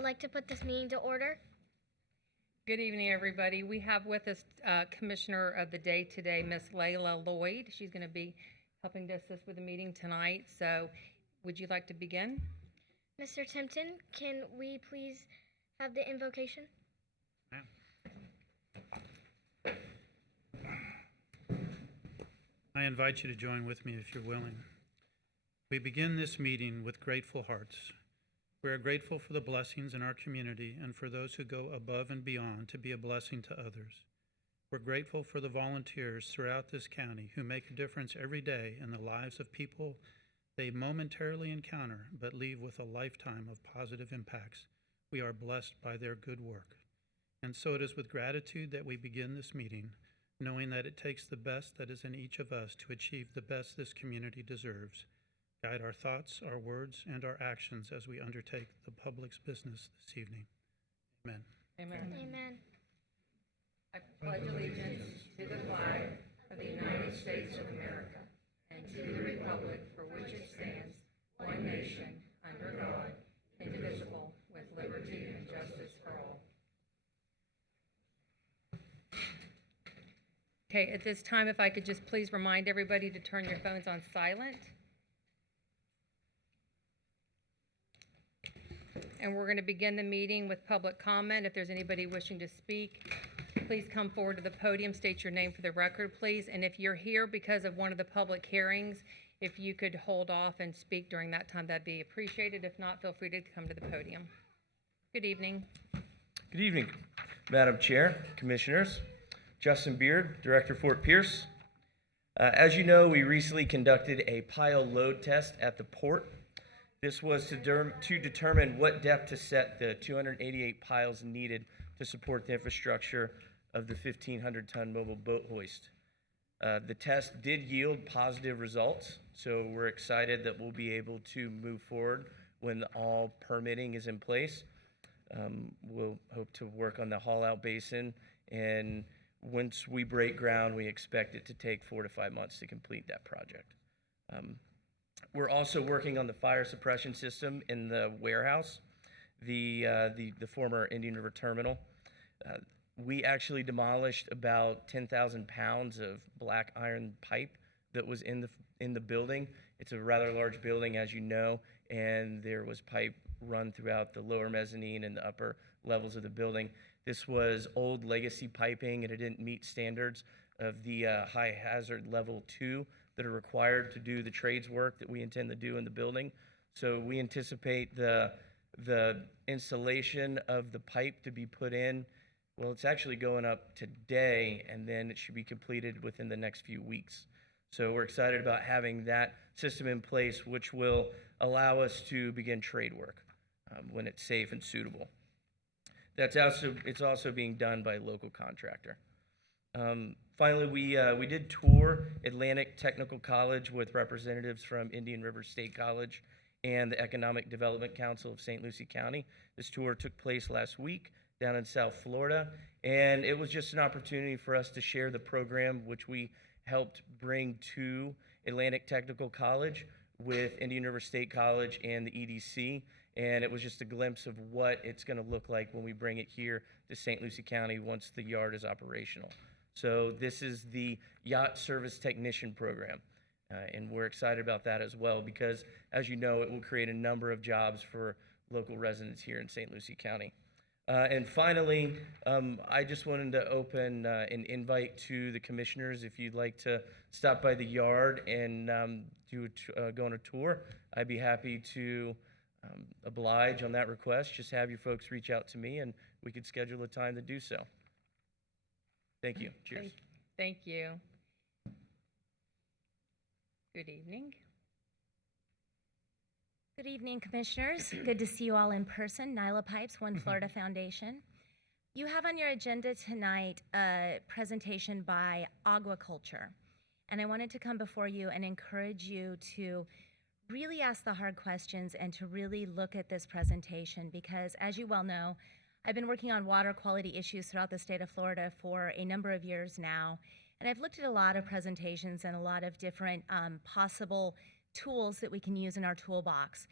I'd like to put this meeting to order. Good evening, everybody. We have with us Commissioner of the Day today, Miss Layla Lloyd. She's going to be helping to assist with the meeting tonight. So would you like to begin? Mr. Timpton, can we please have the invocation? I invite you to join with me if you're willing. We begin this meeting with grateful hearts. We are grateful for the blessings in our community and for those who go above and beyond to be a blessing to others. We're grateful for the volunteers throughout this county who make a difference every day in the lives of people they momentarily encounter but leave with a lifetime of positive impacts. We are blessed by their good work. And so it is with gratitude that we begin this meeting, knowing that it takes the best that is in each of us to achieve the best this community deserves. Guide our thoughts, our words, and our actions as we undertake the public's business this evening. Amen. Amen. Amen. I pledge allegiance to the flag of the United States of America and to the republic for which it stands, one nation, under God, indivisible, with liberty and justice for all. Okay, at this time, if I could just please remind everybody to turn your phones on silent. And we're going to begin the meeting with public comment. If there's anybody wishing to speak, please come forward to the podium, state your name for the record, please. And if you're here because of one of the public hearings, if you could hold off and speak during that time, that'd be appreciated. If not, feel free to come to the podium. Good evening. Good evening, Madam Chair, Commissioners. Justin Beard, Director Fort Pierce. As you know, we recently conducted a pile load test at the port. This was to determine what depth to set the 288 piles needed to support the infrastructure of the 1,500-ton mobile boat hoist. The test did yield positive results, so we're excited that we'll be able to move forward when all permitting is in place. We'll hope to work on the haul-out basin, and once we break ground, we expect it to take 4 to 5 months to complete that project. We're also working on the fire suppression system in the warehouse, the former Indian River Terminal. We actually demolished about 10,000 pounds of black iron pipe that was in the building. It's a rather large building, as you know, and there was pipe run throughout the lower mezzanine and the upper levels of the building. This was old legacy piping, and it didn't meet standards of the high hazard level 2 that are required to do the trades work that we intend to do in the building. So we anticipate the installation of the pipe to be put in. Well, it's actually going up today, and then it should be completed within the next few weeks. So we're excited about having that system in place, which will allow us to begin trade work when it's safe and suitable. It's also being done by a local contractor. Finally, we did tour Atlantic Technical College with representatives from Indian River State College and the Economic Development Council of St. Lucie County. This tour took place last week down in South Florida, and it was just an opportunity for us to share the program which we helped bring to Atlantic Technical College with Indian River State College and the EDC, and it was just a glimpse of what it's going to look like when we bring it here to St. Lucie County once the yard is operational. So this is the Yacht Service Technician Program, and we're excited about that as well because, as you know, it will create a number of jobs for local residents here in St. Lucie County. And finally, I just wanted to open an invite to the commissioners. If you'd like to stop by the yard and go on a tour, I'd be happy to oblige on that request. Just have your folks reach out to me, and we could schedule a time to do so. Thank you. Cheers. Thank you. Good evening. Good evening, Commissioners. Good to see you all in person. Nyla Pipes, One Florida Foundation. You have on your agenda tonight a presentation by Aquaculture, and I wanted to come before you and encourage you to really ask the hard questions and to really look at this presentation because, as you well know, I've been working on water quality issues throughout the state of Florida for a number of years now, and I've looked at a lot of presentations and a lot of different possible tools that we can use in our toolbox.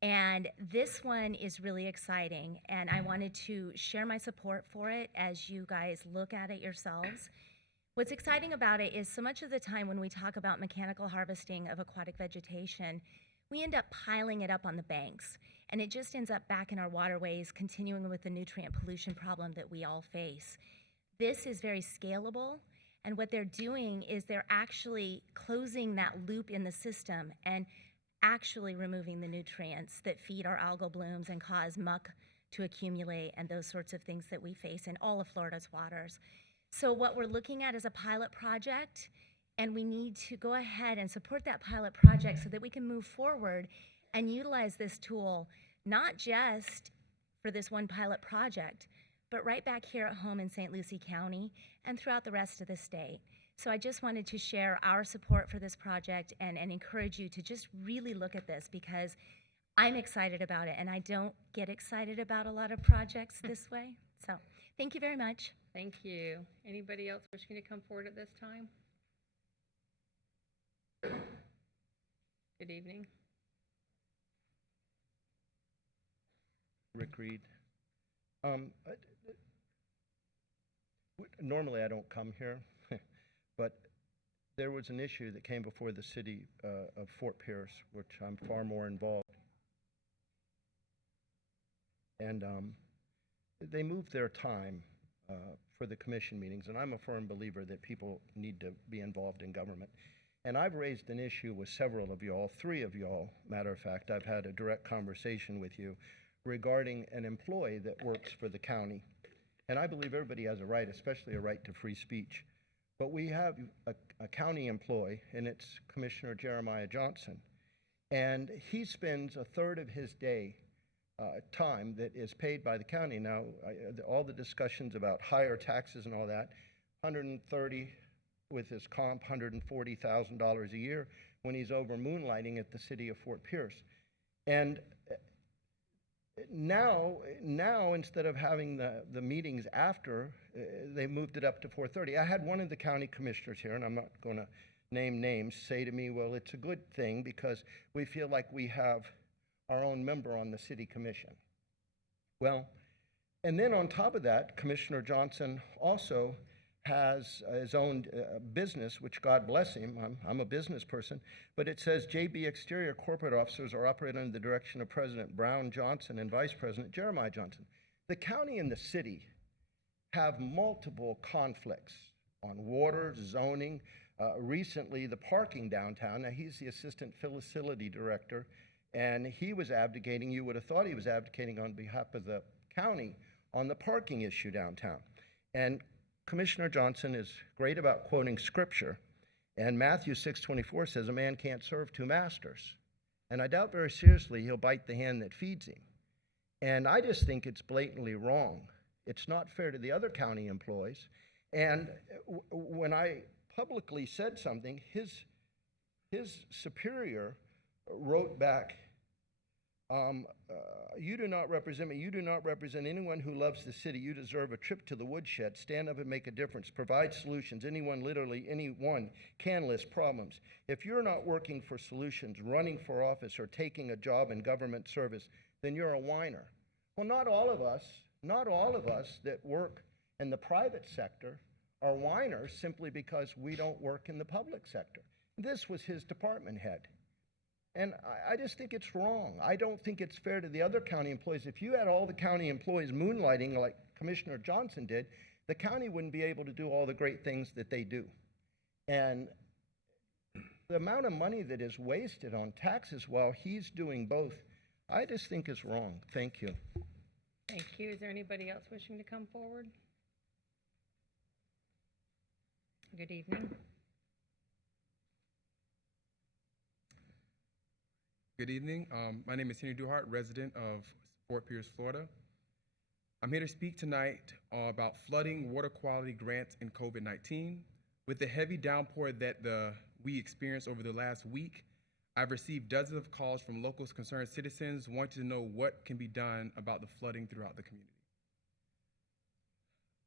And this one is really exciting, and I wanted to share my support for it as you guys look at it yourselves. What's exciting about it is so much of the time when we talk about mechanical harvesting of aquatic vegetation, we end up piling it up on the banks, and it just ends up back in our waterways, continuing with the nutrient pollution problem that we all face. This is very scalable, and what they're doing is they're actually closing that loop in the system and actually removing the nutrients that feed our algal blooms and cause muck to accumulate and those sorts of things that we face in all of Florida's waters. So what we're looking at is a pilot project, and we need to go ahead and support that pilot project so that we can move forward and utilize this tool, not just for this one pilot project, but right back here at home in St. Lucie County and throughout the rest of the state. So I just wanted to share our support for this project and encourage you to just really look at this, because I'm excited about it, and I don't get excited about a lot of projects this way. So thank you very much. Thank you. Anybody else wishing to come forward at this time? Good evening. Rick Reed. Normally I don't come here, but there was an issue that came before the city of Fort Pierce, which I'm far more involved. And they moved their time for the commission meetings, and I'm a firm believer that people need to be involved in government. And I've raised an issue with several of y'all, 3 of y'all, matter of fact. I've had a direct conversation with you regarding an employee that works for the county. And I believe everybody has a right, especially a right to free speech. But we have a county employee, and it's Commissioner Jeremiah Johnson. And he spends a third of his day time that is paid by the county. Now, all the discussions about higher taxes and all that, $130 with his comp, $140,000 a year when he's over moonlighting at the city of Fort Pierce. And now instead of having the meetings after, they moved it up to 4:30. I had one of the county commissioners here, and I'm not going to name names, say to me, well, it's a good thing because we feel like we have our own member on the city commission. Well, and then on top of that, Commissioner Johnson also has his own business, which God bless him. I'm a business person, but it says JB Exterior corporate officers are operated under the direction of President Brown Johnson and Vice President Jeremiah Johnson. The county and the city have multiple conflicts on water, zoning, recently the parking downtown. Now he's the assistant facility director, and he was abdicating, you would have thought he was abdicating on behalf of the county on the parking issue downtown. And Commissioner Johnson is great about quoting scripture, and Matthew 6:24 says a man can't serve 2 masters. And I doubt very seriously he'll bite the hand that feeds him. And I just think it's blatantly wrong. It's not fair to the other county employees. And when I publicly said something, his superior wrote back, you do not represent me. You do not represent anyone who loves the city. You deserve a trip to the woodshed. Stand up and make a difference. Provide solutions. Anyone, literally anyone, can list problems. If you're not working for solutions, running for office, or taking a job in government service, then you're a whiner. Well, not all of us that work in the private sector are whiners simply because we don't work in the public sector. This was his department head. And I just think it's wrong. I don't think it's fair to the other county employees. If you had all the county employees moonlighting like Commissioner Johnson did, the county wouldn't be able to do all the great things that they do. And the amount of money that is wasted on taxes while he's doing both, I just think is wrong. Thank you. Thank you. Is there anybody else wishing to come forward? Good evening. Good evening. My name is Henry Duhart, resident of Fort Pierce, Florida. I'm here to speak tonight about flooding, water quality grants, and COVID-19. With the heavy downpour that we experienced over the last week, I've received dozens of calls from local concerned citizens wanting to know what can be done about the flooding throughout the community.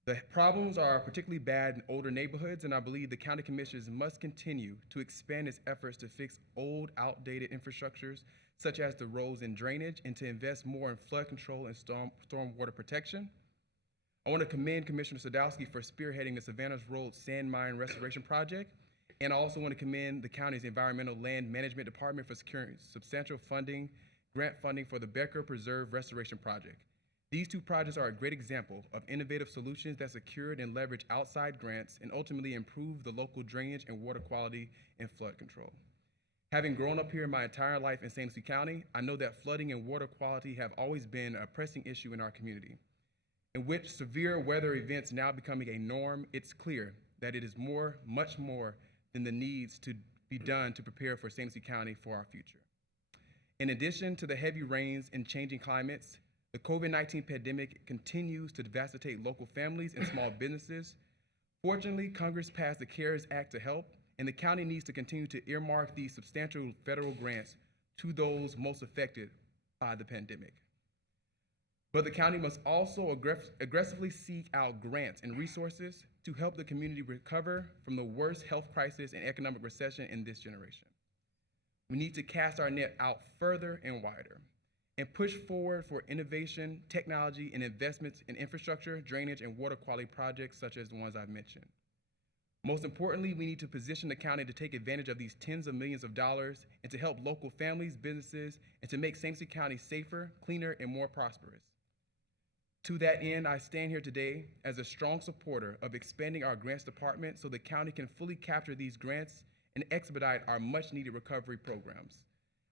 The problems are particularly bad in older neighborhoods, and I believe the county commissioners must continue to expand its efforts to fix old, outdated infrastructures, such as the roads and drainage, and to invest more in flood control and stormwater protection. I want to commend Commissioner Sadowski for spearheading the Savannah's Road Sand Mine Restoration Project, and I also want to commend the county's Environmental Land Management Department for securing substantial funding, grant funding for the Becker Preserve Restoration Project. These two projects are a great example of innovative solutions that secured and leverage outside grants and ultimately improve the local drainage and water quality and flood control. Having grown up here my entire life in St. Lucie County, I know that flooding and water quality have always been a pressing issue in our community. In which severe weather events now becoming a norm, it's clear that it is much more than the needs to be done to prepare for St. Lucie County for our future. In addition to the heavy rains and changing climates, the COVID-19 pandemic continues to devastate local families and small businesses. Fortunately, Congress passed the CARES Act to help, and the county needs to continue to earmark these substantial federal grants to those most affected by the pandemic. But the county must also aggressively seek out grants and resources to help the community recover from the worst health crisis and economic recession in this generation. We need to cast our net out further and wider and push forward for innovation, technology, and investments in infrastructure, drainage, and water quality projects such as the ones I've mentioned. Most importantly, we need to position the county to take advantage of these tens of millions of dollars and to help local families, businesses, and to make St. Lucie County safer, cleaner, and more prosperous. To that end, I stand here today as a strong supporter of expanding our grants department so the county can fully capture these grants and expedite our much-needed recovery programs.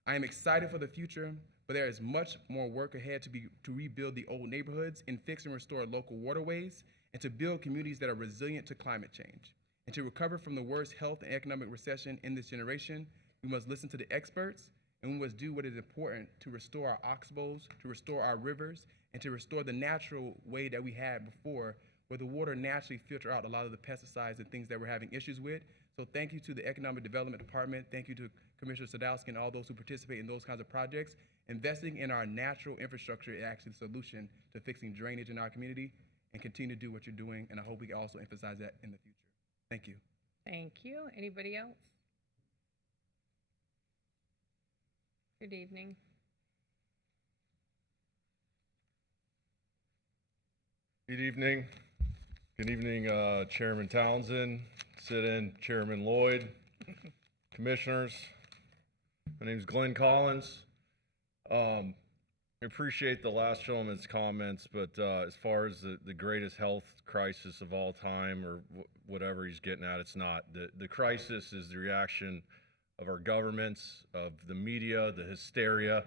I am excited for the future, but there is much more work ahead to rebuild the old neighborhoods and fix and restore local waterways and to build communities that are resilient to climate change. And to recover from the worst health and economic recession in this generation, we must listen to the experts, and we must do what is important to restore our oxbows, to restore our rivers, and to restore the natural way that we had before, where the water naturally filtered out a lot of the pesticides and things that we're having issues with. So thank you to the Economic Development Department. Thank you to Commissioner Sadowski and all those who participate in those kinds of projects. Investing in our natural infrastructure is actually the solution to fixing drainage in our community, and continue to do what you're doing, and I hope we can also emphasize that in the future. Thank you. Thank you. Anybody else? Good evening. Good evening. Good evening, Chairman Townsend, sit-in Chairman Lloyd, commissioners. My name is Glenn Collins. I appreciate the last gentleman's comments, but as far as the greatest health crisis of all time or whatever he's getting at, it's not. The crisis is the reaction of our governments, of the media, the hysteria.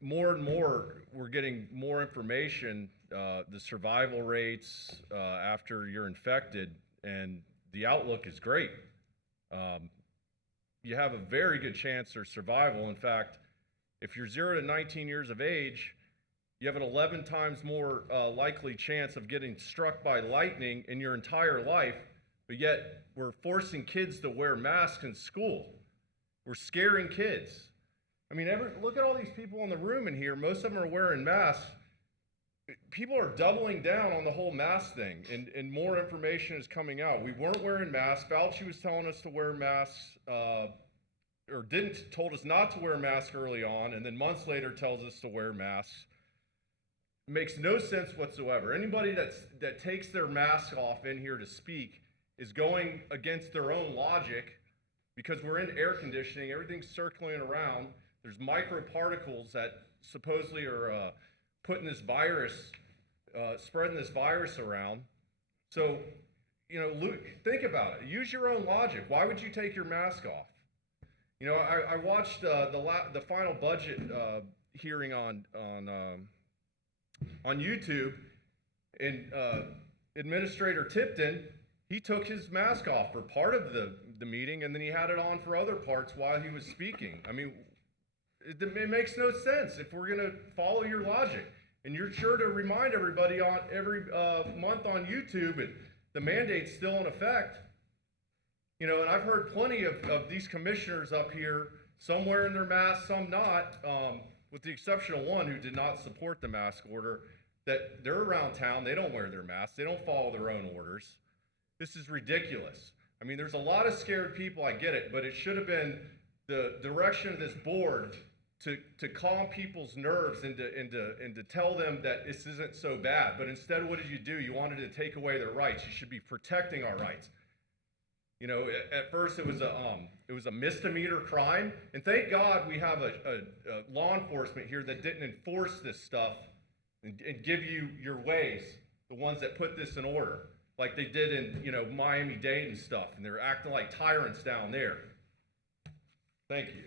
More and more, we're getting more information, the survival rates after you're infected, and the outlook is great. You have a very good chance for survival. In fact, if you're 0 to 19 years of age, you have an 11 times more likely chance of getting struck by lightning in your entire life, but yet we're forcing kids to wear masks in school. We're scaring kids. I mean, look at all these people in the room in here. Most of them are wearing masks. People are doubling down on the whole mask thing, and more information is coming out. We weren't wearing masks. Fauci was telling us to wear masks, or told us not to wear masks early on, and then months later tells us to wear masks. It makes no sense whatsoever. Anybody that takes their mask off in here to speak is going against their own logic, because we're in air conditioning, everything's circling around. There's microparticles that supposedly are putting this virus, spreading this virus around. So, think about it. Use your own logic. Why would you take your mask off? I watched the final budget hearing on YouTube, and Administrator Tipton, he took his mask off for part of the meeting, and then he had it on for other parts while he was speaking. I mean, it makes no sense if we're going to follow your logic. And you're sure to remind everybody on every month on YouTube, and the mandate's still in effect. And I've heard plenty of these commissioners up here, some wearing their masks, some not, with the exception of one who did not support the mask order, that they're around town, they don't wear their masks, they don't follow their own orders. This is ridiculous. I mean, there's a lot of scared people, I get it, but it should have been the direction of this board to calm people's nerves and to tell them that this isn't so bad. But instead, what did you do? You wanted to take away their rights. You should be protecting our rights. You know, at first it was a misdemeanor crime, and thank God we have a law enforcement here that didn't enforce this stuff and give you your ways, the ones that put this in order, like they did in, you know, Miami-Dade and stuff, and they're acting like tyrants down there. Thank you.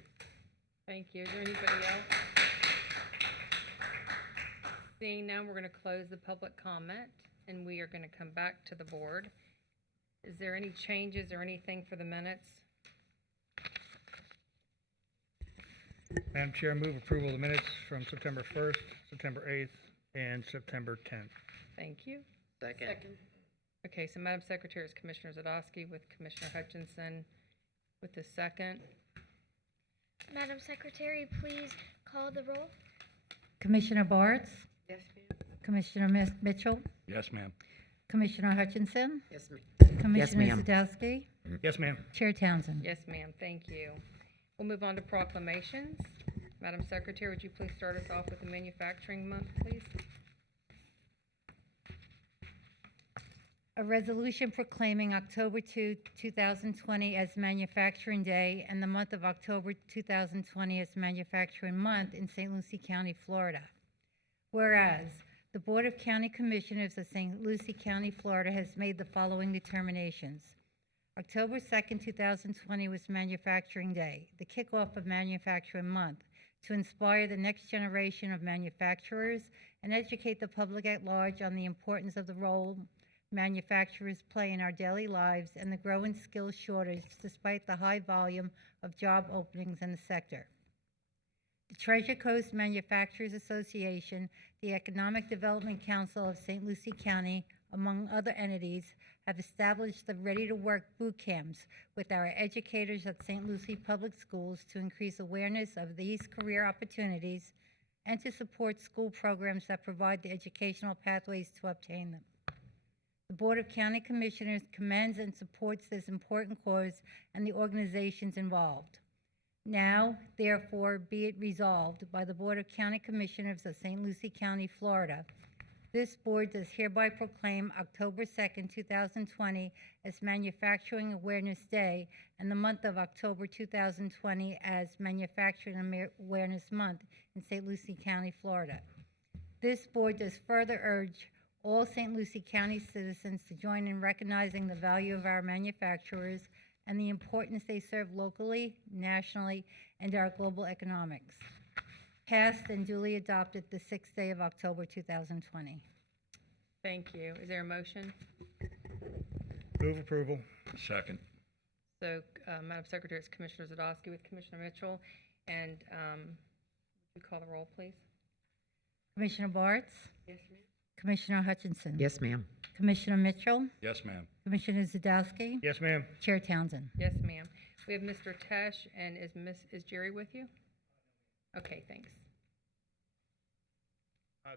Thank you. Is there anybody else? Seeing none, we're going to close the public comment, and we are going to come back to the board. Is there any changes or anything for the minutes? Madam Chair, move approval of the minutes from September 1st, September 8th, and September 10th. Thank you. Second. Okay, so Madam Secretary is Commissioner Zadowski with Commissioner Hutchinson with the second. Madam Secretary, please call the roll. Commissioner Bartz? Yes, ma'am. Commissioner Mitchell? Yes, ma'am. Commissioner Hutchinson? Yes, ma'am. Commissioner ma'am. Zadowski? Yes, ma'am. Chair Townsend? Yes, ma'am. Thank you. We'll move on to proclamations. Madam Secretary, would you please start us off with the manufacturing month, please? A resolution proclaiming October 2, 2020 as Manufacturing Day and the month of October 2020 as Manufacturing Month in St. Lucie County, Florida. Whereas, the Board of County Commissioners of St. Lucie County, Florida has made the following determinations. October 2nd, 2020 was Manufacturing Day, the kickoff of Manufacturing Month, to inspire the next generation of manufacturers and educate the public at large on the importance of the role manufacturers play in our daily lives and the growing skills shortage despite the high volume of job openings in the sector. The Treasure Coast Manufacturers Association, the Economic Development Council of St. Lucie County, among other entities, have established the Ready to Work boot camps with our educators at St. Lucie Public Schools to increase awareness of these career opportunities and to support school programs that provide the educational pathways to obtain them. The Board of County Commissioners commends and supports this important cause and the organizations involved. Now, therefore, be it resolved by the Board of County Commissioners of St. Lucie County, Florida. This board does hereby proclaim October 2nd, 2020 as Manufacturing Awareness Day and the month of October 2020 as Manufacturing Awareness Month in St. Lucie County, Florida. This board does further urge all St. Lucie County citizens to join in recognizing the value of our manufacturers and the importance they serve locally, nationally, and our global economics. Passed and duly adopted the 6th day of October 2020. Thank you. Is there a motion? Move approval. Second. So, Madam Secretary is Commissioner Zadowski with Commissioner Mitchell. And would you call the roll, please? Commissioner Bartz? Yes, ma'am. Commissioner Hutchinson? Yes, ma'am. Commissioner Mitchell? Yes, ma'am. Commissioner Zadowski? Yes, ma'am. Chair Townsend? Yes, ma'am. We have Mr. Tesh, and is Jerry with you? Okay, thanks.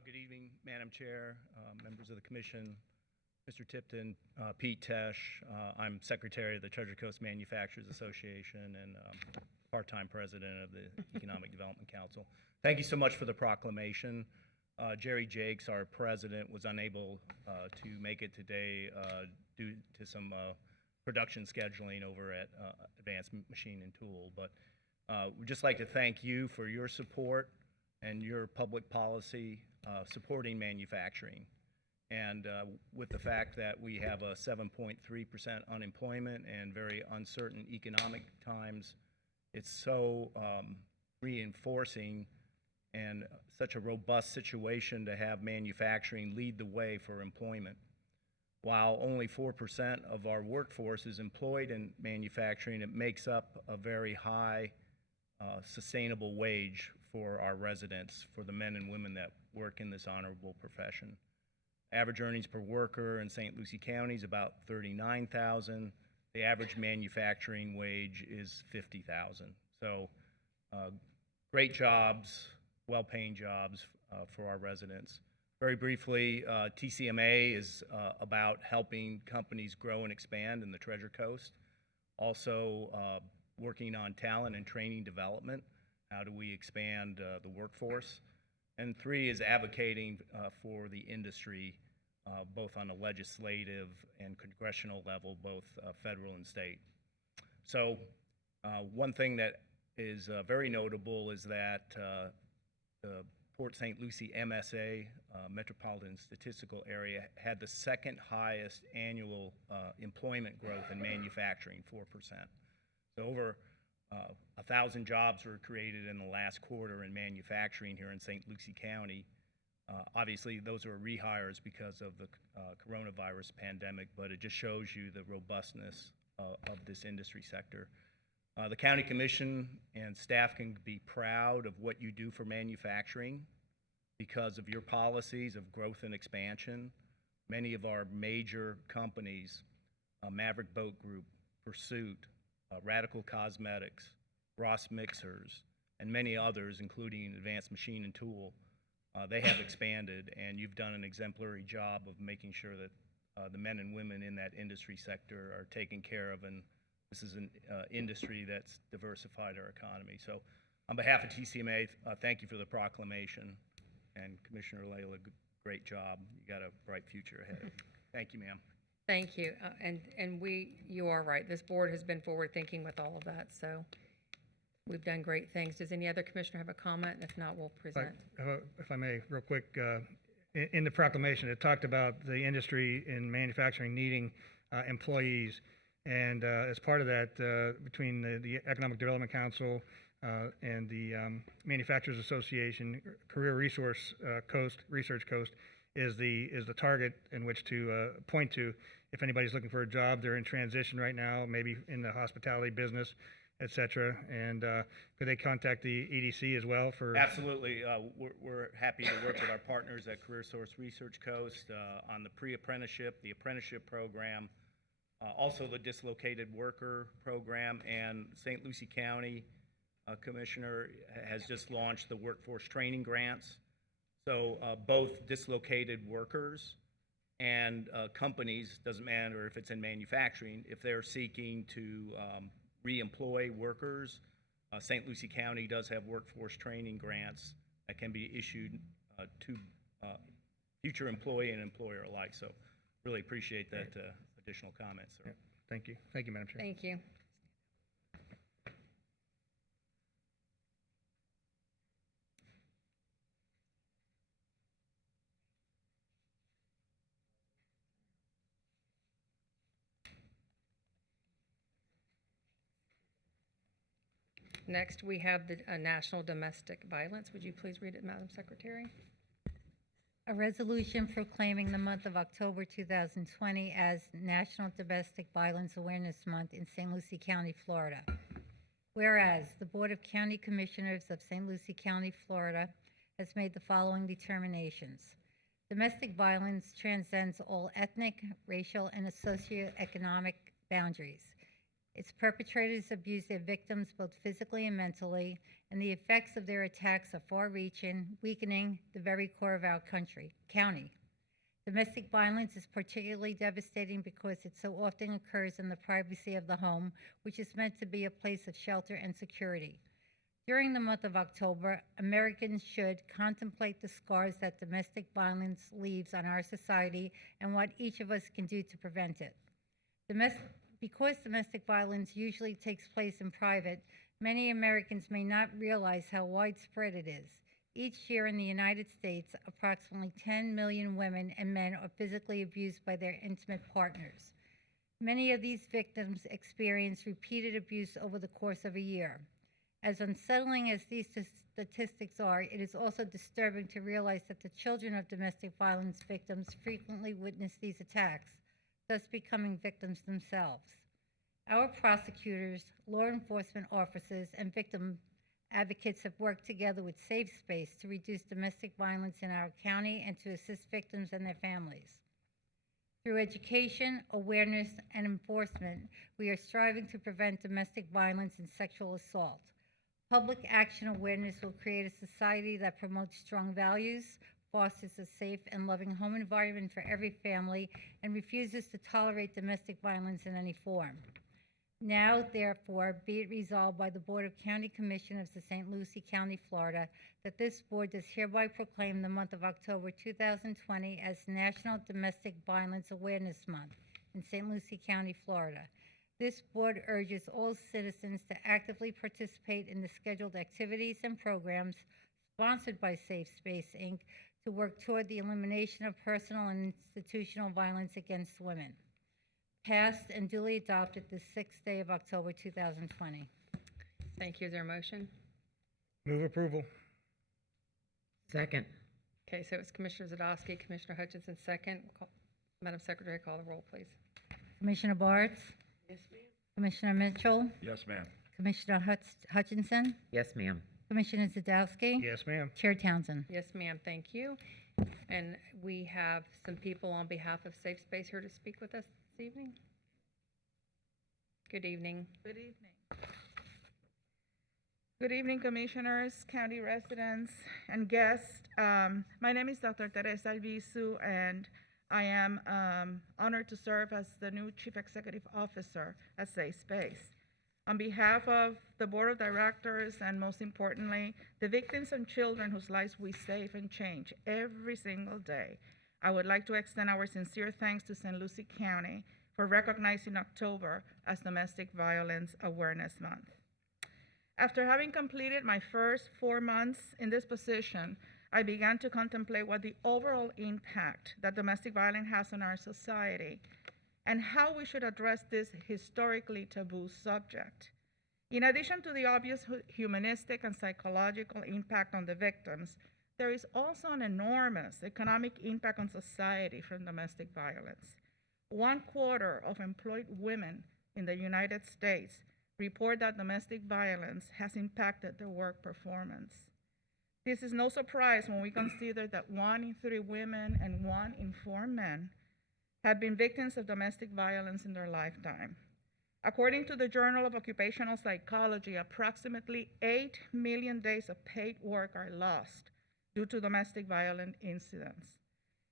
Good evening, Madam Chair, members of the Commission, Mr. Tipton, Pete Tesh. I'm Secretary of the Treasure Coast Manufacturers Association and part-time President of the Economic Development Council. Thank you so much for the proclamation. Jerry Jakes, our president, was unable to make it today due to some production scheduling over at Advanced Machine and Tool. But we'd just like to thank you for your support and your public policy supporting manufacturing. And with the fact that we have a 7.3% unemployment and very uncertain economic times, it's so reinforcing and such a robust situation to have manufacturing lead the way for employment. While only 4% of our workforce is employed in manufacturing, it makes up a very high sustainable wage for our residents, for the men and women that work in this honorable profession. Average earnings per worker in St. Lucie County is about $39,000. The average manufacturing wage is $50,000. So great jobs, well-paying jobs for our residents. Very briefly, TCMA is about helping companies grow and expand in the Treasure Coast. Also working on talent and training development. How do we expand the workforce? And 3 is advocating for the industry, both on a legislative and congressional level, both federal and state. So one thing that is very notable is that the Port St. Lucie MSA, Metropolitan Statistical Area, had the second highest annual employment growth in manufacturing, 4%. So over 1,000 jobs were created in the last quarter in manufacturing here in St. Lucie County. Obviously, those are rehires because of the coronavirus pandemic, but it just shows you the robustness of this industry sector. The County Commission and staff can be proud of what you do for manufacturing because of your policies of growth and expansion. Many of our major companies, Maverick Boat Group, Pursuit, Radical Cosmetics, Ross Mixers, and many others, including Advanced Machine and Tool, they have expanded, and you've done an exemplary job of making sure that the men and women in that industry sector are taken care of, and this is an industry that's diversified our economy. So on behalf of TCMA, thank you for the proclamation, and Commissioner Layla, great job. You got a bright future ahead. Thank you, ma'am. Thank you. You are right. This board has been forward-thinking with all of that, so we've done great things. Does any other commissioner have a comment? If not, we'll present. If I may, real quick, in the proclamation, it talked about the industry in manufacturing needing employees. And as part of that, between the Economic Development Council and the Manufacturers Association, Career Resource Research Coast is the target in which to point to if anybody's looking for a job. They're in transition right now, maybe in the hospitality business, et cetera. And could they contact the EDC as well for? Absolutely. We're happy to work with our partners at Career Source Research Coast on the pre-apprenticeship, the apprenticeship program, also the dislocated worker program, and St. Lucie County Commissioner has just launched the workforce training grants. So both dislocated workers and companies, doesn't matter if it's in manufacturing, if they're seeking to re-employ workers, St. Lucie County does have workforce training grants that can be issued to future employee and employer alike. So really appreciate that additional comments, sir. Yeah, thank you. Thank you, Madam Chair. Thank you. Next, we have the National Domestic Violence. Would you please read it, Madam Secretary? A resolution proclaiming the month of October 2020 as National Domestic Violence Awareness Month in St. Lucie County, Florida. Whereas the Board of County Commissioners of St. Lucie County, Florida has made the following determinations. Domestic violence transcends all ethnic, racial, and socioeconomic boundaries. Its perpetrators abuse their victims both physically and mentally, and the effects of their attacks are far-reaching, weakening the very core of our county. Domestic violence is particularly devastating because it so often occurs in the privacy of the home, which is meant to be a place of shelter and security. During the month of October, Americans should contemplate the scars that domestic violence leaves on our society and what each of us can do to prevent it. Because domestic violence usually takes place in private, many Americans may not realize how widespread it is. Each year in the United States, approximately 10 million women and men are physically abused by their intimate partners. Many of these victims experience repeated abuse over the course of a year. As unsettling as these statistics are, it is also disturbing to realize that the children of domestic violence victims frequently witness these attacks, thus becoming victims themselves. Our prosecutors, law enforcement officers, and victim advocates have worked together with Safe Space to reduce domestic violence in our county and to assist victims and their families. Through education, awareness, and enforcement, we are striving to prevent domestic violence and sexual assault. Public action awareness will create a society that promotes strong values, fosters a safe and loving home environment for every family, and refuses to tolerate domestic violence in any form. Now, therefore, be it resolved by the Board of County Commissioners of St. Lucie County, Florida, that this board does hereby proclaim the month of October 2020 as National Domestic Violence Awareness Month in St. Lucie County, Florida. This board urges all citizens to actively participate in the scheduled activities and programs sponsored by Safe Space, Inc. to work toward the elimination of personal and institutional violence against women. Passed and duly adopted the 6th day of October 2020. Thank you. Is there a motion? Move approval. Second. Okay, so it's Commissioner Zadowski, Commissioner Hutchinson, second. Madam Secretary, call the roll, please. Commissioner Bartz? Yes, ma'am. Commissioner Mitchell? Yes, ma'am. Commissioner Hutchinson? Yes, ma'am. Commissioner Zadowski? Yes, ma'am. Chair Townsend? Yes, ma'am, thank you. And we have some people on behalf of Safe Space here to speak with us this evening. Good evening. Good evening. Good evening, commissioners, county residents, and guests. My name is Dr. Teresa Albizu, and I am honored to serve as the new Chief Executive Officer at Safe Space. On behalf of the Board of Directors, and most importantly, the victims and children whose lives we save and change every single day, I would like to extend our sincere thanks to St. Lucie County for recognizing October as Domestic Violence Awareness Month. After having completed my first 4 months in this position, I began to contemplate what the overall impact that domestic violence has on our society and how we should address this historically taboo subject. In addition to the obvious humanistic and psychological impact on the victims, there is also an enormous economic impact on society from domestic violence. 1/4 of employed women in the United States report that domestic violence has impacted their work performance. This is no surprise when we consider that 1 in 3 women and 1 in 4 men have been victims of domestic violence in their lifetime. According to the Journal of Occupational Psychology, approximately 8 million days of paid work are lost due to domestic violence incidents.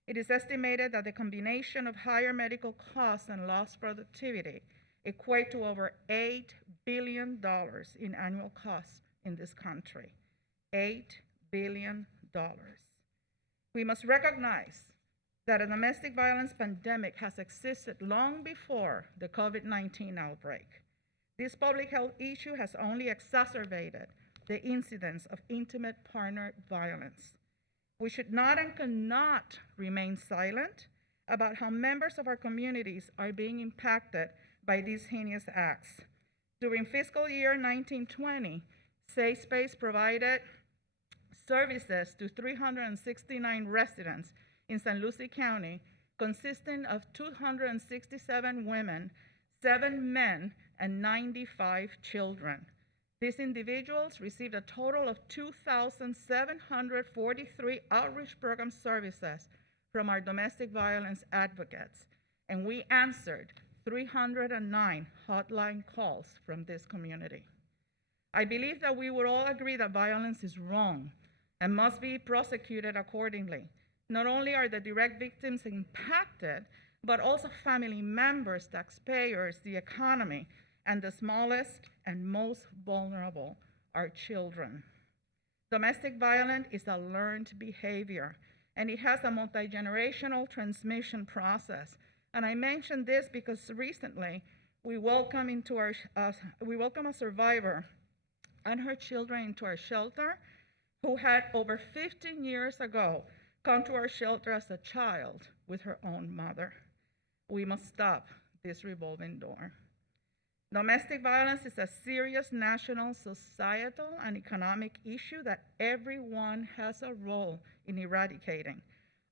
It is estimated that the combination of higher medical costs and lost productivity equate to over $8 billion in annual costs in this country. $8 billion. We must recognize that a domestic violence pandemic has existed long before the COVID-19 outbreak. This public health issue has only exacerbated the incidence of intimate partner violence. We should not and cannot remain silent about how members of our communities are being impacted by these heinous acts. During fiscal year 1920, Safe Space provided services to 369 residents in St. Lucie County, consisting of 267 women, 7 men, and 95 children. These individuals received a total of 2,743 outreach program services from our domestic violence advocates, and we answered 309 hotline calls from this community. I believe that we would all agree that violence is wrong and must be prosecuted accordingly. Not only are the direct victims impacted, but also family members, taxpayers, the economy, and the smallest and most vulnerable are children. Domestic violence is a learned behavior, and it has a multi-generational transmission process. And I mention this because recently we welcome a survivor and her children into our shelter who had over 15 years ago come to our shelter as a child with her own mother. We must stop this revolving door. Domestic violence is a serious national, societal, and economic issue that everyone has a role in eradicating.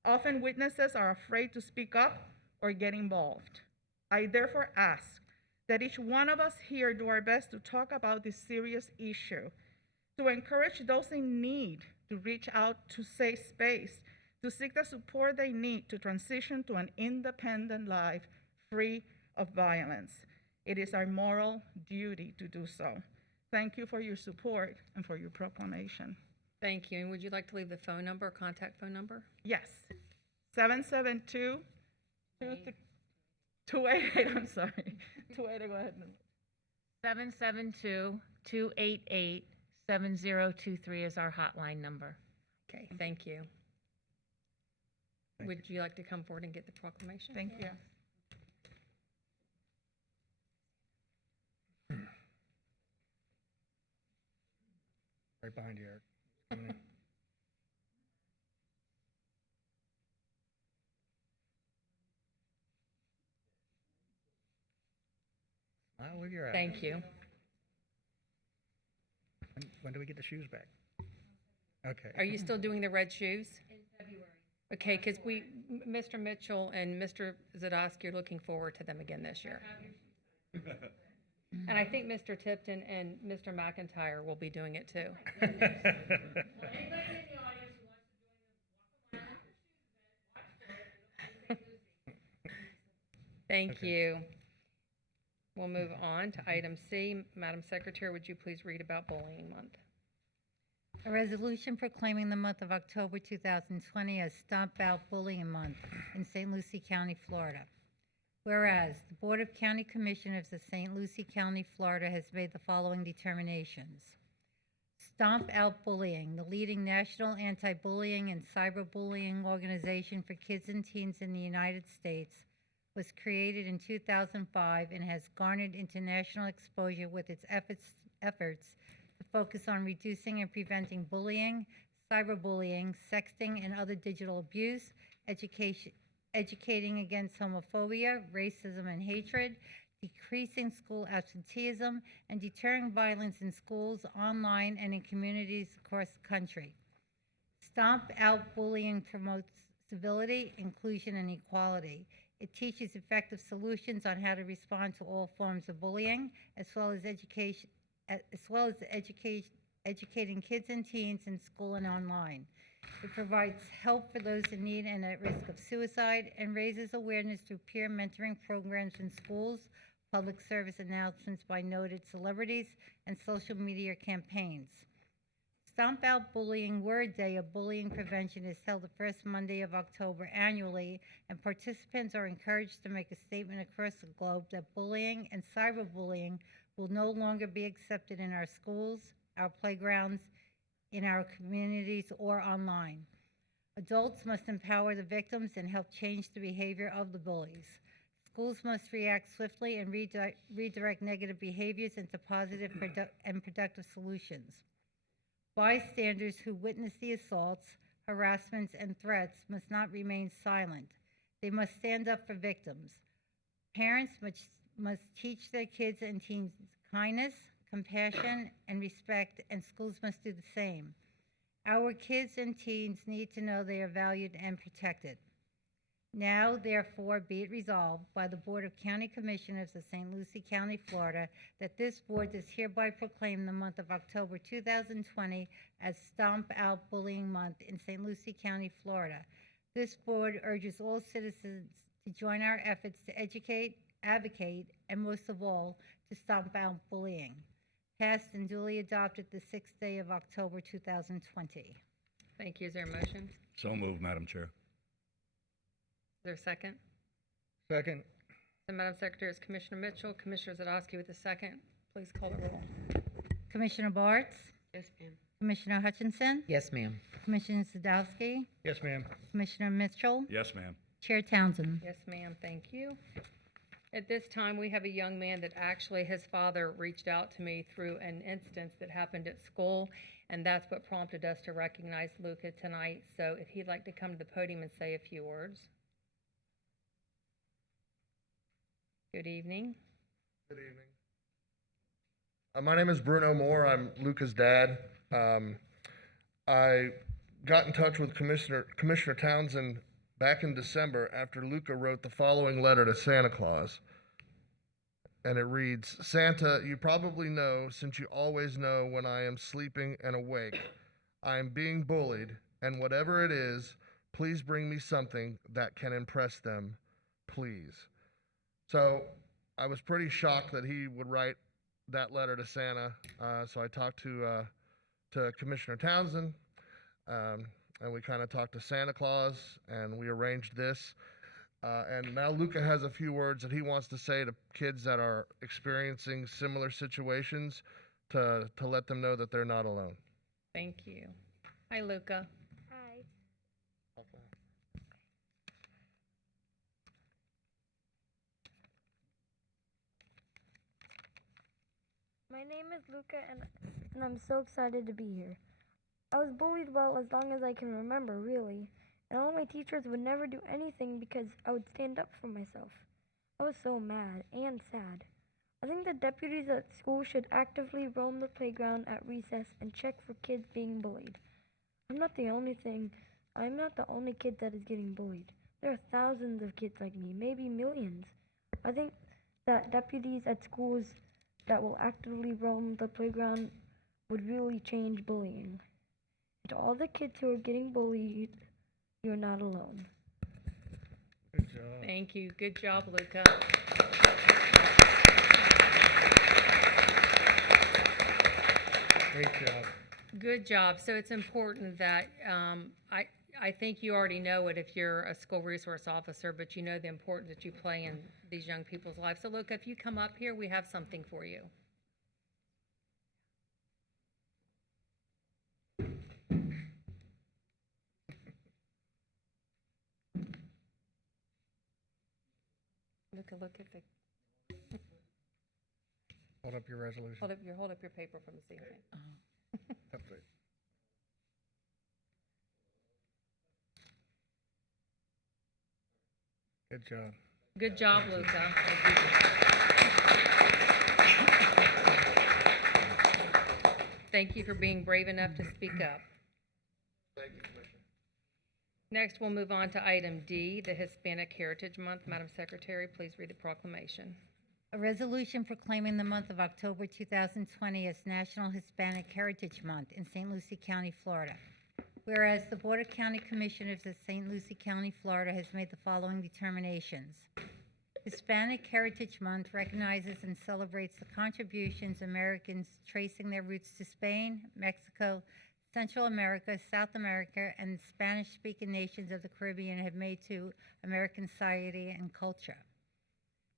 Often witnesses are afraid to speak up or get involved. I therefore ask that each one of us here do our best to talk about this serious issue, to encourage those in need to reach out to Safe Space, to seek the support they need to transition to an independent life free of violence. It is our moral duty to do so. Thank you for your support and for your proclamation. Thank you. And would you like to leave the phone number, contact phone number? Yes, 772-288, I'm sorry. 288, go ahead. 772-288-7023 is our hotline number. Okay, thank you. Would you like to come forward and get the proclamation? Thank you. Right behind you, Eric. Coming in. Smile with your eyes. Thank you. When do we get the shoes back? Okay. Are you still doing the red shoes? In February. Okay, because Mr. Mitchell and Mr. Zadowski are looking forward to them again this year. And I think Mr. Tipton and Mr. McIntyre will be doing it too. Thank you. We'll move on to item C. Madam Secretary, would you please read about Bullying Month? A resolution proclaiming the month of October 2020 as Stomp Out Bullying Month in St. Lucie County, Florida. Whereas the Board of County Commissioners of St. Lucie County, Florida has made the following determinations. Stomp Out Bullying, the leading national anti-bullying and cyberbullying organization for kids and teens in the United States, was created in 2005 and has garnered international exposure with its efforts to focus on reducing and preventing bullying, cyberbullying, sexting, and other digital abuse, educating against homophobia, racism, and hatred, decreasing school absenteeism, and deterring violence in schools, online, and in communities across the country. Stomp Out Bullying promotes civility, inclusion, and equality. It teaches effective solutions on how to respond to all forms of bullying, as well as educating kids and teens in school and online. It provides help for those in need and at risk of suicide, and raises awareness through peer mentoring programs in schools, public service announcements by noted celebrities, and social media campaigns. Stomp Out Bullying Word Day of Bullying Prevention is held the first Monday of October annually, and participants are encouraged to make a statement across the globe that bullying and cyberbullying will no longer be accepted in our schools, our playgrounds, in our communities, or online. Adults must empower the victims and help change the behavior of the bullies. Schools must react swiftly and redirect negative behaviors into positive and productive solutions. Bystanders who witness the assaults, harassments, and threats must not remain silent. They must stand up for victims. Parents must teach their kids and teens kindness, compassion, and respect, and schools must do the same. Our kids and teens need to know they are valued and protected. Now, therefore, be it resolved by the Board of County Commissioners of St. Lucie County, Florida, that this board does hereby proclaim the month of October 2020 as Stomp Out Bullying Month in St. Lucie County, Florida. This board urges all citizens to join our efforts to educate, advocate, and most of all, to stomp out bullying. Passed and duly adopted the 6th day of October 2020. Thank you. Is there a motion? So moved, Madam Chair. Is there a second? Second. So, Madam Secretary, is Commissioner Mitchell, Commissioner Zadowski with the second. Please call the roll. Commissioner Bartz? Yes, ma'am. Commissioner Hutchinson? Yes, ma'am. Commissioner Zadowski? Yes, ma'am. Commissioner Mitchell? Yes, ma'am. Chair Townsend? Yes, ma'am. Thank you. At this time, we have a young man that actually his father reached out to me through an instance that happened at school, and that's what prompted us to recognize Luca tonight. So if he'd like to come to the podium and say a few words. Good evening. Good evening. My name is Bruno Moore. I'm Luca's dad. I got in touch with Commissioner Townsend back in December after Luca wrote the following letter to Santa Claus. And it reads, "Santa, you probably know, since you always know when I am sleeping and awake, I am being bullied, and whatever it is, please bring me something that can impress them, please." So I was pretty shocked that he would write that letter to Santa. So I talked to Commissioner Townsend, and we kind of talked to Santa Claus, and we arranged this. And now Luca has a few words that he wants to say to kids that are experiencing similar situations to let them know that they're not alone. Thank you. Hi, Luca. Hi. My name is Luca, and I'm so excited to be here. I was bullied well as long as I can remember, really, and all my teachers would never do anything because I would stand up for myself. I was so mad and sad. I think the deputies at school should actively roam the playground at recess and check for kids being bullied. I'm not the only kid that is getting bullied. There are thousands of kids like me, maybe millions. I think that deputies at schools that will actively roam the playground would really change bullying. And to all the kids who are getting bullied, you're not alone. Good job. Thank you. Good job, Luca. Great job. Good job. So it's important that I think you already know it if you're a school resource officer, but you know the importance that you play in these young people's lives. So Luca, if you come up here, we have something for you. Luca, look at the. Hold up your resolution. Hold up your paper from this evening. Up there. Good job. Good job, Luca. Thank you for being brave enough to speak up. Thank you, Commissioner. Next, we'll move on to item D, the Hispanic Heritage Month. Madam Secretary, please read the proclamation. A resolution proclaiming the month of October 2020 as National Hispanic Heritage Month in St. Lucie County, Florida. Whereas the Board of County Commissioners of St. Lucie County, Florida has made the following determinations. Hispanic Heritage Month recognizes and celebrates the contributions Americans tracing their roots to Spain, Mexico, Central America, South America, and the Spanish-speaking nations of the Caribbean have made to American society and culture.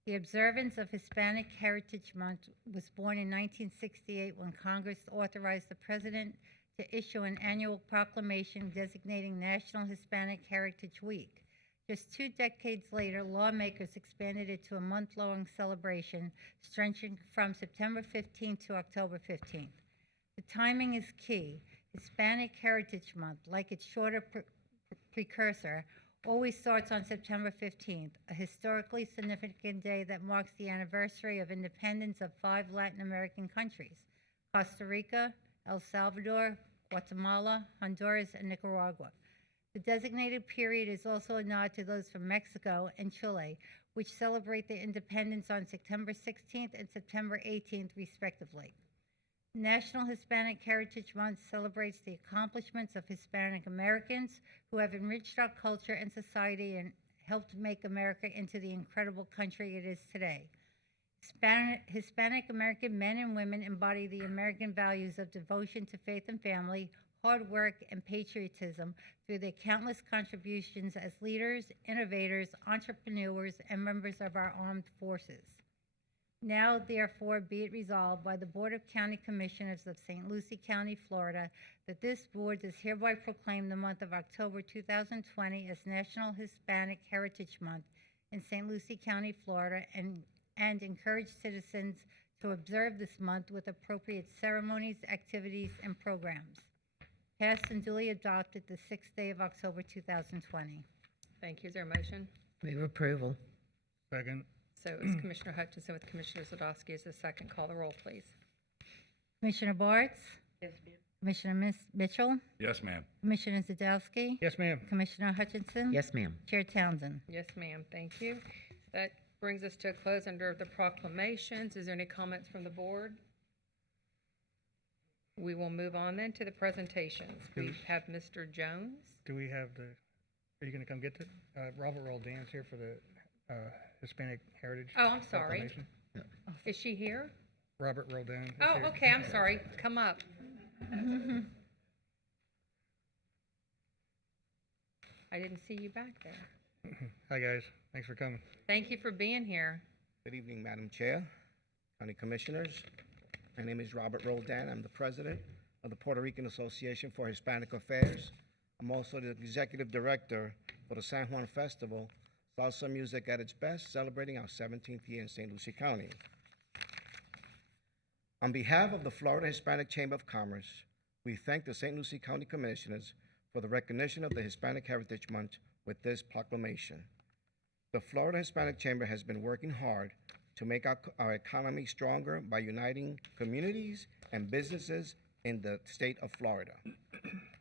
The observance of Hispanic Heritage Month was born in 1968 when Congress authorized the President to issue an annual proclamation designating National Hispanic Heritage Week. Just 2 decades later, lawmakers expanded it to a month-long celebration stretching from September 15th to October 15th. The timing is key. Hispanic Heritage Month, like its shorter precursor, always starts on September 15th, a historically significant day that marks the anniversary of independence of 5 Latin American countries, Costa Rica, El Salvador, Guatemala, Honduras, and Nicaragua. The designated period is also a nod to those from Mexico and Chile, which celebrate their independence on September 16th and September 18th, respectively. National Hispanic Heritage Month celebrates the accomplishments of Hispanic Americans who have enriched our culture and society and helped make America into the incredible country it is today. Hispanic American men and women embody the American values of devotion to faith and family, hard work, and patriotism through their countless contributions as leaders, innovators, entrepreneurs, and members of our armed forces. Now, therefore, be it resolved by the Board of County Commissioners of St. Lucie County, Florida, that this board does hereby proclaim the month of October 2020 as National Hispanic Heritage Month in St. Lucie County, Florida, and encourage citizens to observe this month with appropriate ceremonies, activities, and programs. Passed and duly adopted the 6th day of October 2020. Thank you. Is there a motion? Move approval. Second. So it's Commissioner Hutchinson with Commissioner Zadowski as the second. Call the roll, please. Commissioner Bartz? Yes, ma'am. Commissioner Mitchell? Yes, ma'am. Commissioner Zadowski? Yes, ma'am. Commissioner Hutchinson? Yes, ma'am. Chair Townsend? Yes, ma'am. Thank you. That brings us to a close under the proclamations. Is there any comments from the board? We will move on then to the presentations. We have Mr. Jones. Do we have the, are you going to come get the, Robert Roldan's here for the Hispanic Heritage? Oh, I'm sorry. Proclamation? Is she here? Robert Roldan is Oh, here. okay. I'm sorry. Come up. I didn't see you back there. Hi, guys. Thanks for coming. Thank you for being here. Good evening, Madam Chair, County Commissioners. My name is Robert Roldan. I'm the president of the Puerto Rican Association for Hispanic Affairs. I'm also the executive director for the San Juan Festival, Salsa Music at its Best, celebrating our 17th year in St. Lucie County. On behalf of the Florida Hispanic Chamber of Commerce, we thank the St. Lucie County Commissioners for the recognition of the Hispanic Heritage Month with this proclamation. The Florida Hispanic Chamber has been working hard to make our economy stronger by uniting communities and businesses in the state of Florida.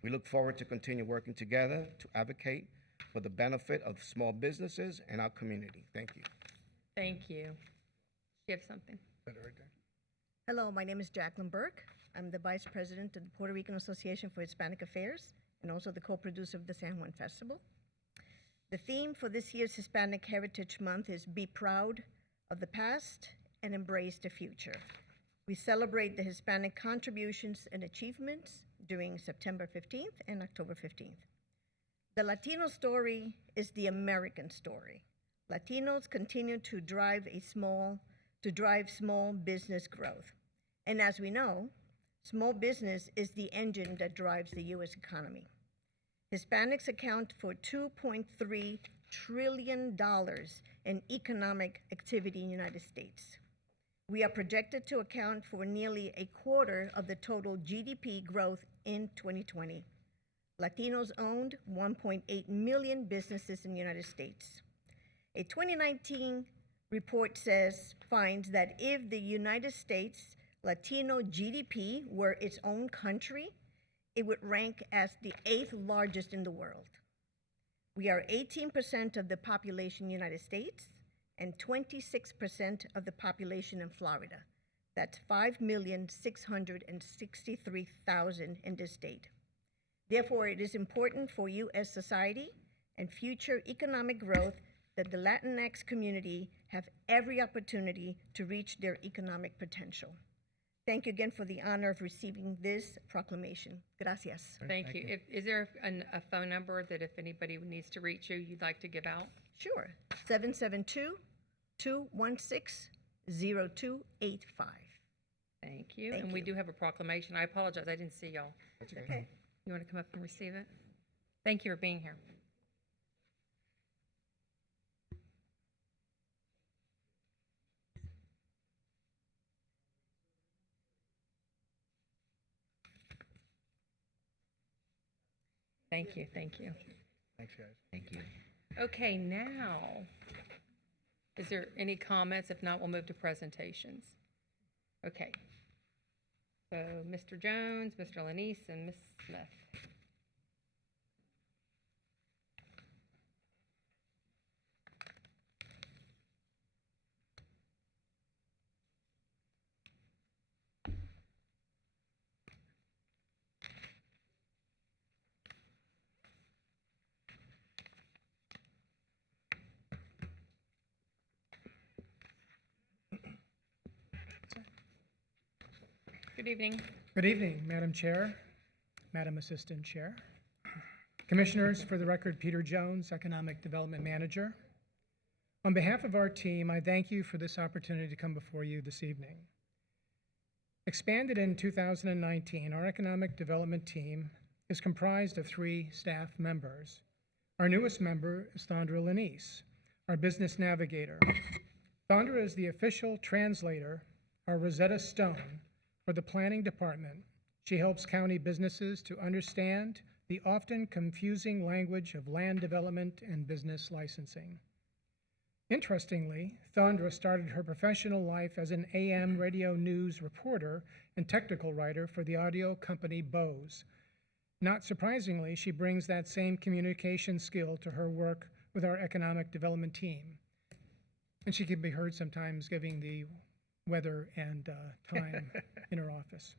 We look forward to continue working together to advocate for the benefit of small businesses and our community. Thank you. Thank you. You have something? Hello, my name is Jacqueline Burke. I'm the Vice President of the Puerto Rican Association for Hispanic Affairs and also the co-producer of the San Juan Festival. The theme for this year's Hispanic Heritage Month is Be Proud of the Past and Embrace the Future. We celebrate the Hispanic contributions and achievements during September 15th and October 15th. The Latino story is the American story. Latinos continue to drive small business growth. And as we know, small business is the engine that drives the U.S. economy. Hispanics account for $2.3 trillion in economic activity in the United States. We are projected to account for nearly a quarter of the total GDP growth in 2020. Latinos owned 1.8 million businesses in the United States. A 2019 report finds that if the United States Latino GDP were its own country, it would rank as the 8th largest in the world. We are 18% of the population in the United States and 26% of the population in Florida. That's 5,663,000 in this state. Therefore, it is important for U.S. society and future economic growth that the Latinx community have every opportunity to reach their economic potential. Thank you again for the honor of receiving this proclamation. Gracias. Thank you. Is there a phone number that if anybody needs to reach you, you'd like to give out? Sure. 772-216-0285. Thank you. Thank And we you. do have a proclamation. I apologize, I didn't see y'all. That's okay. You want to come up and receive it? Thank you for being here. Thank you, thank you. Thanks, guys. Thank you. Okay, now, is there any comments? If not, we'll move to presentations. Okay. So, Mr. Jones, Mr. Lanise, and Ms. Smith. Good evening. Good evening, Madam Chair, Madam Assistant Chair. Commissioners, for the record, Peter Jones, Economic Development Manager. On behalf of our team, I thank you for this opportunity to come before you this evening. Expanded in 2019, our Economic Development team is comprised of 3 staff members. Our newest member is Thondra Lanise, our business navigator. Thondra is the official translator, our Rosetta Stone, for the planning department. She helps county businesses to understand the often confusing language of land development and business licensing. Interestingly, Thondra started her professional life as an AM radio news reporter and technical writer for the audio company Bose. Not surprisingly, she brings that same communication skill to her work with our economic development team. And she can be heard sometimes giving the weather and time in her office.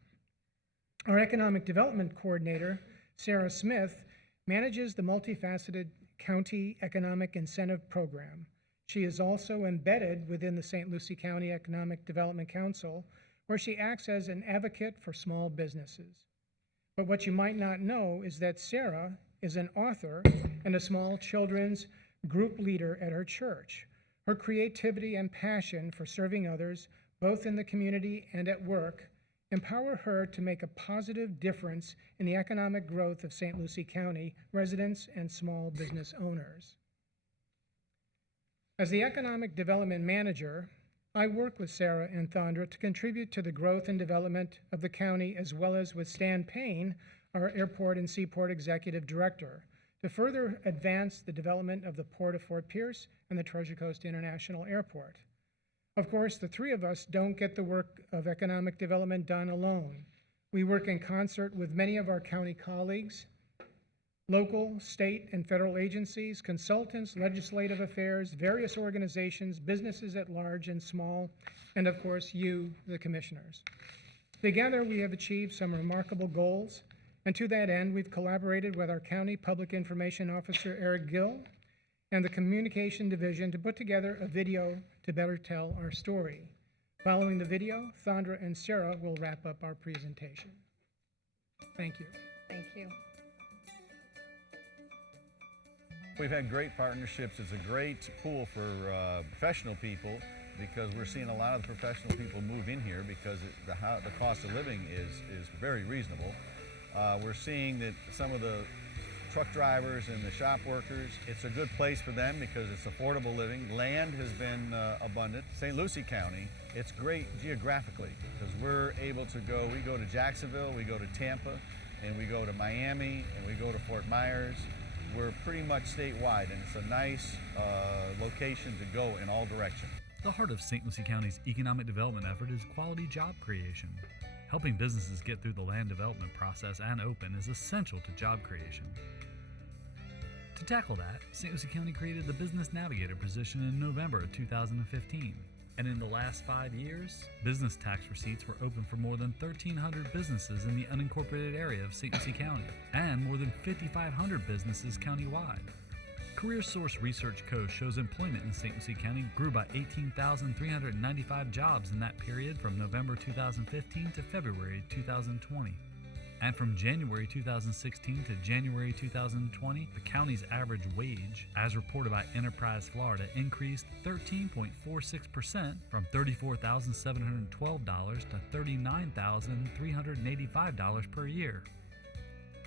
Our economic development coordinator, Sarah Smith, manages the multifaceted county economic incentive program. She is also embedded within the St. Lucie County Economic Development Council, where she acts as an advocate for small businesses. But what you might not know is that Sarah is an author and a small children's group leader at her church. Her creativity and passion for serving others, both in the community and at work, empower her to make a positive difference in the economic growth of St. Lucie County residents and small business owners. As the Economic Development Manager, I work with Sarah and Thondra to contribute to the growth and development of the county, as well as with Stan Payne, our Airport and Seaport Executive Director, to further advance the development of the Port of Fort Pierce and the Treasure Coast International Airport. Of course, the three of us don't get the work of economic development done alone. We work in concert with many of our county colleagues, local, state, and federal agencies, consultants, legislative affairs, various organizations, businesses at large and small, and of course, you, the commissioners. Together, we have achieved some remarkable goals, and to that end, we've collaborated with our County Public Information Officer, Eric Gill, and the Communication Division to put together a video to better tell our story. Following the video, Thondra and Sarah will wrap up our presentation. Thank you. Thank you. We've had great partnerships. It's a great pool for professional people because we're seeing a lot of the professional people move in here because the cost of living is very reasonable. We're seeing that some of the truck drivers and the shop workers, it's a good place for them because it's affordable living. Land has been abundant. St. Lucie County, it's great geographically because we're able to go, we go to Jacksonville, we go to Tampa, and we go to Miami, and we go to Fort Myers. We're pretty much statewide, and it's a nice location to go in all directions. The heart of St. Lucie County's economic development effort is quality job creation. Helping businesses get through the land development process and open is essential to job creation. To tackle that, St. Lucie County created the Business Navigator position in November of 2015. And in the last 5 years, business tax receipts were open for more than 1,300 businesses in the unincorporated area of St. Lucie County, and more than 5,500 businesses countywide. CareerSource Research Co. shows employment in St. Lucie County grew by 18,395 jobs in that period from November 2015 to February 2020. And from January 2016 to January 2020, the county's average wage, as reported by Enterprise Florida, increased 13.46% from $34,712 to $39,385 per year.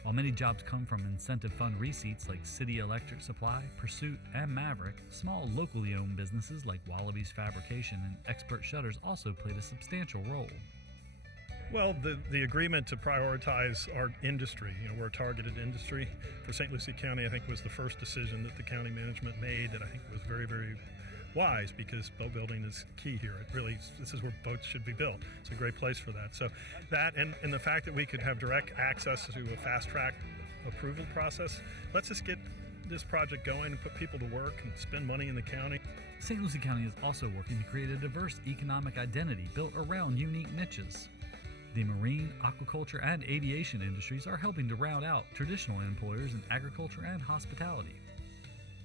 While many jobs come from incentive fund receipts like City Electric Supply, Pursuit, and Maverick, small locally owned businesses like Wallaby's Fabrication and Expert Shutters also played a substantial role. Well, the agreement to prioritize our industry, we're a targeted industry for St. Lucie County, I think was the first decision that the county management made that I think was very, very wise because boat building is key here. This is where boats should be built. It's a great place for that. So that and the fact that we could have direct access to a fast track approval process lets us get this project going and put people to work and spend money in the county. St. Lucie County is also working to create a diverse economic identity built around unique niches. The marine, aquaculture, and aviation industries are helping to round out traditional employers in agriculture and hospitality.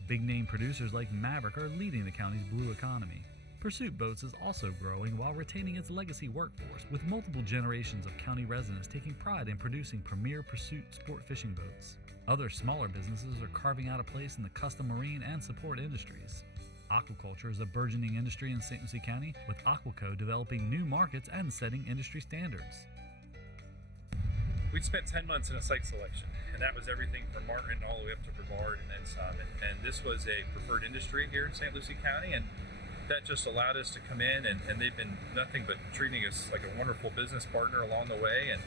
Big-name producers like Maverick are leading the county's blue economy. Pursuit Boats is also growing while retaining its legacy workforce, with multiple generations of county residents taking pride in producing premier Pursuit sport fishing boats. Other smaller businesses are carving out a place in the custom marine and support industries. Aquaculture is a burgeoning industry in St. Lucie County, with Aquaco developing new markets and setting industry standards. We'd spent 10 months in a site selection, and that was everything from Martin all the way up to Brevard and then some. And this was a preferred industry here in St. Lucie County, and that just allowed us to come in, and they've been nothing but treating us like a wonderful business partner along the way, and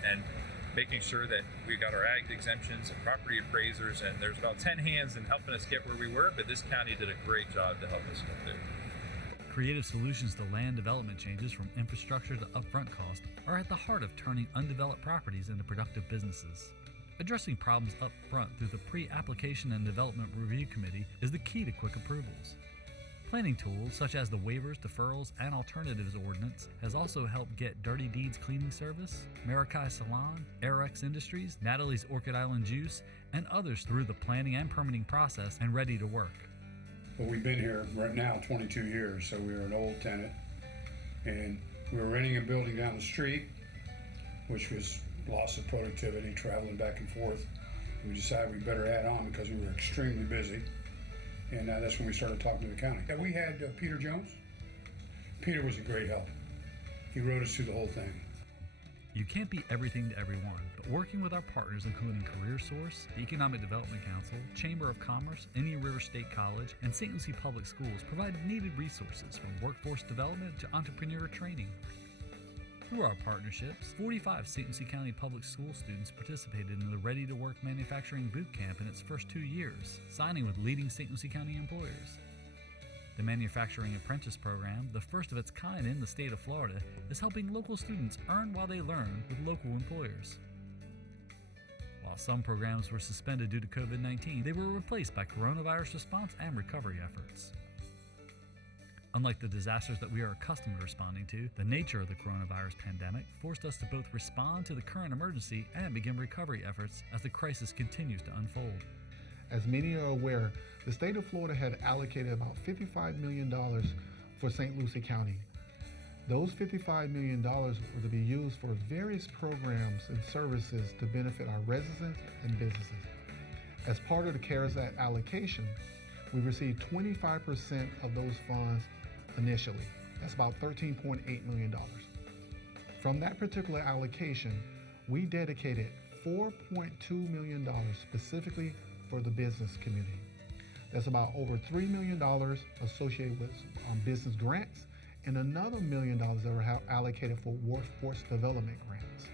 making sure that we got our ag exemptions and property appraisers, and there's about 10 hands in helping us get where we were, but this county did a great job to help us get there. Creative solutions to land development changes from infrastructure to upfront cost are at the heart of turning undeveloped properties into productive businesses. Addressing problems up front through the Pre-Application and Development Review Committee is the key to quick approvals. Planning tools such as the Waivers, Deferrals, and Alternatives Ordinance has also helped get Dirty Deeds Cleaning Service, Marikai Salon, Aerex Industries, Natalie's Orchid Island Juice, and others through the planning and permitting process and ready to work. Well, we've been here right now 22 years, so we were an old tenant, and we were renting a building down the street, which was loss of productivity, traveling back and forth. We decided we better add on because we were extremely busy. And that's when we started talking to the county. Yeah, we had Peter Jones. Peter was a great help. He wrote us through the whole thing. You can't be everything to everyone, but working with our partners including CareerSource, the Economic Development Council, Chamber of Commerce, Indian River State College, and St. Lucie Public Schools provided needed resources from workforce development to entrepreneur training. Through our partnerships, 45 St. Lucie County Public School students participated in the Ready to Work Manufacturing Boot Camp in its first 2 years, signing with leading St. Lucie County employers. The Manufacturing Apprentice Program, the first of its kind in the state of Florida, is helping local students earn while they learn with local employers. While some programs were suspended due to COVID-19, they were replaced by coronavirus response and recovery efforts. Unlike the disasters that we are accustomed to responding to, the nature of the coronavirus pandemic forced us to both respond to the current emergency and begin recovery efforts as the crisis continues to unfold. As many are aware, the state of Florida had allocated about $55 million for St. Lucie County. Those $55 million were to be used for various programs and services to benefit our residents and businesses. As part of the CARES Act allocation, we received 25% of those funds initially. That's about $13.8 million. From that particular allocation, we dedicated $4.2 million specifically for the business community. That's about over $3 million associated with business grants and another $1 million that were allocated for workforce development grants.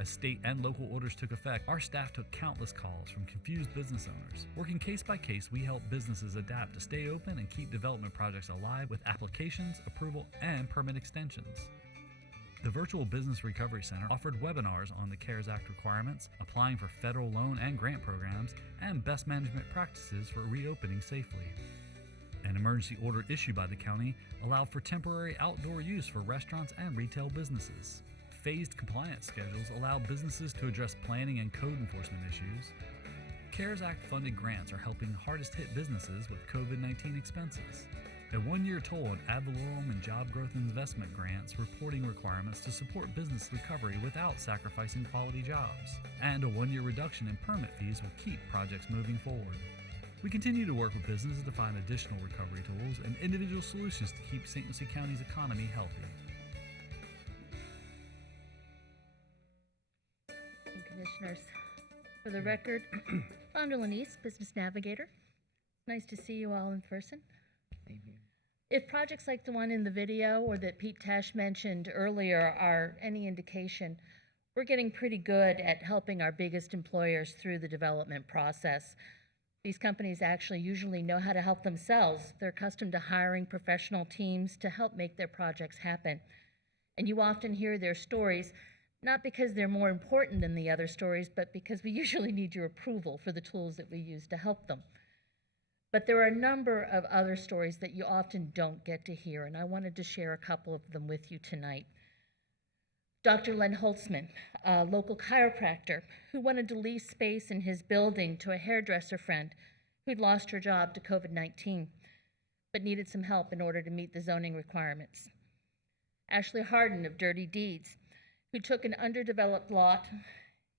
As state and local orders took effect, our staff took countless calls from confused business owners. Working case by case, we help businesses adapt to stay open and keep development projects alive with applications, approval, and permit extensions. The Virtual Business Recovery Center offered webinars on the CARES Act requirements, applying for federal loan and grant programs, and best management practices for reopening safely. An emergency order issued by the county allowed for temporary outdoor use for restaurants and retail businesses. Phased compliance schedules allow businesses to address planning and code enforcement issues. CARES Act funded grants are helping hardest hit businesses with COVID-19 expenses. A 1-year toll on ad valorem and job growth investment grants reporting requirements to support business recovery without sacrificing quality jobs. And a 1-year reduction in permit fees will keep projects moving forward. We continue to work with businesses to find additional recovery tools and individual solutions to keep St. Lucie County's economy healthy. Commissioners, for the record, Founder Lanise, Business Navigator. Nice to see you all in person. If projects like the one in the video or that Pete Tesh mentioned earlier are any indication, we're getting pretty good at helping our biggest employers through the development process. These companies actually usually know how to help themselves. They're accustomed to hiring professional teams to help make their projects happen. And you often hear their stories, not because they're more important than the other stories, but because we usually need your approval for the tools that we use to help them. But there are a number of other stories that you often don't get to hear, and I wanted to share a couple of them with you tonight. Dr. Len Holtzman, a local chiropractor who wanted to lease space in his building to a hairdresser friend who'd lost her job to COVID-19, but needed some help in order to meet the zoning requirements. Ashley Harden of Dirty Deeds, who took an underdeveloped lot,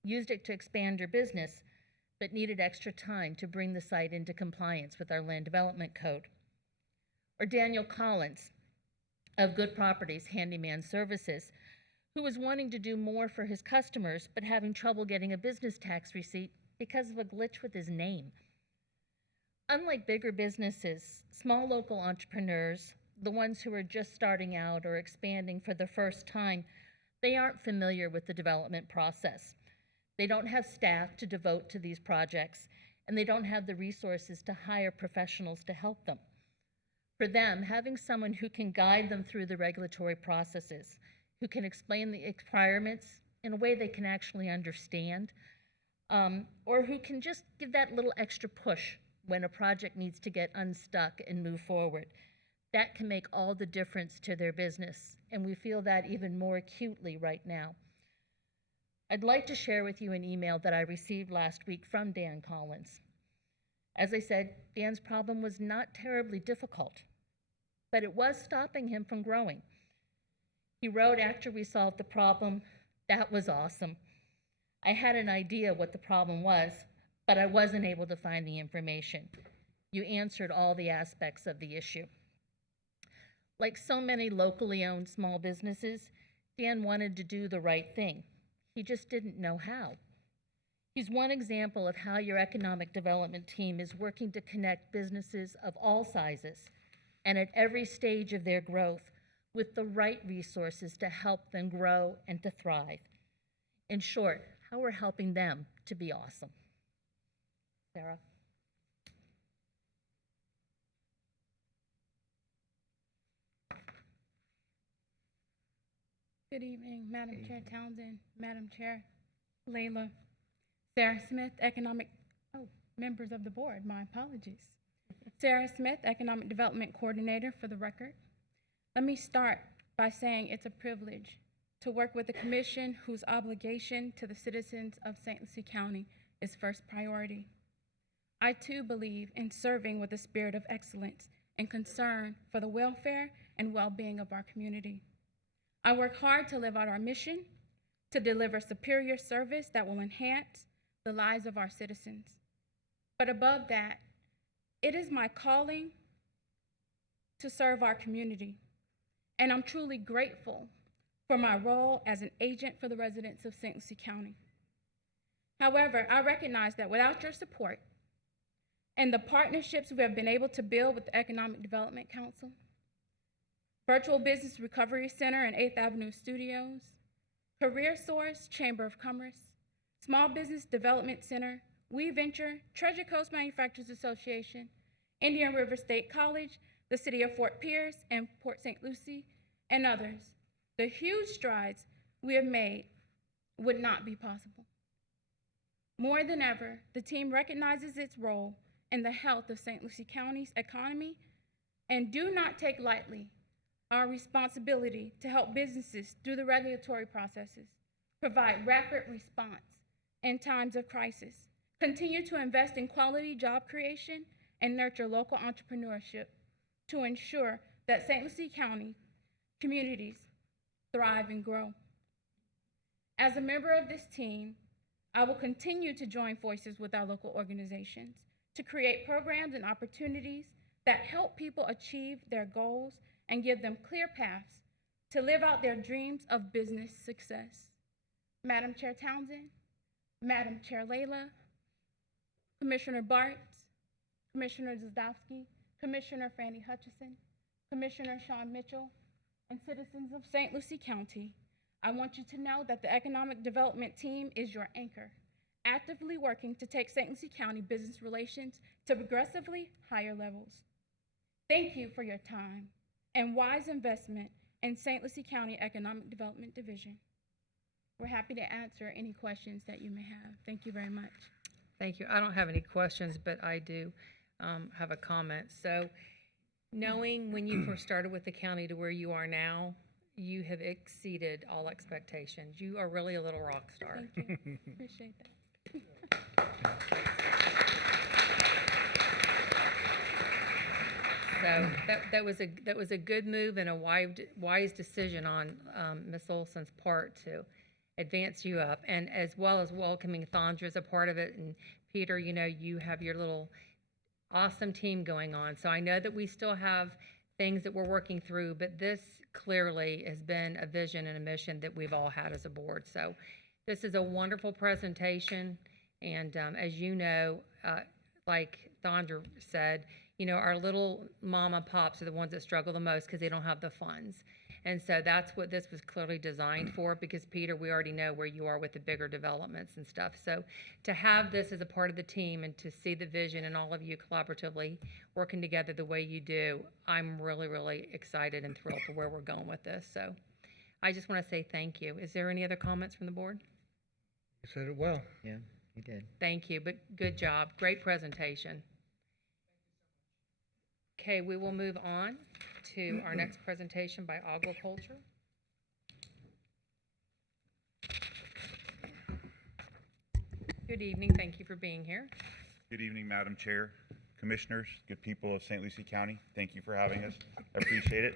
used it to expand her business, but needed extra time to bring the site into compliance with our land development code. Or Daniel Collins of Good Properties Handyman Services, who was wanting to do more for his customers, but having trouble getting a business tax receipt because of a glitch with his name. Unlike bigger businesses, small local entrepreneurs, the ones who are just starting out or expanding for the first time, they aren't familiar with the development process. They don't have staff to devote to these projects, and they don't have the resources to hire professionals to help them. For them, having someone who can guide them through the regulatory processes, who can explain the requirements in a way they can actually understand, or who can just give that little extra push when a project needs to get unstuck and move forward, that can make all the difference to their business, and we feel that even more acutely right now. I'd like to share with you an email that I received last week from Dan Collins. As I said, Dan's problem was not terribly difficult, but it was stopping him from growing. He wrote after we solved the problem, "That was awesome. I had an idea what the problem was, but I wasn't able to find the information. You answered all the aspects of the issue. Like so many locally owned small businesses, Dan wanted to do the right thing. He just didn't know how. He's one example of how your economic development team is working to connect businesses of all sizes and at every stage of their growth with the right resources to help them grow and to thrive. In short, how we're helping them to be awesome. Sarah? Good evening, Madam Chair Townsend, Madam Chair Layla, Sarah Smith, members of the board, my apologies. Sarah Smith, Economic Development Coordinator for the record. Let me start by saying it's a privilege to work with a commission whose obligation to the citizens of St. Lucie County is first priority. I too believe in serving with a spirit of excellence and concern for the welfare and well-being of our community. I work hard to live out our mission, to deliver superior service that will enhance the lives of our citizens. But above that, it is my calling to serve our community, and I'm truly grateful for my role as an agent for the residents of St. Lucie County. However, I recognize that without your support and the partnerships we have been able to build with the Economic Development Council, Virtual Business Recovery Center and 8th Avenue Studios, Career Source, Chamber of Commerce, Small Business Development Center, WeVenture, Treasure Coast Manufacturers Association, Indian River State College, the City of Fort Pierce and Port St. Lucie, and others, the huge strides we have made would not be possible. More than ever, the team recognizes its role in the health of St. Lucie County's economy and do not take lightly our responsibility to help businesses through the regulatory processes, provide rapid response in times of crisis, continue to invest in quality job creation, and nurture local entrepreneurship to ensure that St. Lucie County communities thrive and grow. As a member of this team, I will continue to join forces with our local organizations to create programs and opportunities that help people achieve their goals and give them clear paths to live out their dreams of business success. Madam Chair Townsend, Madam Chair Layla, Commissioner Bartz, Commissioner Zdowski, Commissioner Fanny Hutchison, Commissioner Sean Mitchell, and citizens of St. Lucie County, I want you to know that the Economic Development Team is your anchor, actively working to take St. Lucie County business relations to progressively higher levels. Thank you for your time and wise investment in St. Lucie County Economic Development Division. We're happy to answer any questions that you may have. Thank you very much. Thank you. I don't have any questions, but I do have a comment. So knowing when you first started with the county to where you are now, you have exceeded all expectations. You are really a little rock star. Thank you. Appreciate that. So that was a good move and a wise decision on Ms. Olson's part to advance you up, and as well as welcoming Thondra as a part of it. And Peter, you know, you have your little awesome team going on. So I know that we still have things that we're working through, but this clearly has been a vision and a mission that we've all had as a board. So this is a wonderful presentation, and as you know, like Thondra said, you know, our little mom and pops are the ones that struggle the most because they don't have the funds. And so that's what this was clearly designed for, because Peter, we already know where you are with the bigger developments and stuff. So to have this as a part of the team and to see the vision and all of you collaboratively working together the way you do, I'm really, really excited and thrilled for where we're going with this. So I just want to say thank you. Is there any other comments from the board? You said it well. Yeah, you did. Thank you, but good job. Great presentation. Okay, we will move on to our next presentation by Agriculture. Good evening, thank you for being here. Good evening, Madam Chair, Commissioners, good people of St. Lucie County. Thank you for having us. I appreciate it.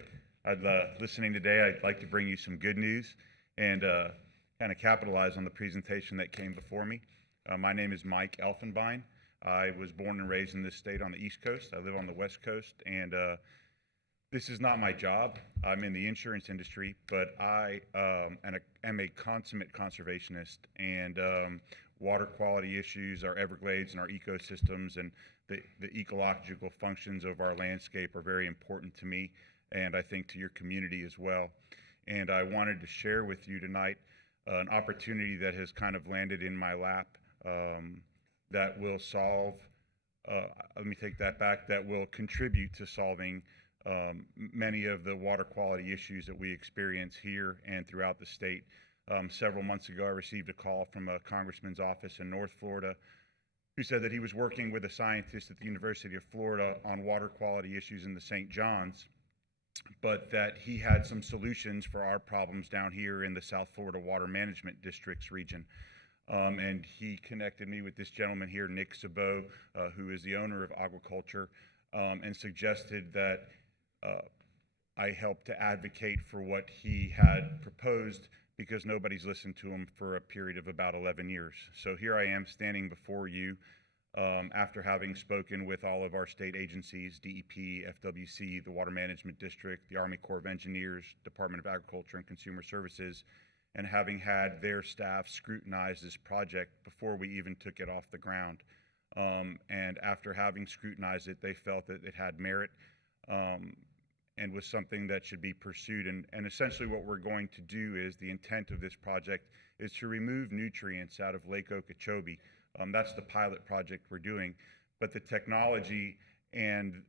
Listening today, I'd like to bring you some good news and kind of capitalize on the presentation that came before me. My name is Mike Elfenbein. I was born and raised in this state on the East Coast. I live on the West Coast, and this is not my job. I'm in the insurance industry, but I am a consummate conservationist, and water quality issues, our Everglades and our ecosystems, and the ecological functions of our landscape are very important to me, and I think to your community as well. And I wanted to share with you tonight an opportunity that has kind of landed in my lap that will solve, let me take that back, that will contribute to solving many of the water quality issues that we experience here and throughout the state. Several months ago, I received a call from a congressman's office in North Florida who said that he was working with a scientist at the University of Florida on water quality issues in the St. Johns, but that he had some solutions for our problems down here in the South Florida Water Management Districts region. And he connected me with this gentleman here, Nick Sabot, who is the owner of Agriculture, and suggested that I help to advocate for what he had proposed, because nobody's listened to him for a period of about 11 years. So here I am standing before you after having spoken with all of our state agencies, DEP, FWC, the Water Management District, the Army Corps of Engineers, Department of Agriculture and Consumer Services, and having had their staff scrutinize this project before we even took it off the ground. And after having scrutinized it, they felt that it had merit and was something that should be pursued. And essentially what we're going to do is, the intent of this project is to remove nutrients out of Lake Okeechobee. That's the pilot project we're doing. But the technology and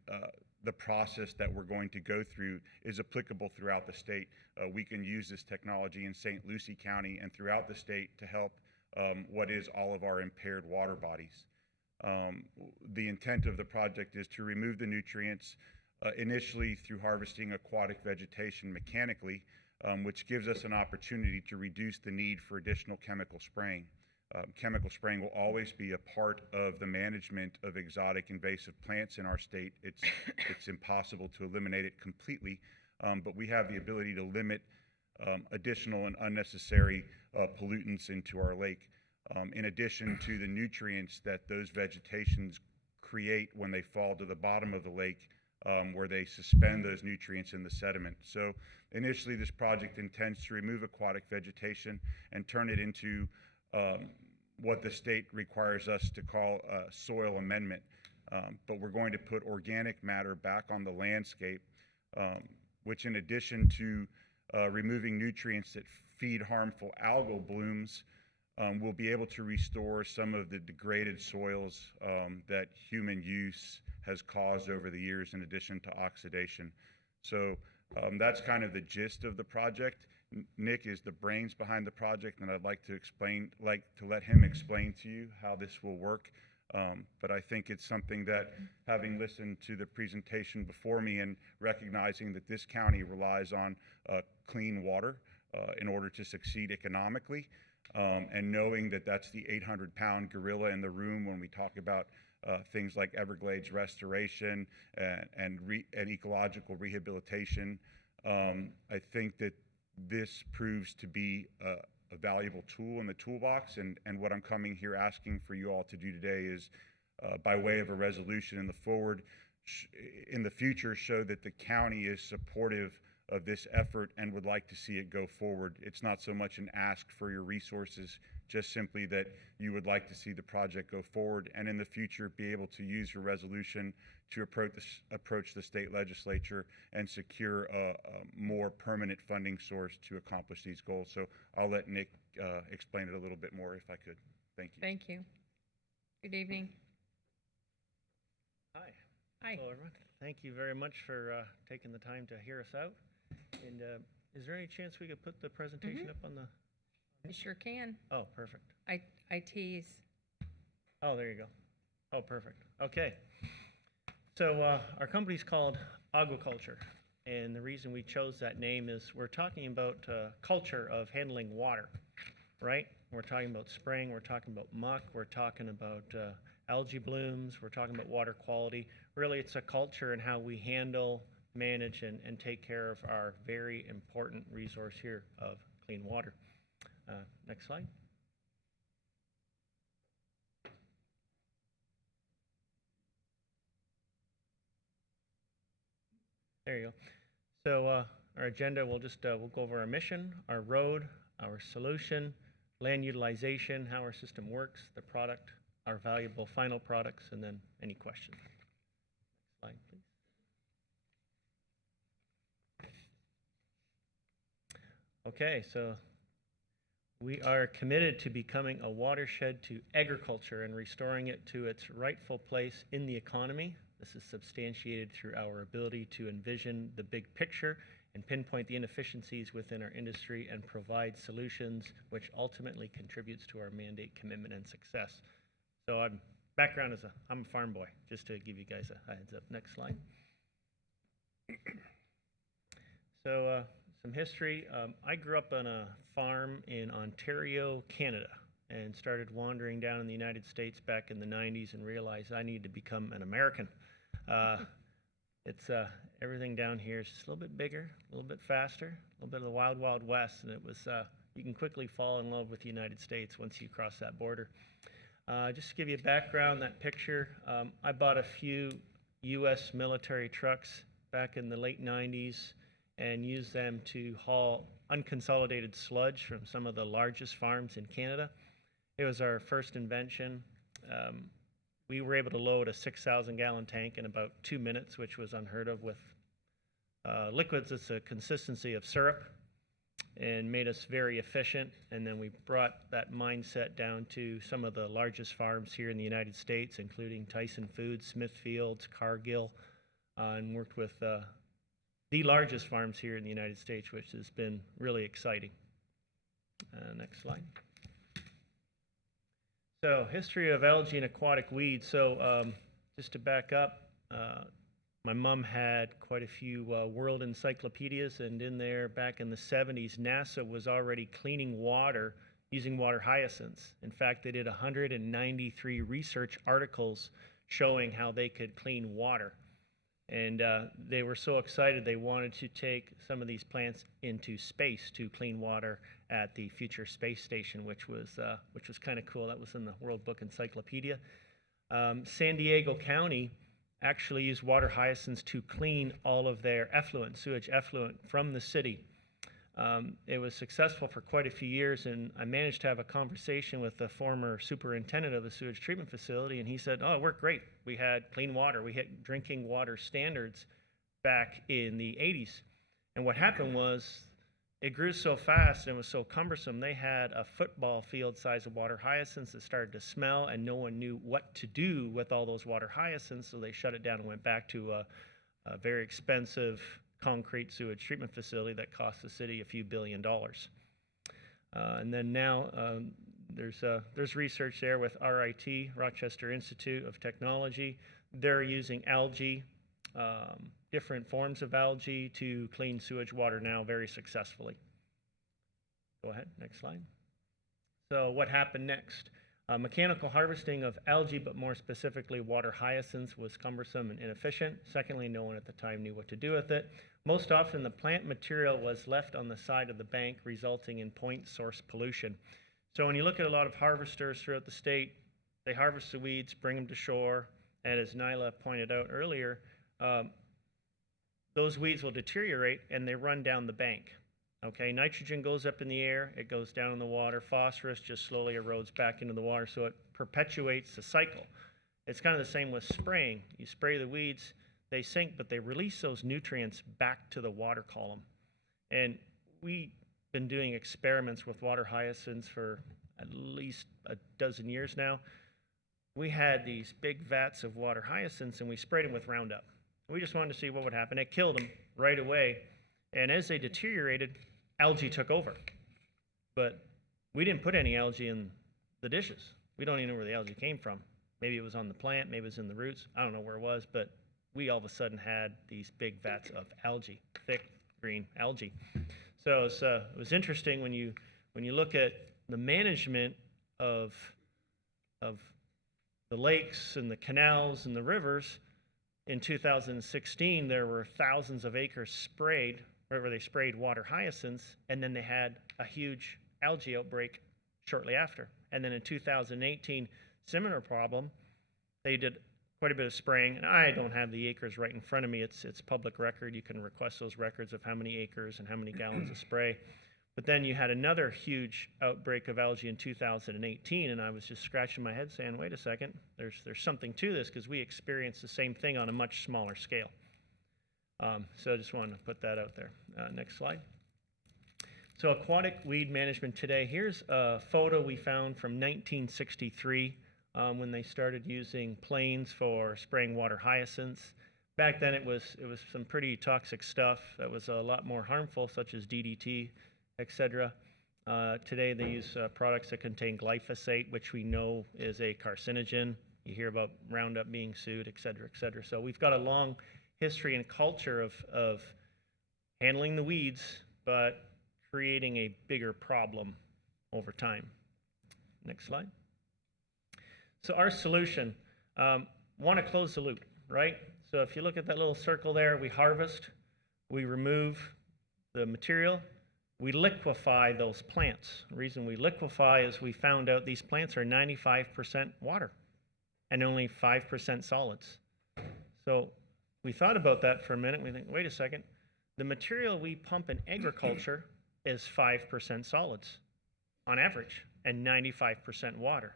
the process that we're going to go through is applicable throughout the state. We can use this technology in St. Lucie County and throughout the state to help what is all of our impaired water bodies. The intent of the project is to remove the nutrients initially through harvesting aquatic vegetation mechanically, which gives us an opportunity to reduce the need for additional chemical spraying. Chemical spraying will always be a part of the management of exotic invasive plants in our state. It's impossible to eliminate it completely, but we have the ability to limit additional and unnecessary pollutants into our lake. In addition to the nutrients that those vegetations create when they fall to the bottom of the lake, where they suspend those nutrients in the sediment. So initially this project intends to remove aquatic vegetation and turn it into what the state requires us to call soil amendment. But we're going to put organic matter back on the landscape, which, in addition to removing nutrients that feed harmful algal blooms, will be able to restore some of the degraded soils that human use has caused over the years, in addition to oxidation. So that's kind of the gist of the project. Nick is the brains behind the project, and I'd like to let him explain to you how this will work. But I think it's something that, having listened to the presentation before me and recognizing that this county relies on clean water in order to succeed economically, and knowing that that's the 800-pound gorilla in the room when we talk about things like Everglades restoration and ecological rehabilitation, I think that this proves to be a valuable tool in the toolbox. And what I'm coming here asking for you all to do today is, by way of a resolution in the future, show that the county is supportive of this effort and would like to see it go forward. It's not so much an ask for your resources, just simply that you would like to see the project go forward, and in the future be able to use your resolution to approach the state legislature and secure a more permanent funding source to accomplish these goals. So I'll let Nick explain it a little bit more if I could. Thank you. Thank you. Good evening. Hi. Hi. Hello, everyone. Thank you very much for taking the time to hear us out. And is there any chance we could put the presentation up on the... You sure can. Oh, perfect. I tease. Oh, there you go. Oh, perfect. Okay. So our company's called Agriculture, and the reason we chose that name is we're talking about culture of handling water, right? We're talking about spraying, we're talking about muck, we're talking about algae blooms, we're talking about water quality. Really, it's a culture in how we handle, manage, and take care of our very important resource here of clean water. Next slide. There you go. So our agenda, we'll go over our mission, our road, our solution, land utilization, how our system works, the product, our valuable final products, and then any questions. Next slide, please. Okay, so we are committed to becoming a watershed to agriculture and restoring it to its rightful place in the economy. This is substantiated through our ability to envision the big picture and pinpoint the inefficiencies within our industry and provide solutions which ultimately contributes to our mandate, commitment, and success. So I'm a farm boy, just to give you guys a heads up. Next slide. So some history. I grew up on a farm in Ontario, Canada, and started wandering down in the United States back in the 90s and realized I needed to become an American. Everything down here is just a little bit bigger, a little bit faster, a little bit of the wild, wild west, and it was, you can quickly fall in love with the United States once you cross that border. Just to give you a background, that picture, I bought a few U.S. military trucks back in the late 90s and used them to haul unconsolidated sludge from some of the largest farms in Canada. It was our first invention. We were able to load a 6,000-gallon tank in about 2 minutes, which was unheard of with liquids. It's a consistency of syrup and made us very efficient. And then we brought that mindset down to some of the largest farms here in the United States, including Tyson Foods, Smithfields, Cargill, and worked with the largest farms here in the United States, which has been really exciting. Next slide. So, history of algae and aquatic weeds. So, just to back up, my mom had quite a few world encyclopedias, and in there, back in the 70s, NASA was already cleaning water using water hyacinths. In fact, they did 193 research articles showing how they could clean water. And they were so excited they wanted to take some of these plants into space to clean water at the future space station, which was kind of cool. That was in the World Book Encyclopedia. San Diego County actually used water hyacinths to clean all of their effluent, sewage effluent from the city. It was successful for quite a few years, and I managed to have a conversation with the former superintendent of the sewage treatment facility, and he said, oh, it worked great. We had clean water. We hit drinking water standards back in the 80s. And what happened was it grew so fast and it was so cumbersome, they had a football field size of water hyacinths that started to smell, and no one knew what to do with all those water hyacinths, so they shut it down and went back to a very expensive concrete sewage treatment facility that cost the city a few $1 billion. And then now there's research there with RIT, Rochester Institute of Technology. They're using algae, different forms of algae to clean sewage water now very successfully. Go ahead, next slide. So what happened next? Mechanical harvesting of algae, but more specifically water hyacinths, was cumbersome and inefficient. Secondly, no one at the time knew what to do with it. Most often, the plant material was left on the side of the bank, resulting in point source pollution. So when you look at a lot of harvesters throughout the state, they harvest the weeds, bring them to shore, and as Nyla pointed out earlier, those weeds will deteriorate and they run down the bank. Okay, nitrogen goes up in the air, it goes down in the water, phosphorus just slowly erodes back into the water, so it perpetuates the cycle. It's kind of the same with spraying. You spray the weeds, they sink, but they release those nutrients back to the water column. And we've been doing experiments with water hyacinths for at least a dozen years now. We had these big vats of water hyacinths and we sprayed them with Roundup. We just wanted to see what would happen. It killed them right away. And as they deteriorated, algae took over. But we didn't put any algae in the dishes. We don't even know where the algae came from. Maybe it was on the plant, maybe it was in the roots. I don't know where it was, but we all of a sudden had these big vats of algae, thick green algae. So it was interesting when you look at the management of the lakes and the canals and the rivers. In 2016, there were thousands of acres sprayed, wherever they sprayed water hyacinths, and then they had a huge algae outbreak shortly after. And then in 2018, similar problem, they did quite a bit of spraying. And I don't have the acres right in front of me. It's public record. You can request those records of how many acres and how many gallons of spray. But then you had another huge outbreak of algae in 2018, and I was just scratching my head saying, wait a second, there's something to this, because we experienced the same thing on a much smaller scale. So I just wanted to put that out there. Next slide. So aquatic weed management today. Here's a photo we found from 1963 when they started using planes for spraying water hyacinths. Back then it was some pretty toxic stuff that was a lot more harmful, such as DDT, etc. Today they use products that contain glyphosate, which we know is a carcinogen. You hear about Roundup being sued, etc., etc. So we've got a long history and culture of handling the weeds, but creating a bigger problem over time. Next slide. So our solution, want to close the loop, right? So if you look at that little circle there, we harvest, we remove the material, we liquefy those plants. The reason we liquefy is we found out these plants are 95% water and only 5% solids. So we thought about that for a minute. We think, wait a second, the material we pump in agriculture is 5% solids on average and 95% water.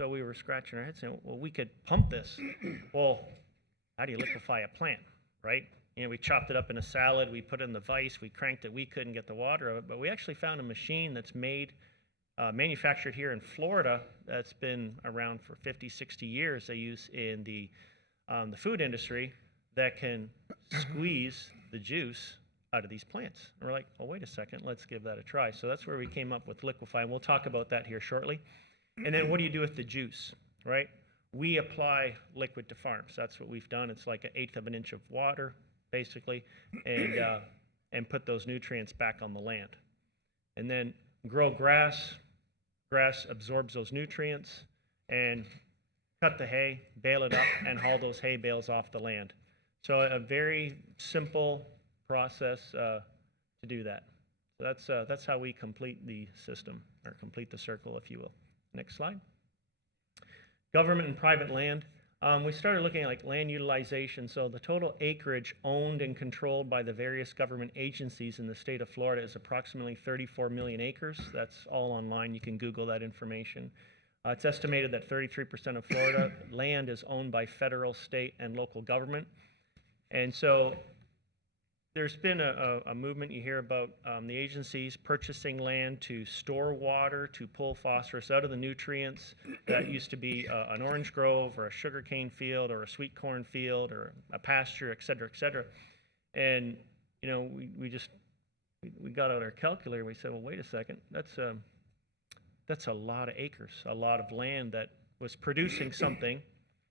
So we were scratching our heads saying, well, we could pump this. Well, how do you liquefy a plant, right? You know, we chopped it up in a salad, we put it in the vise, we cranked it, we couldn't get the water out of it, but we actually found a machine that's manufactured here in Florida that's been around for 50, 60 years. They use in the food industry that can squeeze the juice out of these plants. And we're like, oh, wait a second, let's give that a try. So that's where we came up with Liquefy, and we'll talk about that here shortly. And then what do you do with the juice, right? We apply liquid to farms. That's what we've done. It's like 1/8 of an inch of water, basically, and put those nutrients back on the land. And then grow grass. Grass absorbs those nutrients, and cut the hay, bale it up, and haul those hay bales off the land. So a very simple process to do that. So that's how we complete the system, or complete the circle, if you will. Next slide. Government and private land. We started looking at like land utilization. So the total acreage owned and controlled by the various government agencies in the state of Florida is approximately 34 million acres. That's all online. You can Google that information. It's estimated that 33% of Florida land is owned by federal, state, and local government. And so there's been a movement you hear about the agencies purchasing land to store water, to pull phosphorus out of the nutrients that used to be an orange grove or a sugarcane field or a sweet corn field or a pasture, et cetera, et cetera. And, you know, we got out our calculator. We said, well, wait a second, that's a lot of acres, a lot of land that was producing something,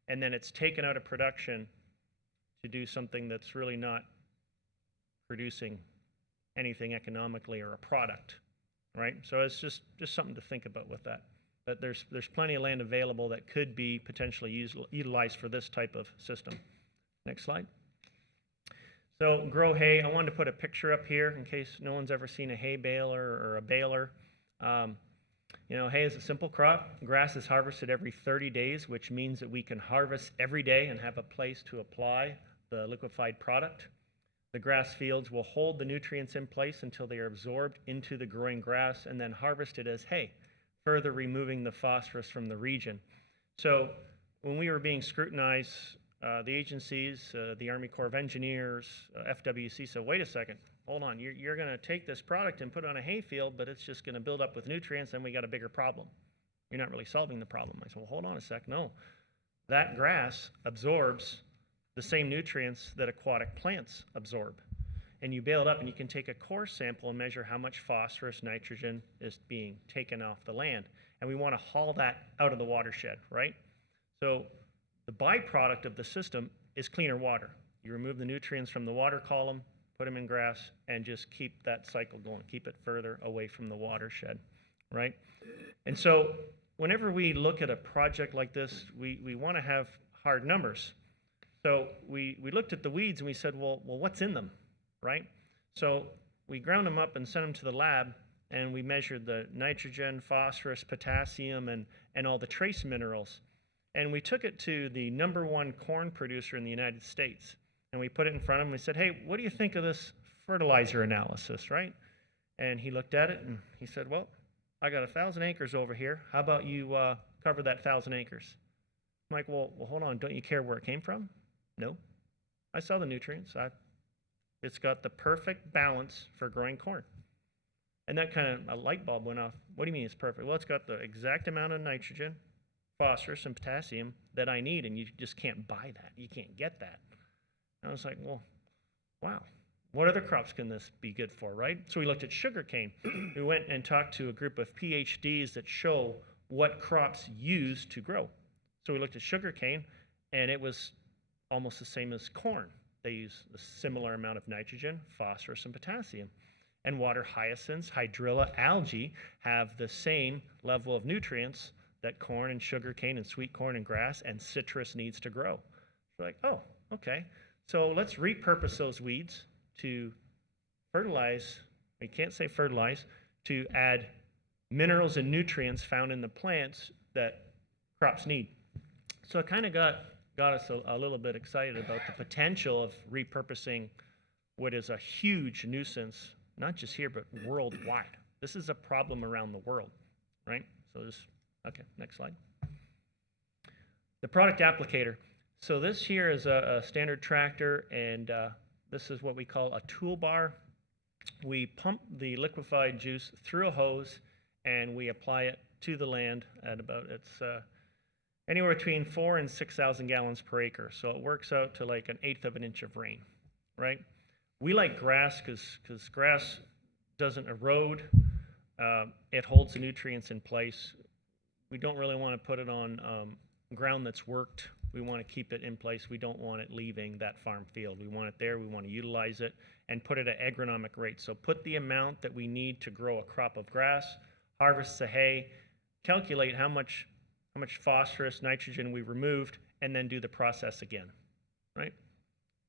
and then it's taken out of production to do something that's really not producing anything economically or a product, right? So it's just something to think about with that. But there's plenty of land available that could be potentially utilized for this type of system. Next slide. So grow hay. I wanted to put a picture up here in case no one's ever seen a hay baler or a baler. You know, hay is a simple crop. Grass is harvested every 30 days, which means that we can harvest every day and have a place to apply the liquefied product. The grass fields will hold the nutrients in place until they are absorbed into the growing grass and then harvested as hay, further removing the phosphorus from the region. So when we were being scrutinized, the agencies, the Army Corps of Engineers, FWC said, wait a second, hold on, you're going to take this product and put it on a hay field, but it's just going to build up with nutrients, and we got a bigger problem. You're not really solving the problem. I said, well, hold on a sec. No, that grass absorbs the same nutrients that aquatic plants absorb. And you bale it up, and you can take a core sample and measure how much phosphorus, nitrogen is being taken off the land. And we want to haul that out of the watershed, right? So the byproduct of the system is cleaner water. You remove the nutrients from the water column, put them in grass, and just keep that cycle going, keep it further away from the watershed, right? And so whenever we look at a project like this, we want to have hard numbers. So we looked at the weeds and we said, well, what's in them, right? So we ground them up and sent them to the lab, and we measured the nitrogen, phosphorus, potassium, and all the trace minerals. And we took it to the #1 corn producer in the United States. And we put it in front of him. We said, hey, what do you think of this fertilizer analysis, right? And he looked at it and he said, well, I got 1,000 acres over here. How about you cover that 1,000 acres? I'm like, well, hold on. Don't you care where it came from? No. I saw the nutrients. It's got the perfect balance for growing corn. And that kind of, a light bulb went off. What do you mean it's perfect? Well, it's got the exact amount of nitrogen, phosphorus, and potassium that I need, and you just can't buy that. You can't get that. And I was like, well, wow. What other crops can this be good for, right? So we looked at sugarcane. We went and talked to a group of PhDs that show what crops use to grow. So we looked at sugarcane, and it was almost the same as corn. They use a similar amount of nitrogen, phosphorus, and potassium. And water hyacinths, hydrilla, algae have the same level of nutrients that corn and sugarcane and sweet corn and grass and citrus needs to grow. We're like, oh, okay. So let's repurpose those weeds to fertilize, we can't say fertilize, to add minerals and nutrients found in the plants that crops need. So it kind of got us a little bit excited about the potential of repurposing what is a huge nuisance, not just here, but worldwide. This is a problem around the world, right? So this, okay, next slide. The product applicator. So this here is a standard tractor, and this is what we call a toolbar. We pump the liquefied juice through a hose, and we apply it to the land at about, it's anywhere between 4,000 and 6,000 gallons per acre. So it works out to like 1/8 of an inch of rain, right? We like grass because grass doesn't erode. It holds the nutrients in place. We don't really want to put it on ground that's worked. We want to keep it in place. We don't want it leaving that farm field. We want it there. We want to utilize it and put it at agronomic rates. So put the amount that we need to grow a crop of grass, harvest the hay, calculate how much phosphorus, nitrogen we removed, and then do the process again, right?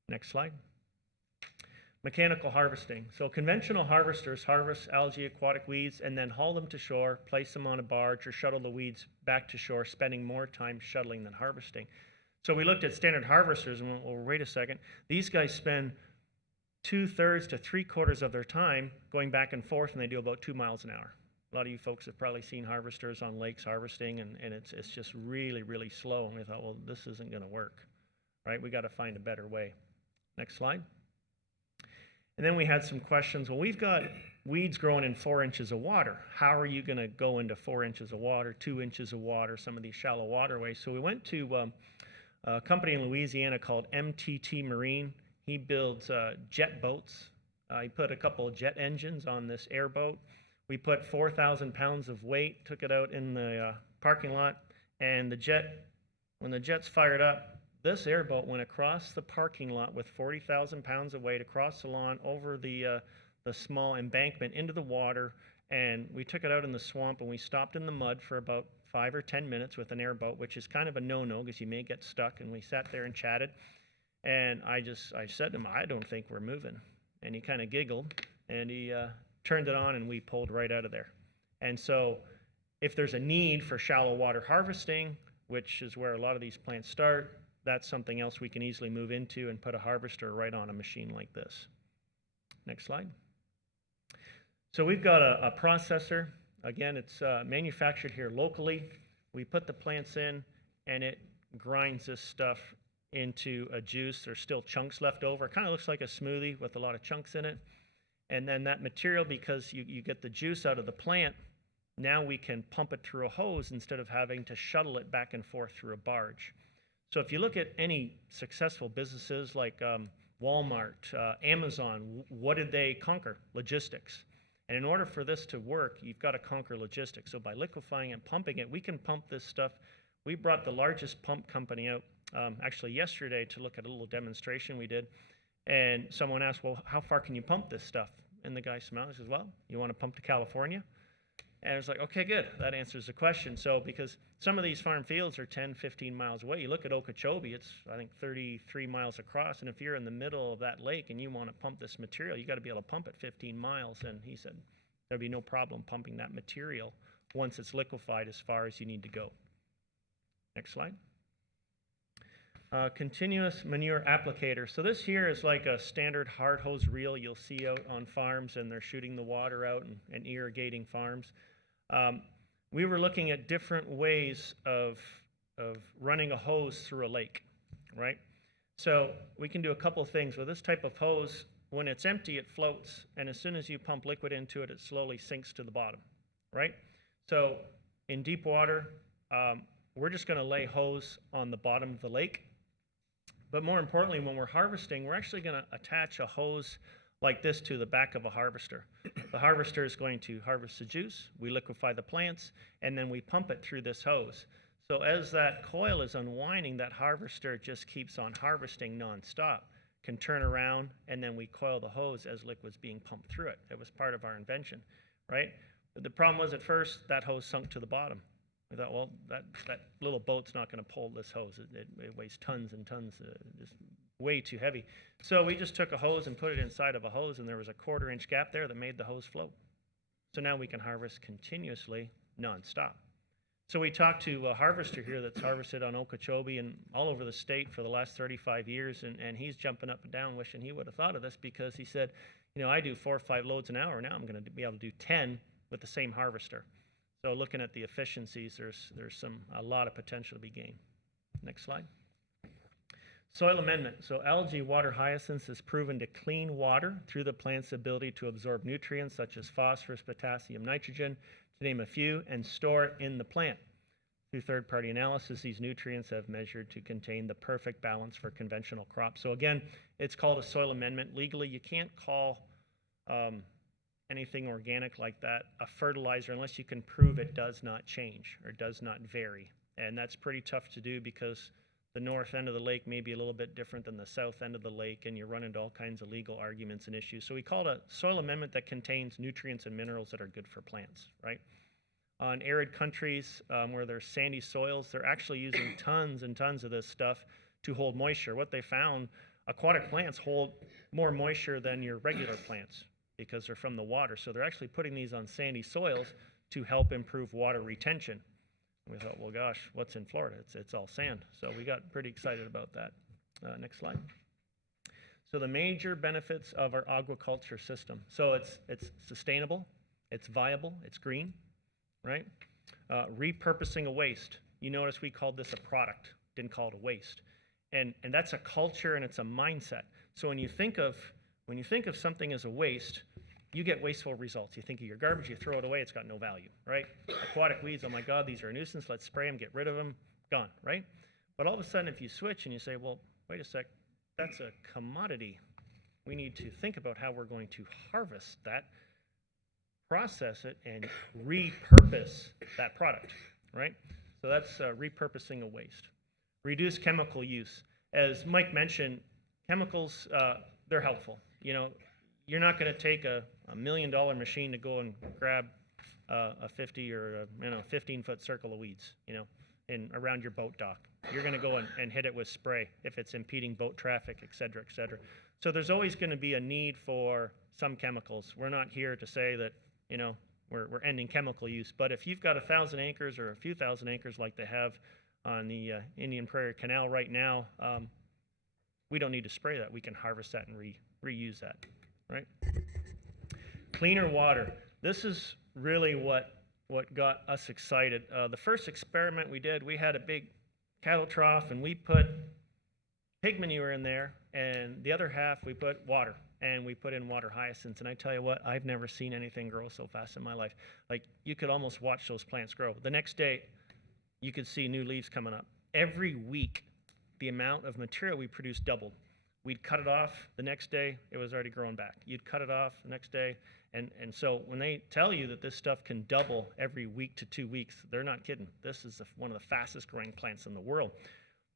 Next slide. Mechanical harvesting. So conventional harvesters harvest algae, aquatic weeds, and then haul them to shore, place them on a barge, or shuttle the weeds back to shore, spending more time shuttling than harvesting. So we looked at standard harvesters and went, well, wait a second. These guys spend 2/3 to 3/4 of their time going back and forth, and they do about 2 miles an hour. A lot of you folks have probably seen harvesters on lakes harvesting, and it's just really, really slow. And we thought, well, this isn't going to work, right? We got to find a better way. Next slide. And then we had some questions. Well, we've got weeds growing in 4 inches of water. How are you going to go into 4 inches of water, 2 inches of water, some of these shallow waterways? So we went to a company in Louisiana called MTT Marine. He builds jet boats. He put a couple of jet engines on this airboat. We put 4,000 pounds of weight, took it out in the parking lot, and when the jet's fired up, this airboat went across the parking lot with 40,000 pounds of weight across the lawn, over the small embankment into the water, and we took it out in the swamp, and we stopped in the mud for about 5 or 10 minutes with an airboat, which is kind of a no-no because you may get stuck, and we sat there and chatted, and I said to him, I don't think we're moving, and he kind of giggled, and he turned it on, and we pulled right out of there. And so if there's a need for shallow water harvesting, which is where a lot of these plants start, that's something else we can easily move into and put a harvester right on a machine like this. Next slide. So we've got a processor. Again, it's manufactured here locally. We put the plants in, and it grinds this stuff into a juice. There's still chunks left over. It kind of looks like a smoothie with a lot of chunks in it. And then that material, because you get the juice out of the plant, now we can pump it through a hose instead of having to shuttle it back and forth through a barge. So if you look at any successful businesses like Walmart, Amazon, what did they conquer? Logistics. And in order for this to work, you've got to conquer logistics. So by liquefying and pumping it, we can pump this stuff. We brought the largest pump company out actually yesterday to look at a little demonstration we did. And someone asked, well, how far can you pump this stuff? And the guy smiled and says, well, you want to pump to California? And it's like, okay, good. That answers the question. So because some of these farm fields are 10, 15 miles away. You look at Okeechobee, it's, I think, 33 miles across. And if you're in the middle of that lake and you want to pump this material, you got to be able to pump it 15 miles. And he said there'd be no problem pumping that material once it's liquefied as far as you need to go. Next slide. Continuous manure applicator. So this here is like a standard hard hose reel you'll see out on farms, and they're shooting the water out and irrigating farms. We were looking at different ways of running a hose through a lake, right? So we can do a couple of things. With this type of hose, when it's empty, it floats, and as soon as you pump liquid into it, it slowly sinks to the bottom, right? So in deep water, we're just going to lay hose on the bottom of the lake. But more importantly, when we're harvesting, we're actually going to attach a hose like this to the back of a harvester. The harvester is going to harvest the juice, we liquefy the plants, and then we pump it through this hose. So as that coil is unwinding, that harvester just keeps on harvesting nonstop, can turn around, and then we coil the hose as liquid's being pumped through it. It was part of our invention, right? But the problem was at first, that hose sunk to the bottom. We thought, well, that little boat's not going to pull this hose. It weighs tons and tons, just way too heavy. So we just took a hose and put it inside of a hose, and there was a 1/4-inch gap there that made the hose float. So now we can harvest continuously, nonstop. So we talked to a harvester here that's harvested on Okeechobee and all over the state for the last 35 years, and he's jumping up and down wishing he would have thought of this, because he said, you know, I do 4 or 5 loads an hour. Now I'm going to be able to do 10 with the same harvester. So looking at the efficiencies, there's a lot of potential to be gained. Next slide. Soil amendment. So algae water hyacinths is proven to clean water through the plant's ability to absorb nutrients such as phosphorus, potassium, nitrogen, to name a few, and store it in the plant. Through third-party analysis, these nutrients have measured to contain the perfect balance for conventional crops. So again, it's called a soil amendment. Legally, you can't call anything organic like that a fertilizer unless you can prove it does not change or does not vary. And that's pretty tough to do, because the north end of the lake may be a little bit different than the south end of the lake, and you run into all kinds of legal arguments and issues. So we call it a soil amendment that contains nutrients and minerals that are good for plants, right? On arid countries where there's sandy soils, they're actually using tons and tons of this stuff to hold moisture. What they found, aquatic plants hold more moisture than your regular plants because they're from the water. So they're actually putting these on sandy soils to help improve water retention. We thought, well, gosh, what's in Florida? It's all sand. So we got pretty excited about that. Next slide. So the major benefits of our aquaculture system. So it's sustainable, it's viable, it's green, right? Repurposing a waste. You notice we called this a product, didn't call it a waste. And that's a culture and it's a mindset. So when you think of something as a waste, you get wasteful results. You think of your garbage, you throw it away, it's got no value, right? Aquatic weeds, oh my God, these are a nuisance, let's spray them, get rid of them, gone, right? But all of a sudden, if you switch and you say, well, wait a sec, that's a commodity. We need to think about how we're going to harvest that, process it, and repurpose that product, right? So that's repurposing a waste. Reduce chemical use. As Mike mentioned, chemicals, they're helpful. You know, you're not going to take a $1 million machine to go and grab a 50 or 15-foot circle of weeds, you know, around your boat dock. You're going to go and hit it with spray if it's impeding boat traffic, et cetera, et cetera. So there's always going to be a need for some chemicals. We're not here to say that, you know, we're ending chemical use. But if you've got 1,000 acres or a few thousand acres like they have on the Indian Prairie Canal right now, we don't need to spray that. We can harvest that and reuse that. Right? Cleaner water. This is really what got us excited. The first experiment we did, we had a big cattle trough and we put pig manure in there, and the other half we put water, and we put in water hyacinths. And I tell you what, I've never seen anything grow so fast in my life. Like, you could almost watch those plants grow. The next day, you could see new leaves coming up. Every week, the amount of material we produced doubled. We'd cut it off, the next day it was already growing back. You'd cut it off the next day, and so when they tell you that this stuff can double every week to 2 weeks, they're not kidding. This is one of the fastest growing plants in the world.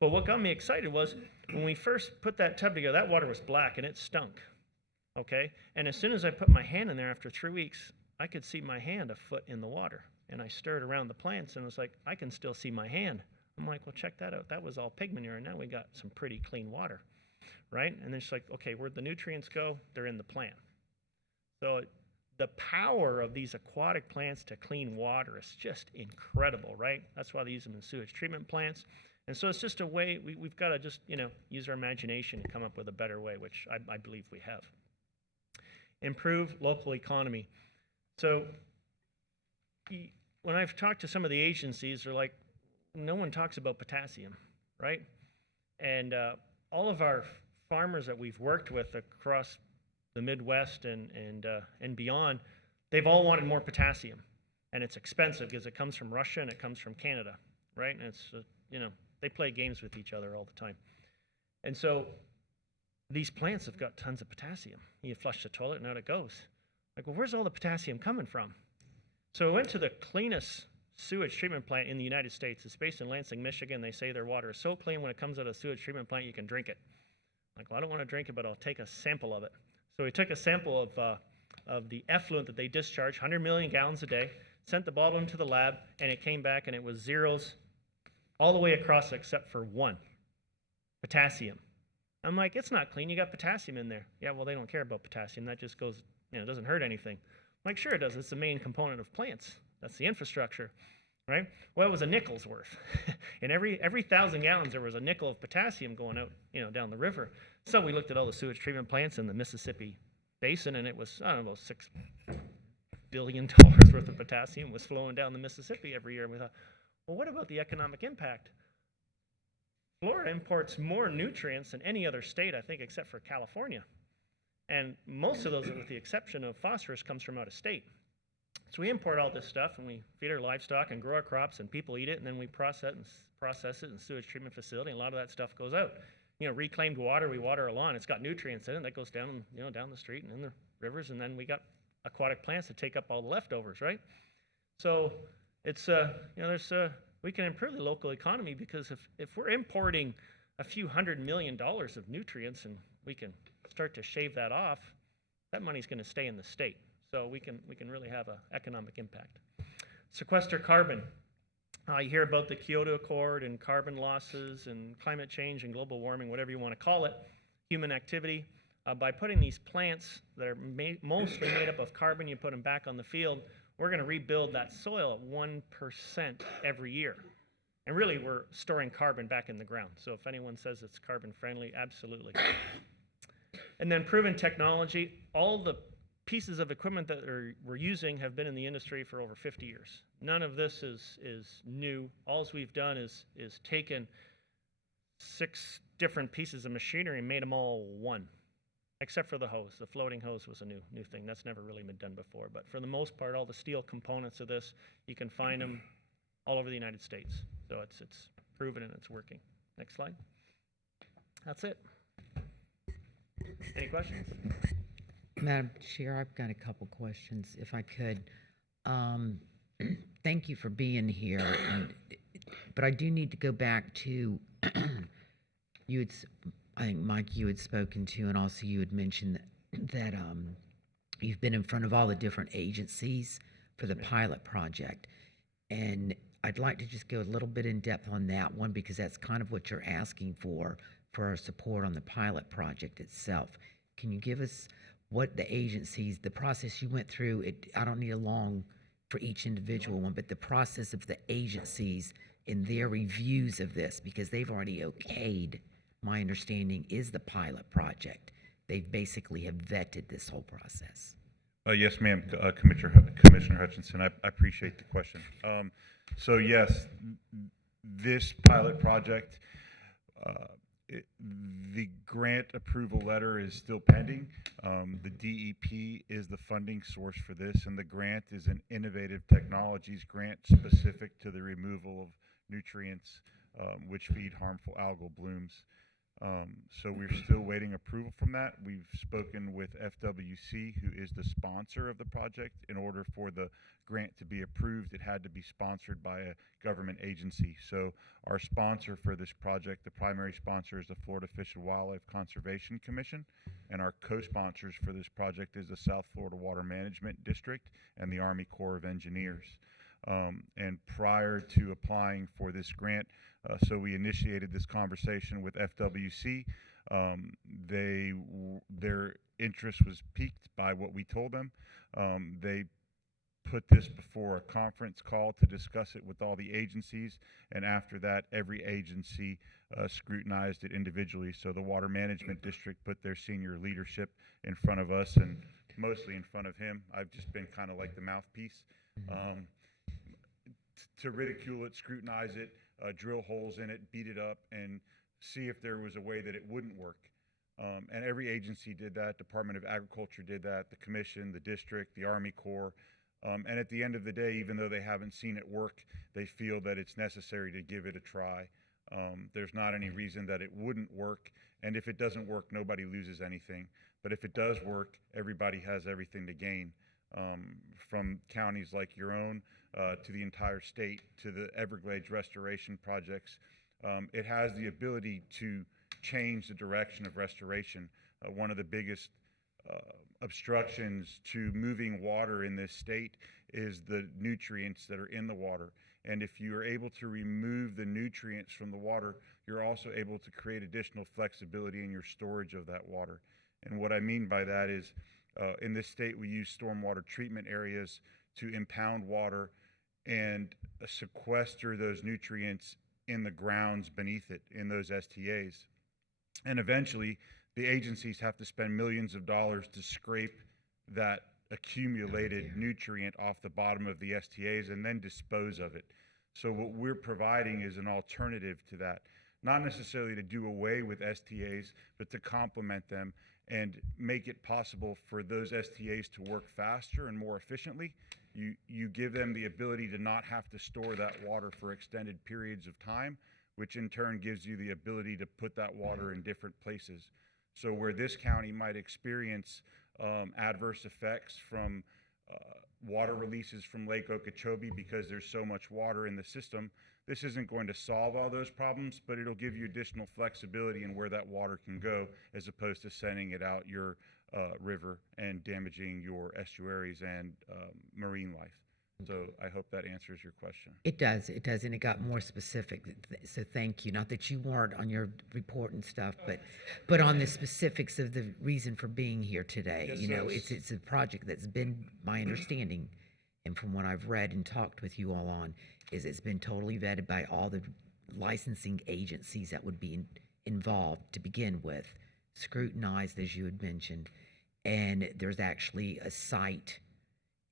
But what got me excited was when we first put that tub together, that water was black and it stunk, okay? And as soon as I put my hand in there after 3 weeks, I could see my hand a foot in the water. And I stirred around the plants and it was like, I can still see my hand. I'm like, well, check that out. That was all pig manure, and now we got some pretty clean water. Right? And then it's like, okay, where'd the nutrients go? They're in the plant. So the power of these aquatic plants to clean water is just incredible, right? That's why they use them in sewage treatment plants. And so it's just a way, we've got to just, use our imagination and come up with a better way, which I believe we have. Improve local economy. So when I've talked to some of the agencies, they're like, no one talks about potassium, right? And all of our farmers that we've worked with across the Midwest and beyond, they've all wanted more potassium. And it's expensive because it comes from Russia and it comes from Canada, right? And it's, they play games with each other all the time. And so these plants have got tons of potassium. You flush the toilet and out it goes. Like, well, where's all the potassium coming from? So I went to the cleanest sewage treatment plant in the United States. It's based in Lansing, Michigan. They say their water is so clean when it comes out of a sewage treatment plant you can drink it. Like, well, I don't want to drink it, but I'll take a sample of it. So we took a sample of the effluent that they discharge, 100 million gallons a day, sent the bottle into the lab, and it came back and it was zeros all the way across except for one, potassium. I'm like, it's not clean. You got potassium in there. Yeah, well, they don't care about potassium. That just goes, it doesn't hurt anything. I'm like, sure it does. It's the main component of plants. That's the infrastructure, right? Well, it was a nickel's worth. In every 1,000 gallons, there was a nickel of potassium going out, down the river. So we looked at all the sewage treatment plants in the Mississippi basin, and it was, I don't know, about $6 billion worth of potassium was flowing down the Mississippi every year. And we thought, well, what about the economic impact? Florida imports more nutrients than any other state, I think, except for California. And most of those, with the exception of phosphorus, comes from out of state. So we import all this stuff, and we feed our livestock and grow our crops, and people eat it, and then we process it in sewage treatment facility, and a lot of that stuff goes out. Reclaimed water, we water a lawn, it's got nutrients in it, that goes down, down the street and in the rivers, and then we got aquatic plants that take up all the leftovers, right? So it's, we can improve the local economy because if we're importing a few $100 million of nutrients and we can start to shave that off, that money's going to stay in the state. So we can really have an economic impact. Sequester carbon. You hear about the Kyoto Accord and carbon losses and climate change and global warming, whatever you want to call it, human activity. By putting these plants that are mostly made up of carbon, you put them back on the field, we're going to rebuild that soil at 1% every year. And really, we're storing carbon back in the ground. So if anyone says it's carbon friendly, absolutely. And then proven technology. All the pieces of equipment that we're using have been in the industry for over 50 years. None of this is new. All we've done is taken 6 different pieces of machinery and made them all one. Except for the hose. The floating hose was a new thing. That's never really been done before. But for the most part, all the steel components of this, you can find them all over the United States. So it's proven and it's working. Next slide. That's it. Any questions? Madam Chair, I've got a couple questions, if I could. Thank you for being here. But I do need to go back to I think, Mike, you had spoken to, and also you had mentioned that you've been in front of all the different agencies for the pilot project. And I'd like to just go a little bit in depth on that one, because that's kind of what you're asking for our support on the pilot project itself. Can you give us what the agencies, the process you went through? I don't need a long for each individual one, but the process of the agencies in their reviews of this, because they've already okayed, my understanding is the pilot project. They basically have vetted this whole process. Yes, ma'am, Commissioner Hutchinson. I appreciate the question. So yes, this pilot project, the grant approval letter is still pending. The DEP is the funding source for this, and the grant is an innovative technologies grant specific to the removal of nutrients which feed harmful algal blooms. So we're still waiting approval from that. We've spoken with FWC, who is the sponsor of the project. In order for the grant to be approved, it had to be sponsored by a government agency. So our sponsor for this project, the primary sponsor, is the Florida Fish and Wildlife Conservation Commission, and our co-sponsors for this project is the South Florida Water Management District and the Army Corps of Engineers. And prior to applying for this grant, so we initiated this conversation with FWC. Their interest was piqued by what we told them. They put this before a conference call to discuss it with all the agencies, and after that, every agency scrutinized it individually. So the Water Management District put their senior leadership in front of us and mostly in front of him. I've just been kind of like the mouthpiece. To ridicule it, scrutinize it, drill holes in it, beat it up, and see if there was a way that it wouldn't work. And every agency did that. Department of Agriculture did that, the commission, the district, the Army Corps. And at the end of the day, even though they haven't seen it work, they feel that it's necessary to give it a try. There's not any reason that it wouldn't work. And if it doesn't work, nobody loses anything. But if it does work, everybody has everything to gain. From counties like your own to the entire state to the Everglades restoration projects. It has the ability to change the direction of restoration. One of the biggest obstructions to moving water in this state is the nutrients that are in the water. And if you are able to remove the nutrients from the water, you're also able to create additional flexibility in your storage of that water. And what I mean by that is, in this state, we use stormwater treatment areas to impound water and sequester those nutrients in the grounds beneath it, in those STAs. And eventually, the agencies have to spend millions of dollars to scrape that accumulated nutrient off the bottom of the STAs and then dispose of it. So what we're providing is an alternative to that. Not necessarily to do away with STAs, but to complement them and make it possible for those STAs to work faster and more efficiently. You give them the ability to not have to store that water for extended periods of time, which in turn gives you the ability to put that water in different places. So where this county might experience adverse effects from water releases from Lake Okeechobee because there's so much water in the system, this isn't going to solve all those problems, but it'll give you additional flexibility in where that water can go, as opposed to sending it out your river and damaging your estuaries and marine life. So I hope that answers your question. It does, and it got more specific, so thank you. Not that you weren't on your report and stuff, but on the specifics of the reason for being here today. Yes, you know, yes. it's a project that's been, my understanding, and from what I've read and talked with you all on, is it's been totally vetted by all the licensing agencies that would be involved to begin with, scrutinized, as you had mentioned, and there's actually a site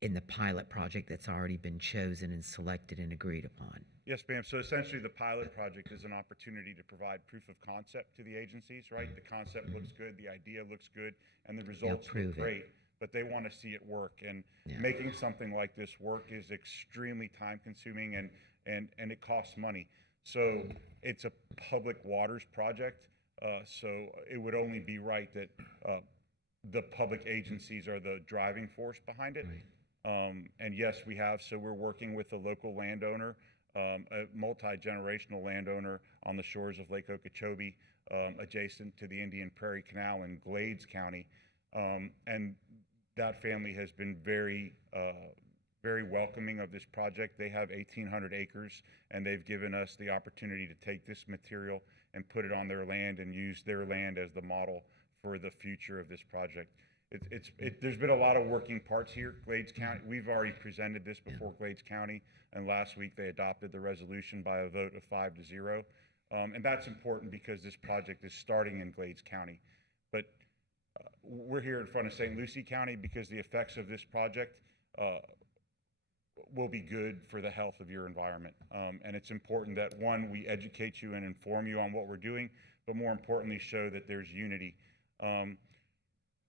in the pilot project that's already been chosen and selected and agreed upon. Yes, ma'am. So essentially, the pilot project is an opportunity to provide proof of concept to the agencies, right? The concept looks good, the idea looks good, and the results prove look it. great, but they want to see it work. And making something like this work is extremely time-consuming, and it costs money. So it's a public waters project, so it would only be right that the public agencies are the driving force behind it. And yes, we have. So we're working with a local landowner, a multi-generational landowner on the shores of Lake Okeechobee, adjacent to the Indian Prairie Canal in Glades County. And that family has been very welcoming of this project. They have 1,800 acres, and they've given us the opportunity to take this material and put it on their land and use their land as the model for the future of this project. There's been a lot of working parts here. Glades County, we've already presented this before Glades County, and last week they adopted the resolution by a vote of 5-0. And that's important because this project is starting in Glades County. But we're here in front of St. Lucie County because the effects of this project will be good for the health of your environment. And it's important that, one, we educate you and inform you on what we're doing, but more importantly, show that there's unity.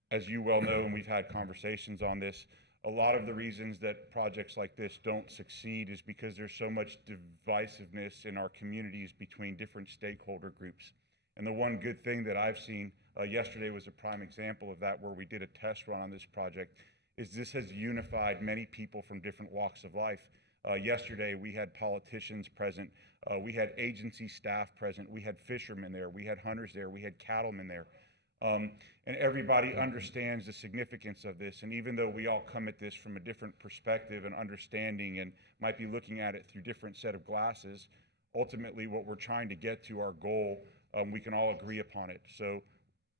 As you well know, and we've had conversations on this, a lot of the reasons that projects like this don't succeed is because there's so much divisiveness in our communities between different stakeholder groups. And the one good thing that I've seen, yesterday was a prime example of that, where we did a test run on this project, is this has unified many people from different walks of life. Yesterday, we had politicians present, we had agency staff present, we had fishermen there, we had hunters there, we had cattlemen there. And everybody understands the significance of this. And even though we all come at this from a different perspective and understanding and might be looking at it through different set of glasses, ultimately what we're trying to get to, our goal, we can all agree upon it. So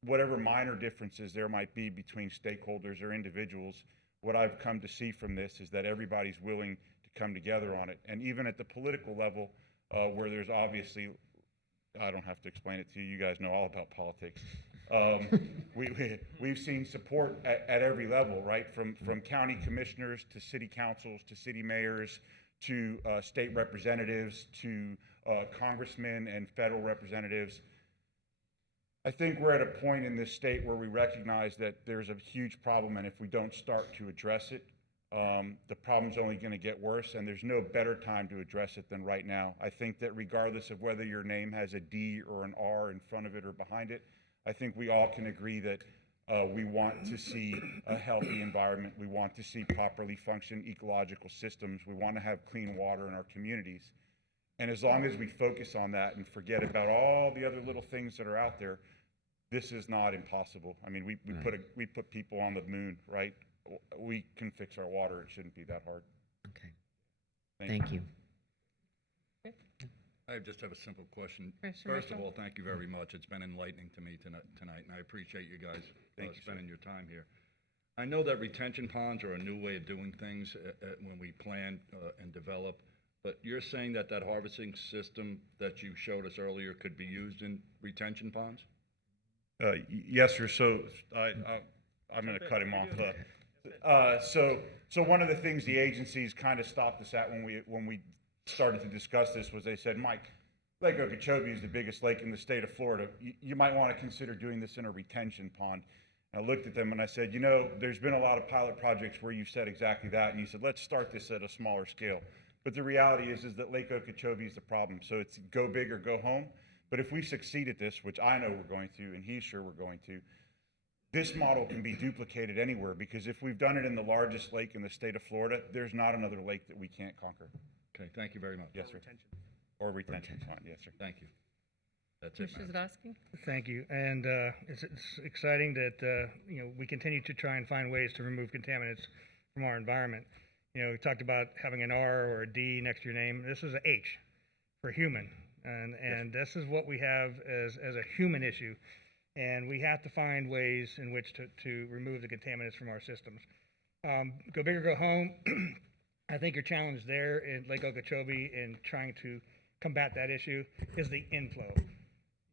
whatever minor differences there might be between stakeholders or individuals, what I've come to see from this is that everybody's willing to come together on it. And even at the political level, where there's obviously, I don't have to explain it to you, you guys know all about politics. We've seen support at every level, right? From county commissioners to city councils to city mayors to state representatives to congressmen and federal representatives. I think we're at a point in this state where we recognize that there's a huge problem, and if we don't start to address it, the problem's only going to get worse, and there's no better time to address it than right now. I think that regardless of whether your name has a D or an R in front of it or behind it, I think we all can agree that we want to see a healthy environment. We want to see properly functioning ecological systems. We want to have clean water in our communities. And as long as we focus on that and forget about all the other little things that are out there, this is not impossible. I mean, we put people on the moon, right? We can fix our water. It shouldn't be that hard. Okay. Thank you. I just have a simple question. Commissioner First of Mitchell. all, thank you very much. It's been enlightening to me tonight, and I appreciate you guys spending your time here. I know that retention ponds are a new way of doing things when we plan and develop, but you're saying that that harvesting system that you showed us earlier could be used in retention ponds? Yes, sir. So I'm going to cut him off. So one of the things the agencies kind of stopped us at when we started to discuss this was they said, Mike, Lake Okeechobee is the biggest lake in the state of Florida. You might want to consider doing this in a retention pond. And I looked at them and I said, you know, there's been a lot of pilot projects where you've said exactly that. And you said, let's start this at a smaller scale. But the reality is that Lake Okeechobee is the problem. So it's go big or go home. But if we succeed at this, which I know we're going to, and he's sure we're going to, this model can be duplicated anywhere, because if we've done it in the largest lake in the state of Florida, there's not another lake that we can't conquer. Okay, thank you very much. Yes, sir. Or retention pond, yes, sir. Thank you. That's it, Commissioner ma'am. Zadowski? Thank you. And it's exciting that we continue to try and find ways to remove contaminants from our environment. We talked about having an R or a D next to your name. This is an H for human, and this is what we have as a human issue. And we have to find ways in which to remove the contaminants from our systems. Go big or go home. I think your challenge there in Lake Okeechobee in trying to combat that issue is the inflow.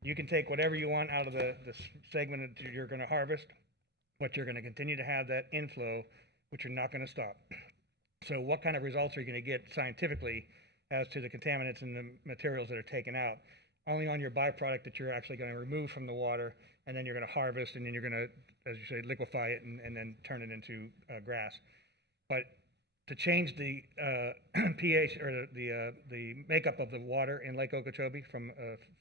You can take whatever you want out of the segment that you're going to harvest, but you're going to continue to have that inflow, which you're not going to stop. So what kind of results are you going to get scientifically as to the contaminants and the materials that are taken out? Only on your byproduct that you're actually going to remove from the water, and then you're going to harvest, and then you're going to, as you say, liquefy it and then turn it into grass. But to change the pH or the makeup of the water in Lake Okeechobee from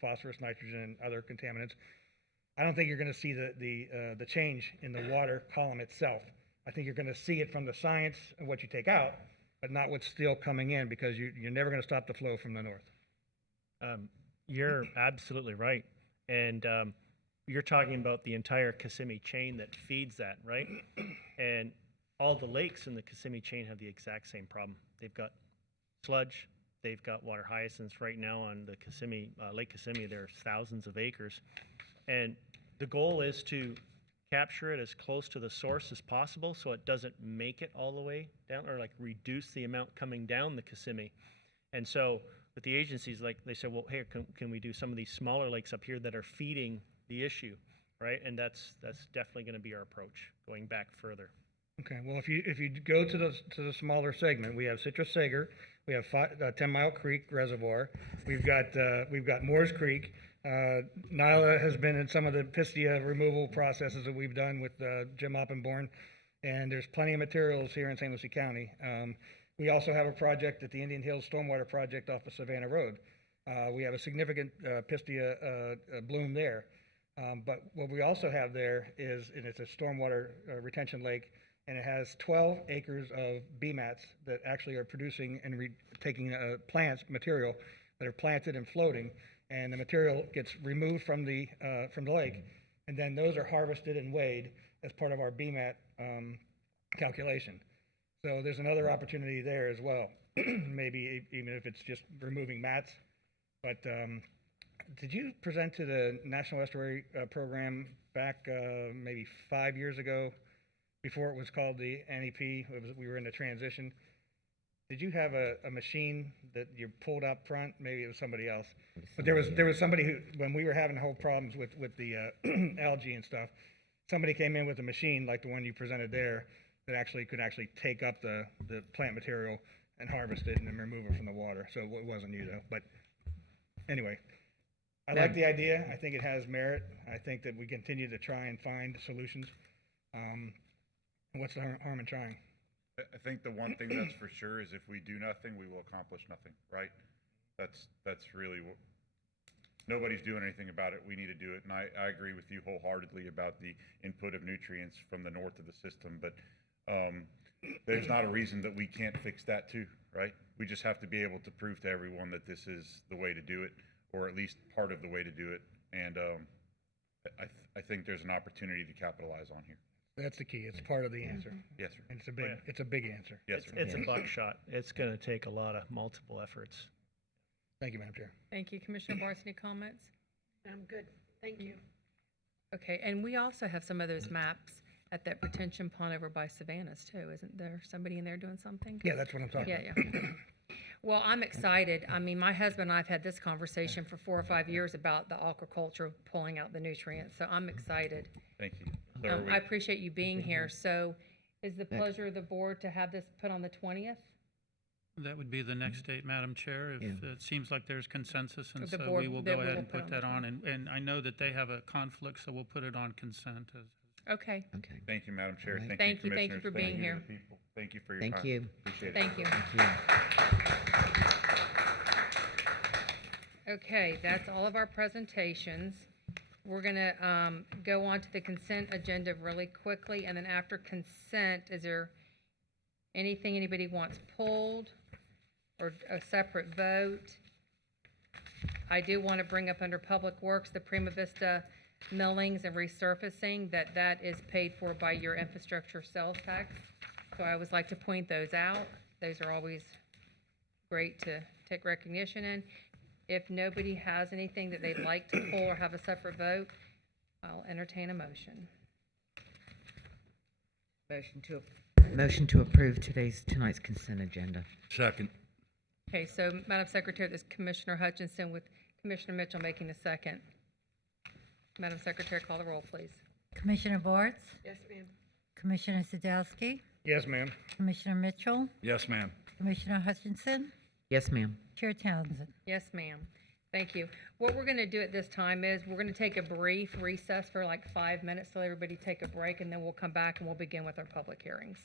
phosphorus, nitrogen, and other contaminants, I don't think you're going to see the change in the water column itself. I think you're going to see it from the science of what you take out, but not what's still coming in, because you're never going to stop the flow from the north. You're absolutely right. And you're talking about the entire Kissimmee chain that feeds that, right? And all the lakes in the Kissimmee chain have the exact same problem. They've got sludge, they've got water hyacinths right now on the Kissimmee, Lake Kissimmee. There's thousands of acres. And the goal is to capture it as close to the source as possible so it doesn't make it all the way down, or like reduce the amount coming down the Kissimmee. And so with the agencies, like they said, well, hey, can we do some of these smaller lakes up here that are feeding the issue, right? And that's definitely going to be our approach going back further. Okay. Well, if you go to the smaller segment, we have Citrus Sager, we have 10 Mile Creek Reservoir, we've got Moores Creek. Nyla has been in some of the Pistia removal processes that we've done with Jim Oppenborn, and there's plenty of materials here in St. Lucie County. We also have a project at the Indian Hills Stormwater Project off of Savannah Road. We have a significant Pistia bloom there. But what we also have there is, and it's a stormwater retention lake, and it has 12 acres of BMATs that actually are producing and taking plants, material that are planted and floating, and the material gets removed from the lake, and then those are harvested and weighed as part of our BMAT calculation. So there's another opportunity there as well, maybe even if it's just removing mats. But did you present to the National Estuary Program back maybe 5 years ago before it was called the NEP, we were in the transition. Did you have a machine that you pulled up front? Maybe it was somebody else. But there was somebody who, when we were having the whole problems with the algae and stuff, somebody came in with a machine like the one you presented there that could actually take up the plant material and harvest it and then remove it from the water. So it wasn't you though. But anyway, I like the idea. I think it has merit. I think that we continue to try and find solutions. What's the harm in trying? I think the one thing that's for sure is if we do nothing, we will accomplish nothing, right? That's really what, nobody's doing anything about it. We need to do it. And I agree with you wholeheartedly about the input of nutrients from the north of the system, but there's not a reason that we can't fix that too, right? We just have to be able to prove to everyone that this is the way to do it, or at least part of the way to do it. And I think there's an opportunity to capitalize on here. That's the key. It's part of the answer. Yes, sir. And it's a big answer. Yes, sir. It's a buckshot. It's going to take a lot of multiple efforts. Thank you, Madam Chair. Thank you. Commissioner Barnes, any comments? I'm good. Thank you. Okay, and we also have some of those maps at that retention pond over by Savannah's too. Isn't there somebody in there doing something? Yeah, that's what I'm talking about. Yeah. Well, I'm excited. I mean, my husband and I have had this conversation for 4 or 5 years about the aquaculture pulling out the nutrients, so I'm excited. Thank you. So are we- I appreciate you being here. So is the pleasure of the board to have this put on the 20th? That would be the next date, Madam Chair, if it seems like there's consensus, and The so board- we will that go we ahead will and put put that on on. And I know that they have a conflict, so we'll put it on consent. Okay. Okay. Thank you, Madam Chair. Right. Thank you, Thank you for Commissioners. being Thank you here. to the people. Thank you for your Thank time. you. Appreciate it. Thank you. Okay, that's all of our presentations. We're gonna go on to the consent agenda really quickly, and then after consent, is there anything anybody wants pulled or a separate vote? I do want to bring up under Public Works, the Prima Vista millings and resurfacing, that is paid for by your infrastructure sales tax. So I always like to point those out. Those are always great to take recognition in. If nobody has anything that they'd like to pull or have a separate vote, I'll entertain a motion. Motion to approve tonight's consent agenda. Second. Okay, so Madam Secretary, this is Commissioner Hutchinson with Commissioner Mitchell making the second. Madam Secretary, call the roll, please. Commissioner Bartz? Yes, ma'am. Commissioner Sadowski? Yes, ma'am. Commissioner Mitchell? Yes, ma'am. Commissioner Hutchinson? Yes, ma'am. Chair Townsend? Yes, ma'am. Thank you. What we're going to do at this time is we're going to take a brief recess for like 5 minutes, so everybody take a break, and then we'll come back and we'll begin with our public hearings.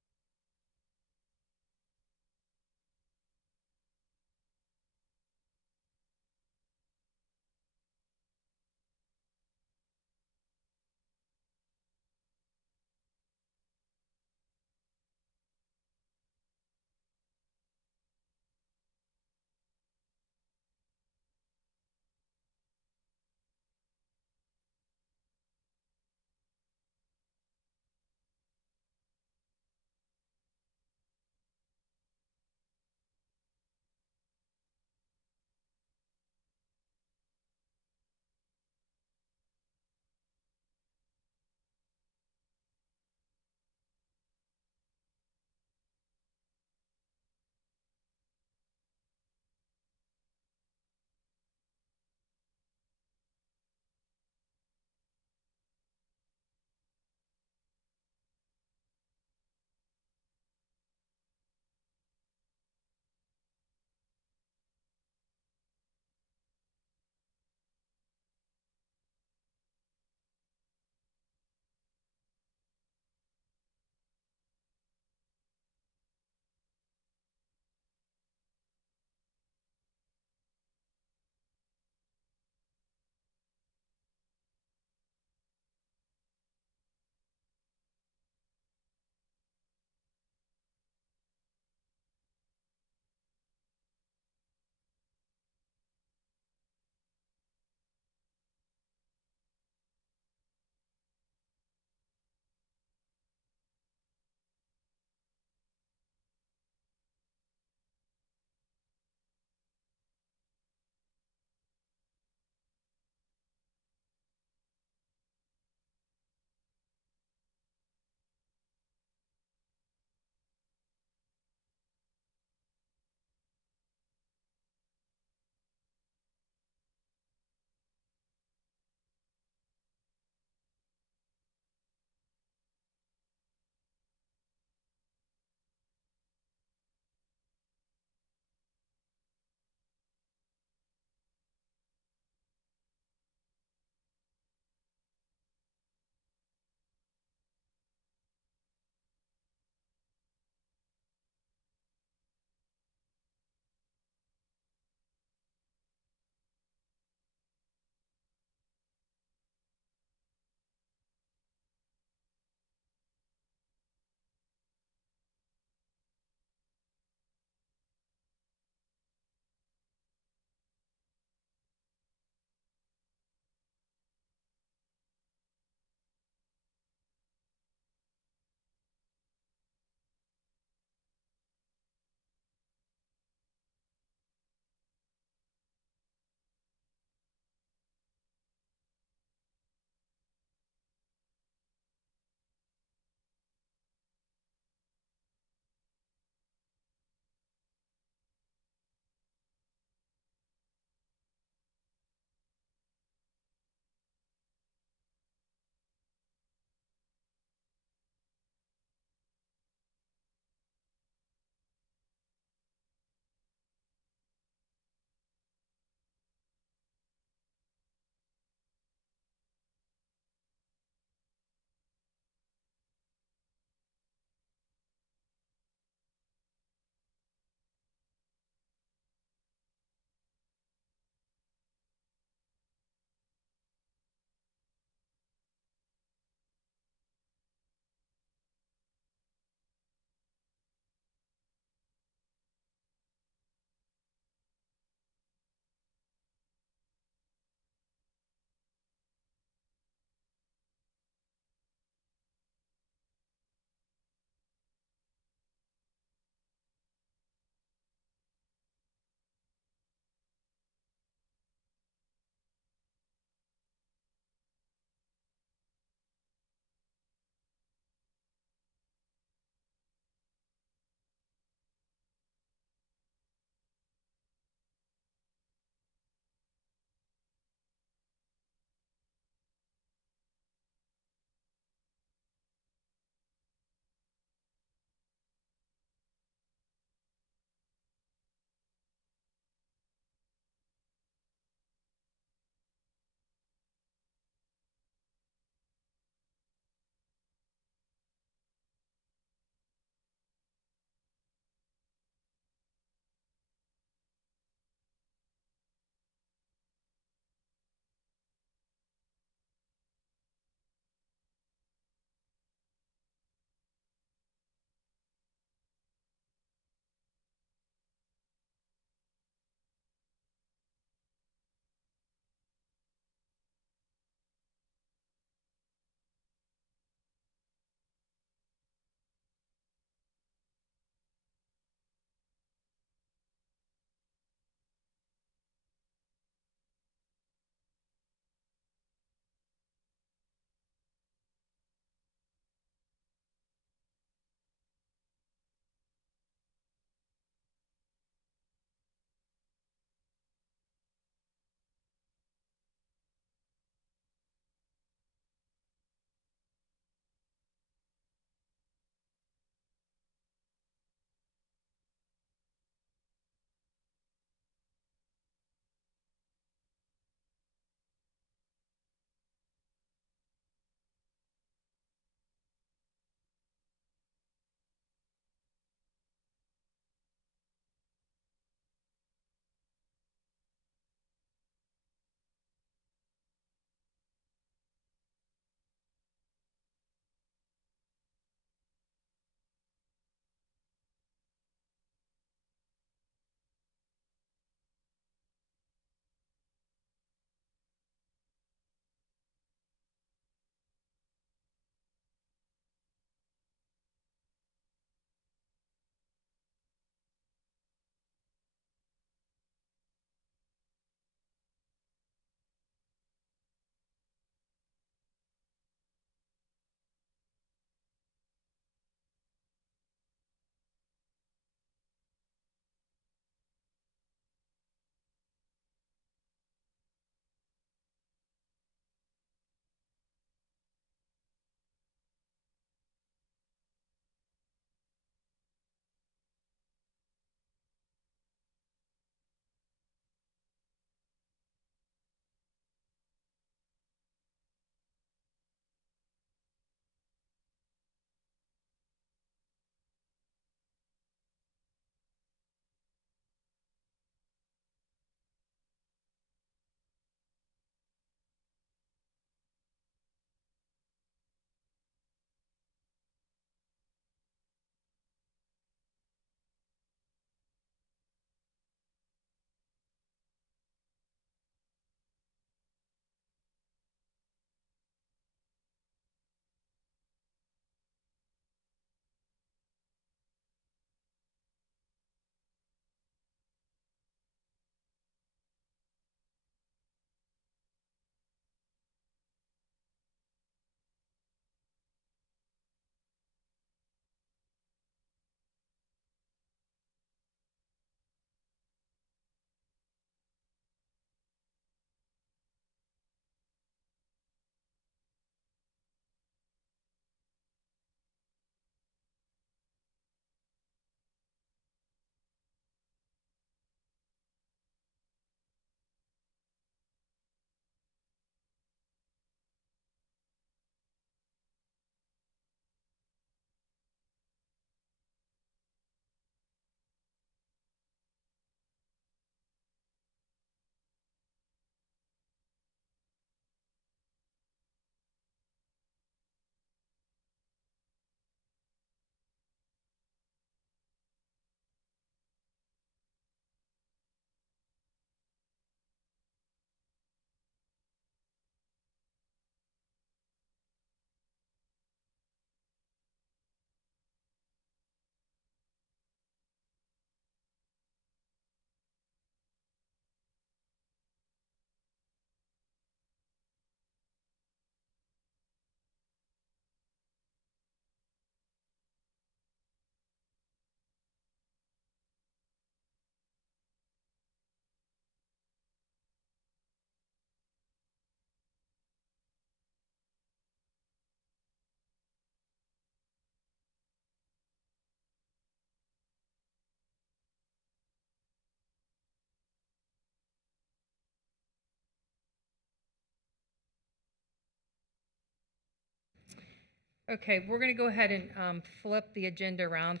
Okay, we're going to go ahead and flip the agenda around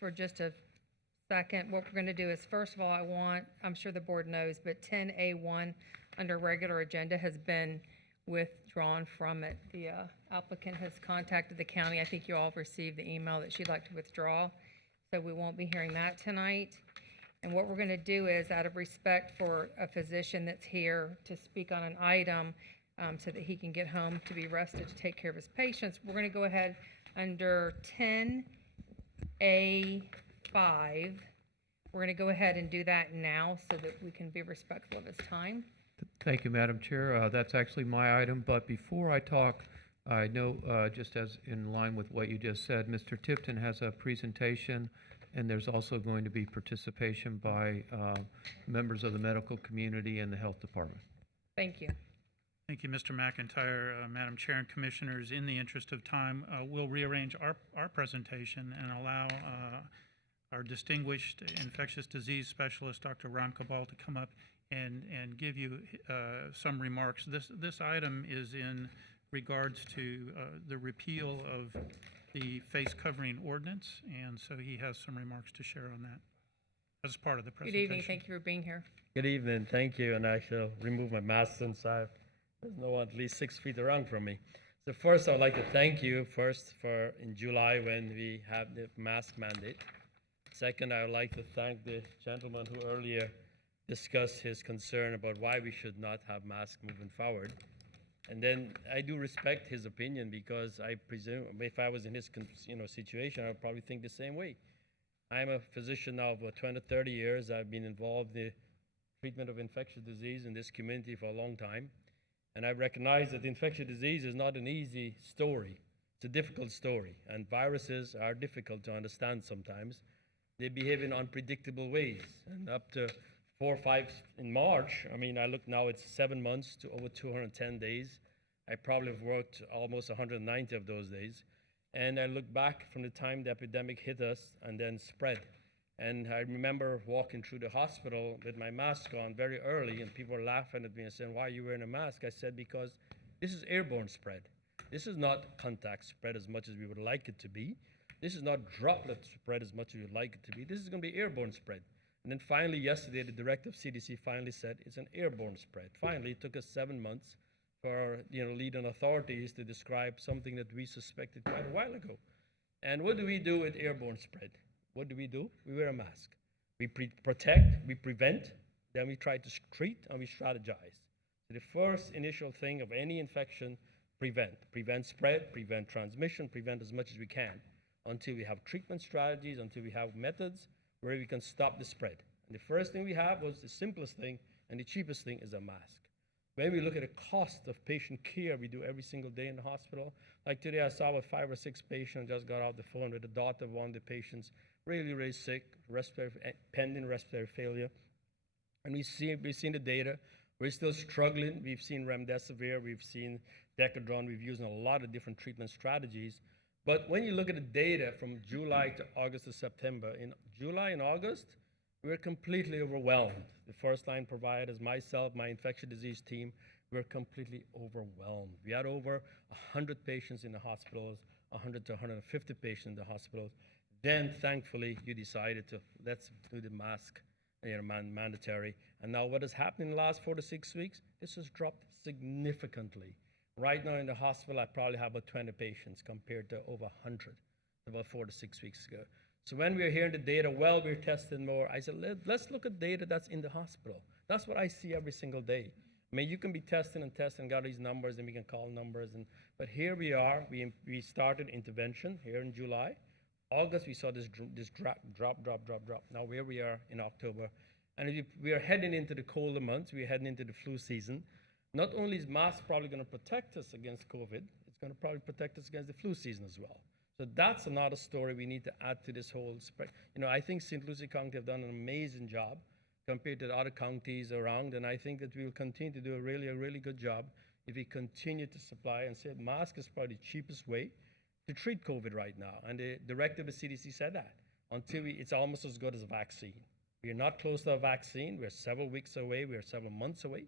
for just a second. What we're going to do is, first of all, I'm sure the board knows, but 10A1 under regular agenda has been withdrawn from it. The applicant has contacted the county. I think you all received the email that she'd like to withdraw, so we won't be hearing that tonight. And what we're going to do is, out of respect for a physician that's here to speak on an item, so that he can get home to be rested to take care of his patients, we're going to go ahead under 10A5. We're going to go ahead and do that now so that we can be respectful of his time. Thank you, Madam Chair. That's actually my item, but before I talk, I know, just as in line with what you just said, Mr. Tipton has a presentation, and there's also going to be participation by members of the medical community and the health department. Thank you. Thank you, Mr. McIntyre. Madam Chair and Commissioners, in the interest of time, we'll rearrange our presentation and allow our distinguished infectious disease specialist, Dr. Ram Kabal, to come up and give you some remarks. This item is in regards to the repeal of the face covering ordinance, and so he has some remarks to share on that as part of the Good presentation. evening. Thank you for being here. Good evening. Thank you. And I shall remove my mask since there's no one at least 6 feet around from me. So first, I would like to thank you first for in July when we have the mask mandate. Second, I would like to thank the gentleman who earlier discussed his concern about why we should not have masks moving forward. And then I do respect his opinion because I presume if I was in his situation, I would probably think the same way. I'm a physician now for 20, 30 years. I've been involved in the treatment of infectious disease in this community for a long time. And I recognize that infectious disease is not an easy story. It's a difficult story. And viruses are difficult to understand sometimes. They behave in unpredictable ways. And up to 4 or 5 in March, I mean, I look now, it's 7 months to over 210 days. I probably have worked almost 190 of those days. And I look back from the time the epidemic hit us and then spread. And I remember walking through the hospital with my mask on very early, and people were laughing at me and saying, "Why are you wearing a mask?" I said, because this is airborne spread. This is not contact spread as much as we would like it to be. This is not droplet spread as much as we would like it to be. This is going to be airborne spread. And then finally, yesterday, the director of CDC finally said it's an airborne spread. Finally, it took us 7 months for our leading authorities to describe something that we suspected quite a while ago. And what do we do with airborne spread? What do? We wear a mask. We protect, we prevent, then we try to treat, and we strategize. So the first initial thing of any infection, prevent spread, prevent transmission, prevent as much as we can until we have treatment strategies, until we have methods where we can stop the spread. And the first thing we have was the simplest thing and the cheapest thing is a mask. When we look at the cost of patient care we do every single day in the hospital, like today I saw about 5 or 6 patients, just got off the phone with the daughter of one of the patients, really, really sick, pending respiratory failure. And we've seen the data. We're still struggling. We've seen remdesivir, we've seen Decadron, we've used a lot of different treatment strategies. But when you look at the data from July to August to September, in July and August, we were completely overwhelmed. The first line providers, myself, my infectious disease team, we were completely overwhelmed. We had over 100 patients in the hospitals, 100 to 150 patients in the hospitals. Then, thankfully, you decided to, let's do the mask mandatory. And now what has happened in the last 4 to 6 weeks? This has dropped significantly. Right now in the hospital, I probably have about 20 patients compared to over 100 about 4 to 6 weeks ago. So when we were hearing the data, well, we're testing more, I said, let's look at data that's in the hospital. That's what I see every single day. I mean, you can be testing and testing, got these numbers, and we can call numbers. But here we are. We started intervention here in July. August, we saw this drop. Now where we are in October. And we are heading into the colder months. We're heading into the flu season. Not only is masks probably going to protect us against COVID, it's going to probably protect us against the flu season as well. So that's another story we need to add to this whole spread. I think St. Lucie County have done an amazing job compared to the other counties around, and I think that we will continue to do a really good job if we continue to supply and say mask is probably the cheapest way to treat COVID right now. And the director of the CDC said that. It's almost as good as a vaccine. We are not close to a vaccine. We're several weeks away. We're several months away.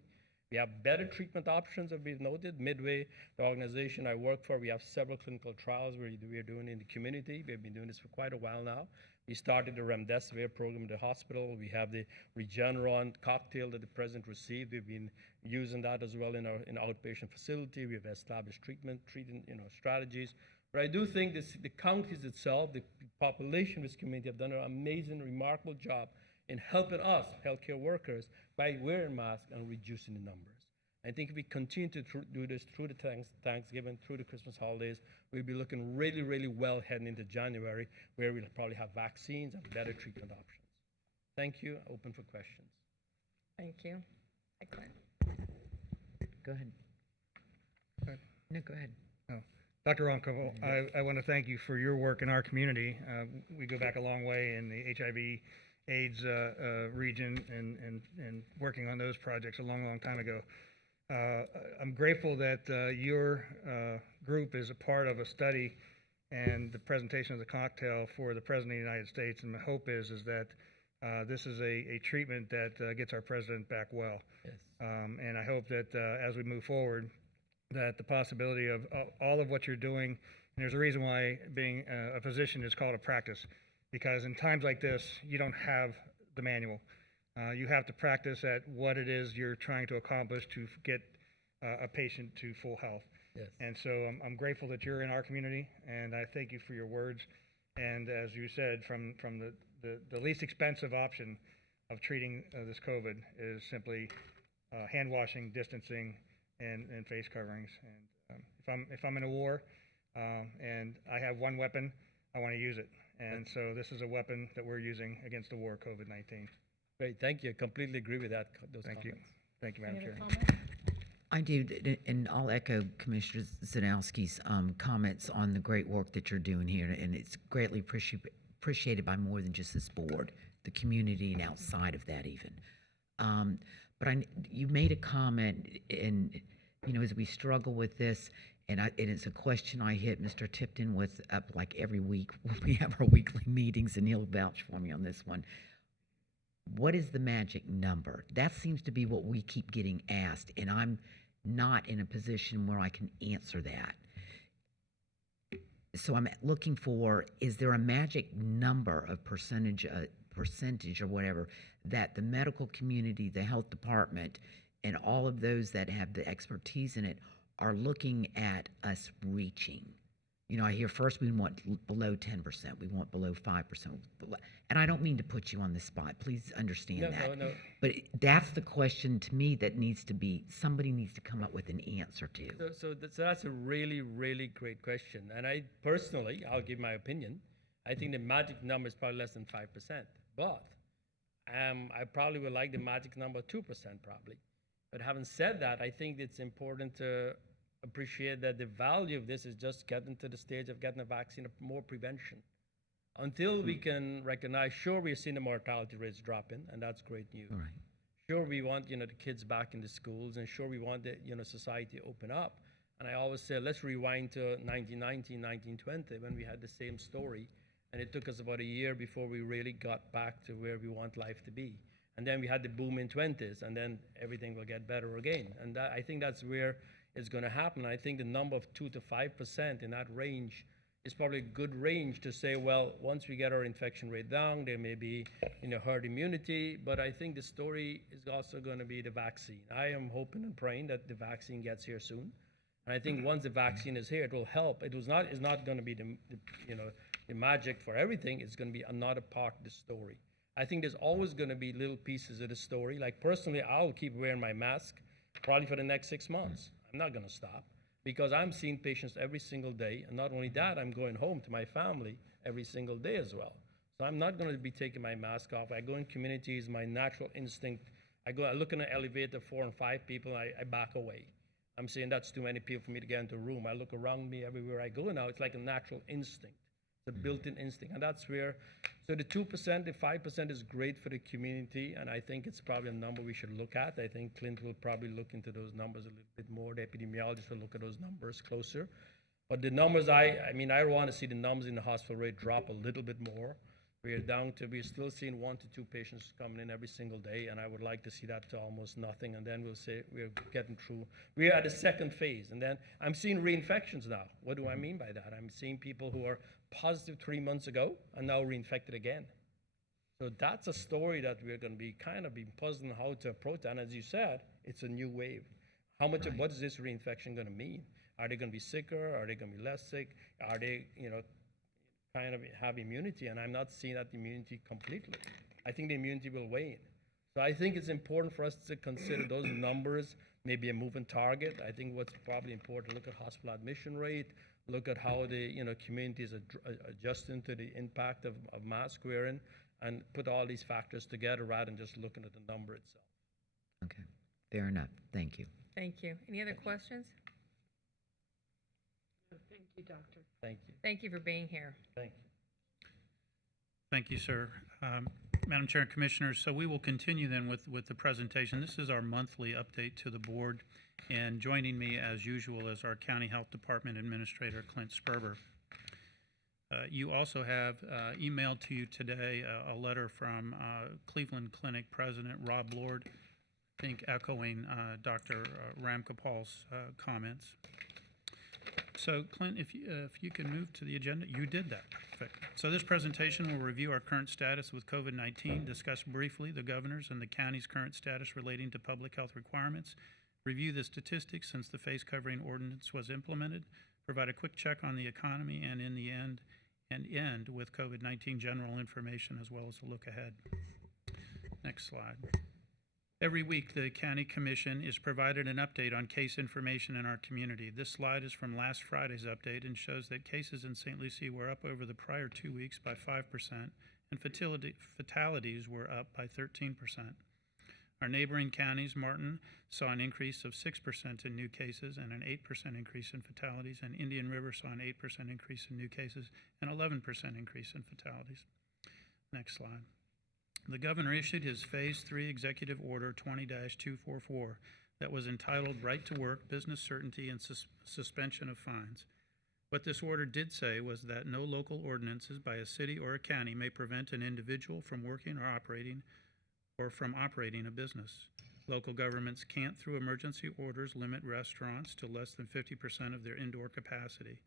We have better treatment options, as we've noted. Midway, the organization I work for, we have several clinical trials we are doing in the community. We've been doing this for quite a while now. We started the Remdesivir program in the hospital. We have the Regeneron cocktail that the president received. We've been using that as well in our outpatient facility. We have established treating strategies. But I do think the counties itself, the population of this community have done an amazing, remarkable job in helping us, healthcare workers, by wearing masks and reducing the numbers. I think if we continue to do this through the Thanksgiving, through the Christmas holidays, we'll be looking really, really well heading into January, where we'll probably have vaccines and better treatment options. Thank you. Open for questions. Thank you. Hi, Clint. Go ahead. No, go ahead. Dr. Ronco, I want to thank you for your work in our community. We go back a long way in the HIV AIDS region and working on those projects a long, long time ago. I'm grateful that your group is a part of a study and the presentation of the cocktail for the President of the United States. And my hope is that this is a treatment that gets our president back well. Yes. And I hope that as we move forward, that the possibility of all of what you're doing, and there's a reason why being a physician is called a practice, because in times like this, you don't have the manual. You have to practice at what it is you're trying to accomplish to get a patient to full health. Yes. And so I'm grateful that you're in our community, and I thank you for your words. And as you said, from the least expensive option of treating this COVID is simply hand washing, distancing, and face coverings. And if I'm in a war and I have one weapon, I want to use it. And so this is a weapon that we're using against the war of COVID-19. Great, thank you. I completely agree with that. Those Thank comments. you. Thank you, Madam Any Chair. other comments? I do, and I'll echo Commissioner Zanowski's comments on the great work that you're doing here, and it's greatly appreciated by more than just this board, the community, and outside of that even. But you made a comment, and as we struggle with this, and it's a question I hit Mr. Tipton with up like every week when we have our weekly meetings, and he'll vouch for me on this one. What is the magic number? That seems to be what we keep getting asked, and I'm not in a position where I can answer that. So I'm looking for, is there a magic number of percentage or whatever that the medical community, the health department, and all of those that have the expertise in it are looking at us reaching? I hear first we want below 10%, we want below 5%. And I don't mean to put you on the spot. Please understand that. No. But that's the question to me that somebody needs to come up with an answer to. So that's a really, really great question. And I personally, I'll give my opinion. I think the magic number is probably less than 5%. But I probably would like the magic number 2% probably. But having said that, I think it's important to appreciate that the value of this is just getting to the stage of getting a vaccine, more prevention. Until we can recognize, sure, we're seeing the mortality rates dropping, and that's great news. Right. Sure, we want, the kids back in the schools, and sure, we want the, society to open up. And I always say, let's rewind to 1919, 1920, when we had the same story, and it took us about a year before we really got back to where we want life to be. And then we had the boom in 20s, and then everything will get better again. And I think that's where it's going to happen. I think the number of 2 to 5% in that range is probably a good range to say, well, once we get our infection rate down, there may be herd immunity. But I think the story is also going to be the vaccine. I am hoping and praying that the vaccine gets here soon. And I think once the vaccine is here, it will help. It's not going to be the magic for everything. It's going to be another part of the story. I think there's always going to be little pieces of the story. Like personally, I'll keep wearing my mask probably for the next 6 months. I'm not going to stop because I'm seeing patients every single day. And not only that, I'm going home to my family every single day as well. So I'm not going to be taking my mask off. I go in communities, my natural instinct. I look in an elevator, 4 and 5 people, I back away. I'm saying that's too many people for me to get into a room. I look around me everywhere I go now. It's like a natural instinct. It's a built-in instinct. And that's where, so the 2%, the 5% is great for the community. And I think it's probably a number we should look at. I think Clint will probably look into those numbers a little bit more. The epidemiologist will look at those numbers closer. But the numbers, I want to see the numbers in the hospital rate drop a little bit more. We're still seeing 1 to 2 patients coming in every single day, and I would like to see that to almost nothing, and then we'll say we're getting through. We're at the second phase, and then I'm seeing reinfections now. What do I mean by that? I'm seeing people who are positive 3 months ago and now reinfected again. So that's a story that we're going to be kind of puzzling how to approach that. And as you said, it's a new wave. What is this reinfection going to mean? Are they going to be sicker? Are they going to be less sick? Are they, kind of have immunity? And I'm not seeing that immunity completely. I think the immunity will wane. So I think it's important for us to consider those numbers, maybe a moving target. I think what's probably important, look at hospital admission rate, look at how the communities are adjusting to the impact of mask wearing, and put all these factors together rather than just looking at the number itself. Okay, fair enough. Thank you. Thank you. Any other questions? Thank you, Doctor. Thank you. Thank you for being here. Thank you. Thank you, sir. Madam Chair and Commissioners, so we will continue then with the presentation. This is our monthly update to the board, and joining me as usual is our County Health Department Administrator, Clint Sperber. You also have emailed to you today a letter from Cleveland Clinic President Rob Lord, I think echoing Dr. Ramgopal's comments. So, Clint, if you can move to the agenda, you did that. Perfect. So this presentation will review our current status with COVID-19, discuss briefly the governor's and the county's current status relating to public health requirements, review the statistics since the face covering ordinance was implemented, provide a quick check on the economy, and in the end with COVID-19 general information as well as a look ahead. Next slide. Every week, the County Commission is provided an update on case information in our community. This slide is from last Friday's update and shows that cases in St. Lucie were up over the prior 2 weeks by 5%, and fatalities were up by 13%. Our neighboring counties, Martin, saw an increase of 6% in new cases and an 8% increase in fatalities, and Indian River saw an 8% increase in new cases and 11% increase in fatalities. Next slide. The governor issued his Phase 3 Executive Order 20-244 that was entitled Right to Work, Business Certainty, and Suspension of Fines. What this order did say was that no local ordinances by a city or a county may prevent an individual from working or from operating a business. Local governments can't, through emergency orders, limit restaurants to less than 50% of their indoor capacity.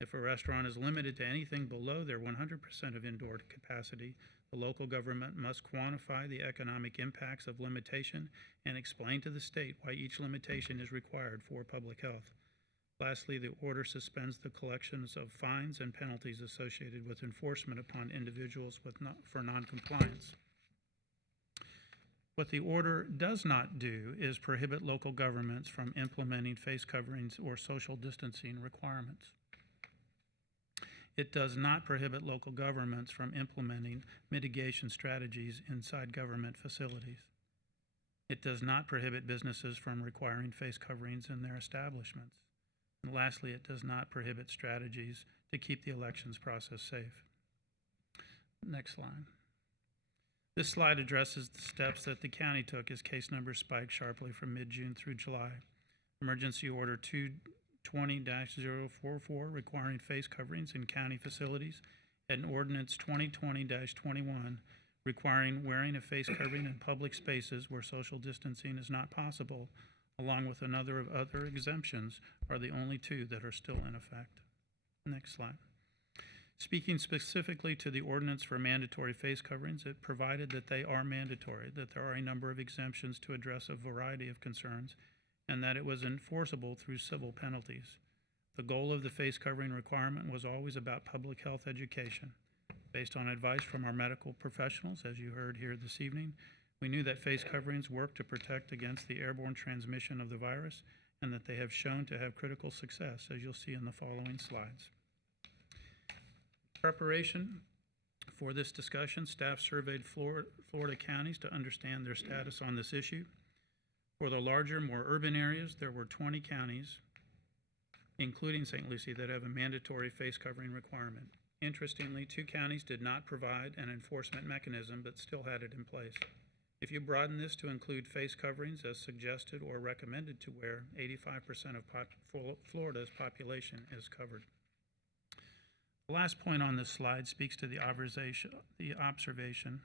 If a restaurant is limited to anything below their 100% of indoor capacity, the local government must quantify the economic impacts of limitation and explain to the state why each limitation is required for public health. Lastly, the order suspends the collections of fines and penalties associated with enforcement upon individuals for noncompliance. What the order does not do is prohibit local governments from implementing face coverings or social distancing requirements. It does not prohibit local governments from implementing mitigation strategies inside government facilities. It does not prohibit businesses from requiring face coverings in their establishments. And lastly, it does not prohibit strategies to keep the elections process safe. Next slide. This slide addresses the steps that the county took as case numbers spiked sharply from mid-June through July. Emergency Order 20-044 requiring face coverings in county facilities, and Ordinance 2020-21 requiring wearing a face covering in public spaces where social distancing is not possible, along with another of other exemptions, are the only two that are still in effect. Next slide. Speaking specifically to the ordinance for mandatory face coverings, it provided that they are mandatory, that there are a number of exemptions to address a variety of concerns, and that it was enforceable through civil penalties. The goal of the face covering requirement was always about public health education. Based on advice from our medical professionals, as you heard here this evening, we knew that face coverings work to protect against the airborne transmission of the virus, and that they have shown to have critical success, as you'll see in the following slides. Preparation for this discussion, staff surveyed Florida counties to understand their status on this issue. For the larger, more urban areas, there were 20 counties, including St. Lucie, that have a mandatory face covering requirement. Interestingly, 2 counties did not provide an enforcement mechanism but still had it in place. If you broaden this to include face coverings as suggested or recommended to wear, 85% of Florida's population is covered. The last point on this slide speaks to the observation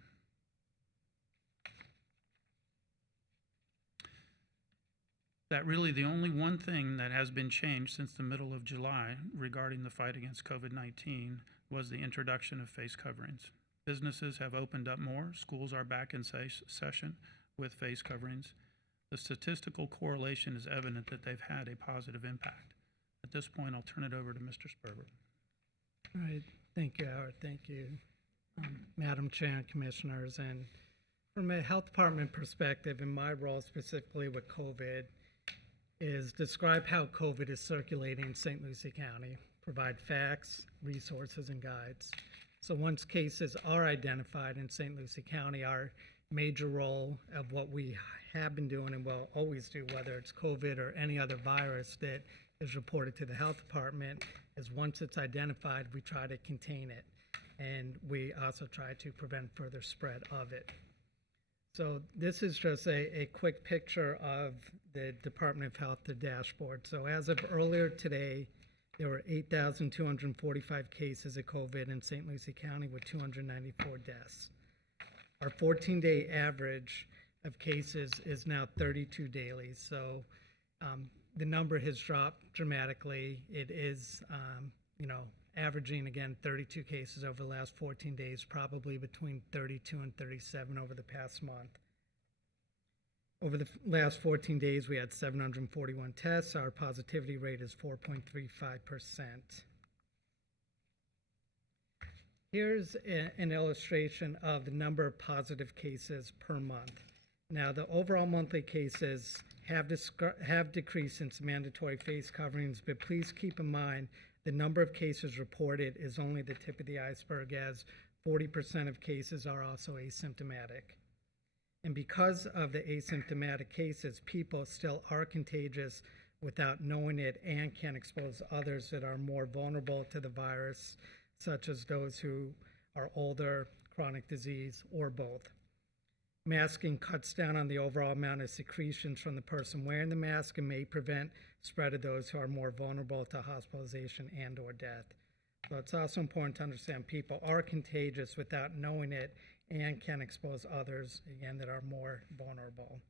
that really the only one thing that has been changed since the middle of July regarding the fight against COVID-19 was the introduction of face coverings. Businesses have opened up more, schools are back in session with face coverings. The statistical correlation is evident that they've had a positive impact. At this point, I'll turn it over to Mr. Sperber. All right, thank you, Howard. Thank you, Madam Chair and Commissioners. And from a health department perspective, in my role specifically with COVID, is describe how COVID is circulating in St. Lucie County, provide facts, resources, and guides. So once cases are identified in St. Lucie County, our major role of what we have been doing and will always do, whether it's COVID or any other virus that is reported to the health department, is once it's identified, we try to contain it. And we also try to prevent further spread of it. So this is just a quick picture of the Department of Health, the dashboard. So as of earlier today, there were 8,245 cases of COVID in St. Lucie County with 294 deaths. Our 14-day average of cases is now 32 daily. So the number has dropped dramatically. It is, averaging, again, 32 cases over the last 14 days, probably between 32 and 37 over the past month. Over the last 14 days, we had 741 tests. Our positivity rate is 4.35%. Here's an illustration of the number of positive cases per month. Now, the overall monthly cases have decreased since mandatory face coverings, but please keep in mind the number of cases reported is only the tip of the iceberg, as 40% of cases are also asymptomatic. And because of the asymptomatic cases, people still are contagious without knowing it and can expose others that are more vulnerable to the virus, such as those who are older, chronic disease, or both. Masking cuts down on the overall amount of secretions from the person wearing the mask and may prevent spread of those who are more vulnerable to hospitalization and or death. So it's also important to understand people are contagious without knowing it and can expose others, again, that are more vulnerable.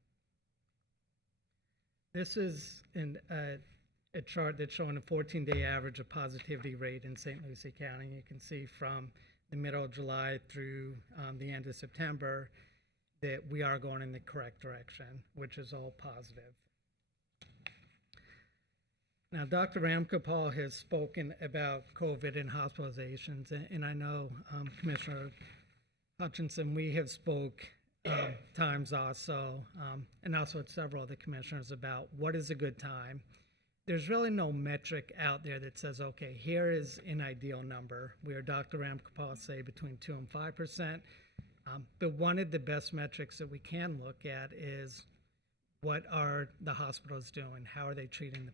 This is a chart that's showing a 14-day average of positivity rate in St. Lucie County. You can see from the middle of July through the end of September that we are going in the correct direction, which is all positive. Now, Dr. Ramgopal has spoken about COVID and hospitalizations, and I know Commissioner Hutchinson, we have spoke times also, and also with several of the commissioners about what is a good time. There's really no metric out there that says, okay, here is an ideal number. We heard Dr. Ramgopal say between 2 and 5%. But one of the best metrics that we can look at is what are the hospitals doing? How are they treating the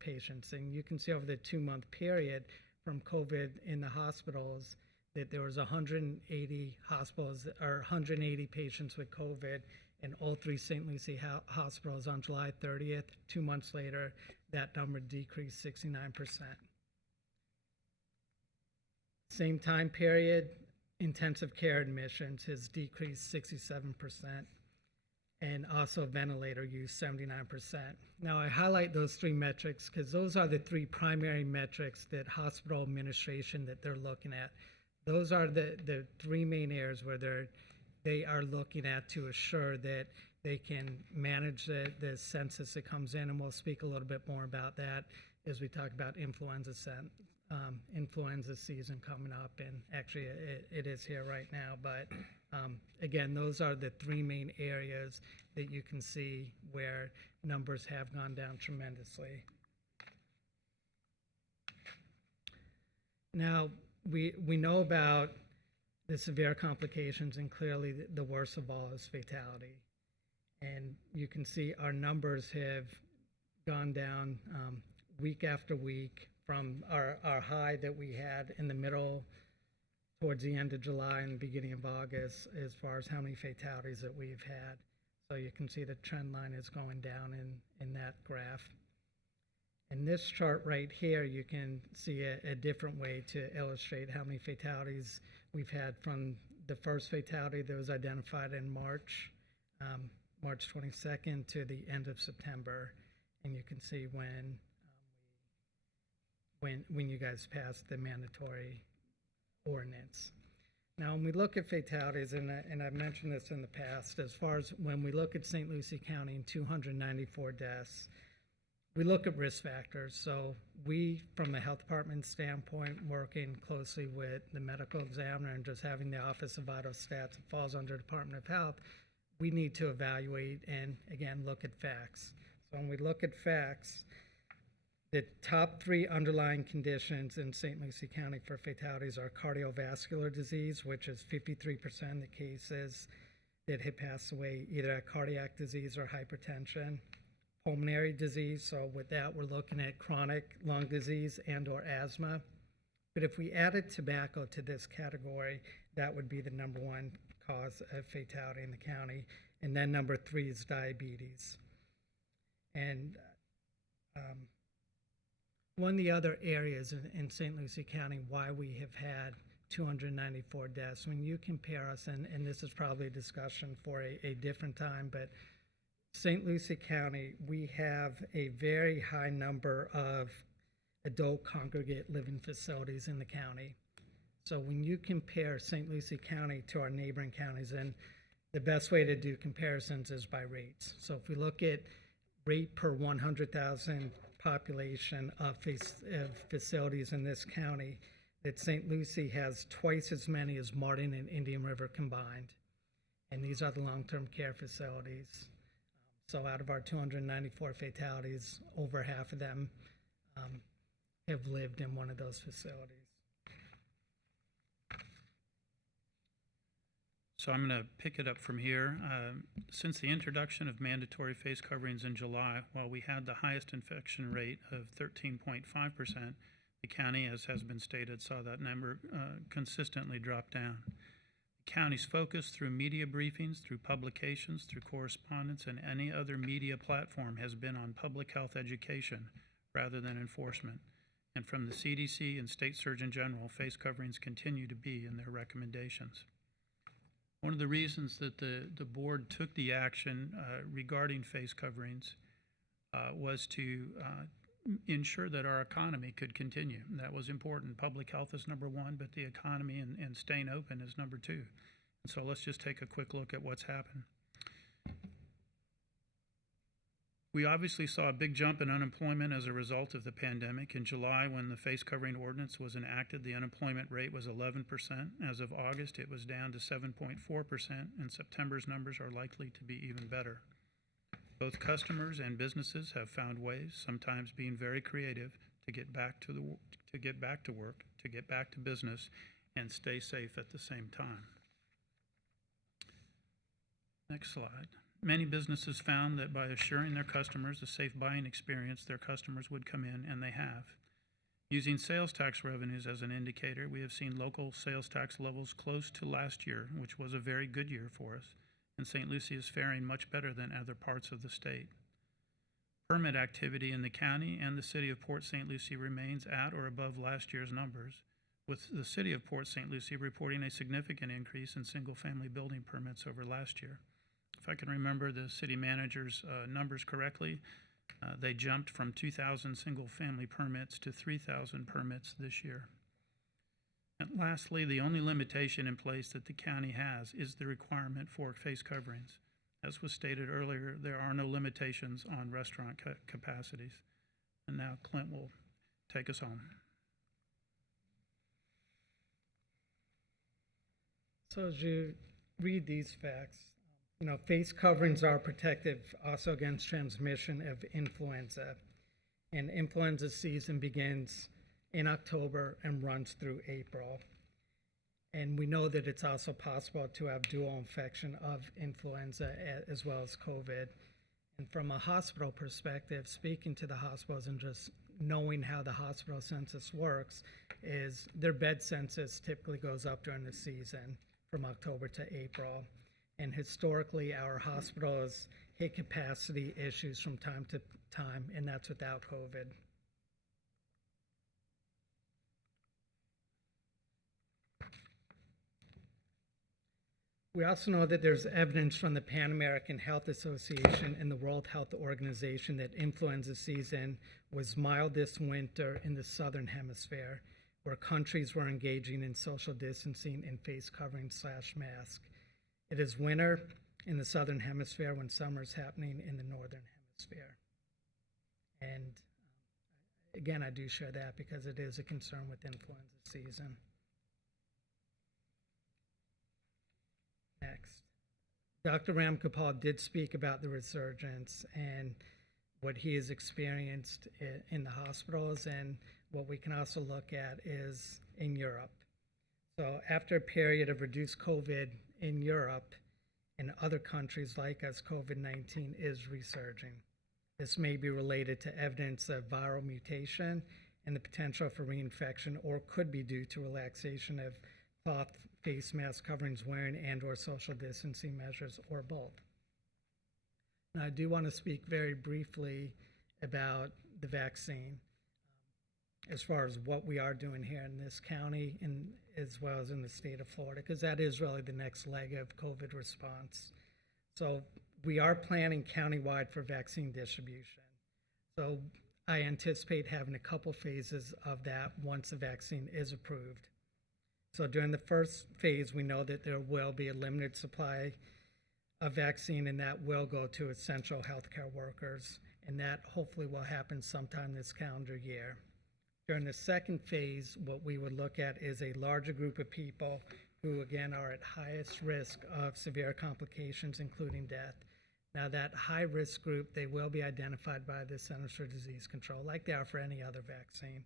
patients? And you can see over the 2-month period from COVID in the hospitals that there was 180 hospitals or 180 patients with COVID in all 3 St. Lucie hospitals on July 30th. 2 months later, that number decreased 69%. Same time period, intensive care admissions has decreased 67%, and also ventilator use 79%. Now, I highlight those 3 metrics because those are the 3 primary metrics that hospital administration that they're looking at. Those are the 3 main areas where they are looking at to assure that they can manage the census that comes in, and we'll speak a little bit more about that as we talk about influenza season coming up, and actually it is here right now. But again, those are the 3 main areas that you can see where numbers have gone down tremendously. Now, we know about the severe complications, and clearly the worst of all is fatality. And you can see our numbers have gone down week after week from our high that we had in the middle towards the end of July and the beginning of August as far as how many fatalities that we've had. So you can see the trend line is going down in that graph. In this chart right here, you can see a different way to illustrate how many fatalities we've had from the first fatality that was identified in March, March 22nd, to the end of September. And you can see when you guys passed the mandatory ordinance. Now, when we look at fatalities, and I've mentioned this in the past, as far as when we look at St. Lucie County and 294 deaths, we look at risk factors. So we, from the health department standpoint, working closely with the medical examiner and just having the Office of Vital Stats that falls under Department of Health, we need to evaluate and, again, look at facts. So when we look at facts, the top 3 underlying conditions in St. Lucie County for fatalities are cardiovascular disease, which is 53% of the cases that had passed away either at cardiac disease or hypertension. Pulmonary disease, so with that we're looking at chronic lung disease and or asthma. But if we added tobacco to this category, that would be the #1 cause of fatality in the county. And then number 3 is diabetes. And one of the other areas in St. Lucie County why we have had 294 deaths, when you compare us, and this is probably a discussion for a different time, but St. Lucie County, we have a very high number of adult congregate living facilities in the county. So when you compare St. Lucie County to our neighboring counties, and the best way to do comparisons is by rates. So if we look at rate per 100,000 population of facilities in this county, that St. Lucie has twice as many as Martin and Indian River combined. And these are the long-term care facilities. So out of our 294 fatalities, over half of them have lived in one of those facilities. So I'm going to pick it up from here. Since the introduction of mandatory face coverings in July, while we had the highest infection rate of 13.5%, the county, as has been stated, saw that number consistently drop down. The county's focus through media briefings, through publications, through correspondence, and any other media platform has been on public health education rather than enforcement. And from the CDC and State Surgeon General, face coverings continue to be in their recommendations. One of the reasons that the board took the action regarding face coverings was to ensure that our economy could continue. And that was important. Public health is #1, but the economy and staying open is #2. And so let's just take a quick look at what's happened. We obviously saw a big jump in unemployment as a result of the pandemic. In July, when the face covering ordinance was enacted, the unemployment rate was 11%. As of August, it was down to 7.4%, and September's numbers are likely to be even better. Both customers and businesses have found ways, sometimes being very creative, to get back to work, to get back to business, and stay safe at the same time. Next slide. Many businesses found that by assuring their customers a safe buying experience, their customers would come in, and they have. Using sales tax revenues as an indicator, we have seen local sales tax levels close to last year, which was a very good year for us, and St. Lucie is faring much better than other parts of the state. Permit activity in the county and the city of Port St. Lucie remains at or above last year's numbers, with the city of Port St. Lucie reporting a significant increase in single-family building permits over last year. If I can remember the city manager's numbers correctly, they jumped from 2,000 single-family permits to 3,000 permits this year. And lastly, the only limitation in place that the county has is the requirement for face coverings. As was stated earlier, there are no limitations on restaurant capacities. And now Clint will take us home. So as you read these facts, face coverings are protective also against transmission of influenza. And influenza season begins in October and runs through April. And we know that it's also possible to have dual infection of influenza as well as COVID. And from a hospital perspective, speaking to the hospitals and just knowing how the hospital census works, is their bed census typically goes up during the season from October to April. And historically, our hospitals hit capacity issues from time to time, and that's without COVID. We also know that there's evidence from the Pan American Health Association and the World Health Organization that influenza season was mild this winter in the southern hemisphere, where countries were engaging in social distancing and face covering / mask. It is winter in the southern hemisphere when summer is happening in the northern hemisphere. And again, I do share that because it is a concern with influenza season. Next. Dr. Ramgopal did speak about the resurgence and what he has experienced in the hospitals, and what we can also look at is in Europe. So after a period of reduced COVID in Europe and other countries like us, COVID-19 is resurging. This may be related to evidence of viral mutation and the potential for reinfection, or could be due to relaxation of cloth face mask coverings wearing and/or social distancing measures, or both. Now, I do want to speak very briefly about the vaccine, as far as what we are doing here in this county and as well as in the state of Florida, because that is really the next leg of COVID response. So we are planning countywide for vaccine distribution. So I anticipate having a couple phases of that once the vaccine is approved. So during the first phase, we know that there will be a limited supply of vaccine, and that will go to essential healthcare workers, and that hopefully will happen sometime this calendar year. During the second phase, what we would look at is a larger group of people who, again, are at highest risk of severe complications, including death. Now, that high-risk group, they will be identified by the Centers for Disease Control, like they are for any other vaccine.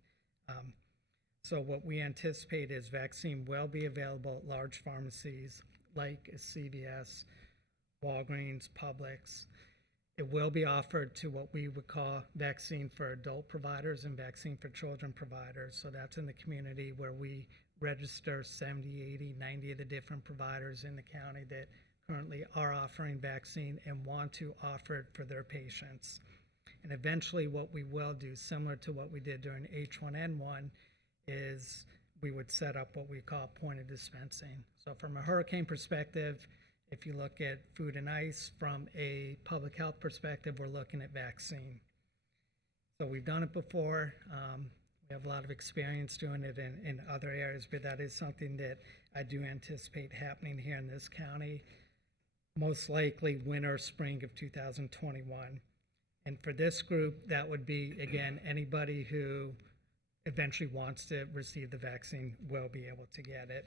So what we anticipate is vaccine will be available at large pharmacies like CVS, Walgreens, Publix. It will be offered to what we would call vaccine for adult providers and vaccine for children providers. So that's in the community where we register 70, 80, 90 of the different providers in the county that currently are offering vaccine and want to offer it for their patients. And eventually what we will do, similar to what we did during H1N1, is we would set up what we call point of dispensing. So from a hurricane perspective, if you look at food and ice, from a public health perspective, we're looking at vaccine. So we've done it before. We have a lot of experience doing it in other areas, but that is something that I do anticipate happening here in this county, most likely winter, spring of 2021. And for this group, that would be, again, anybody who eventually wants to receive the vaccine will be able to get it.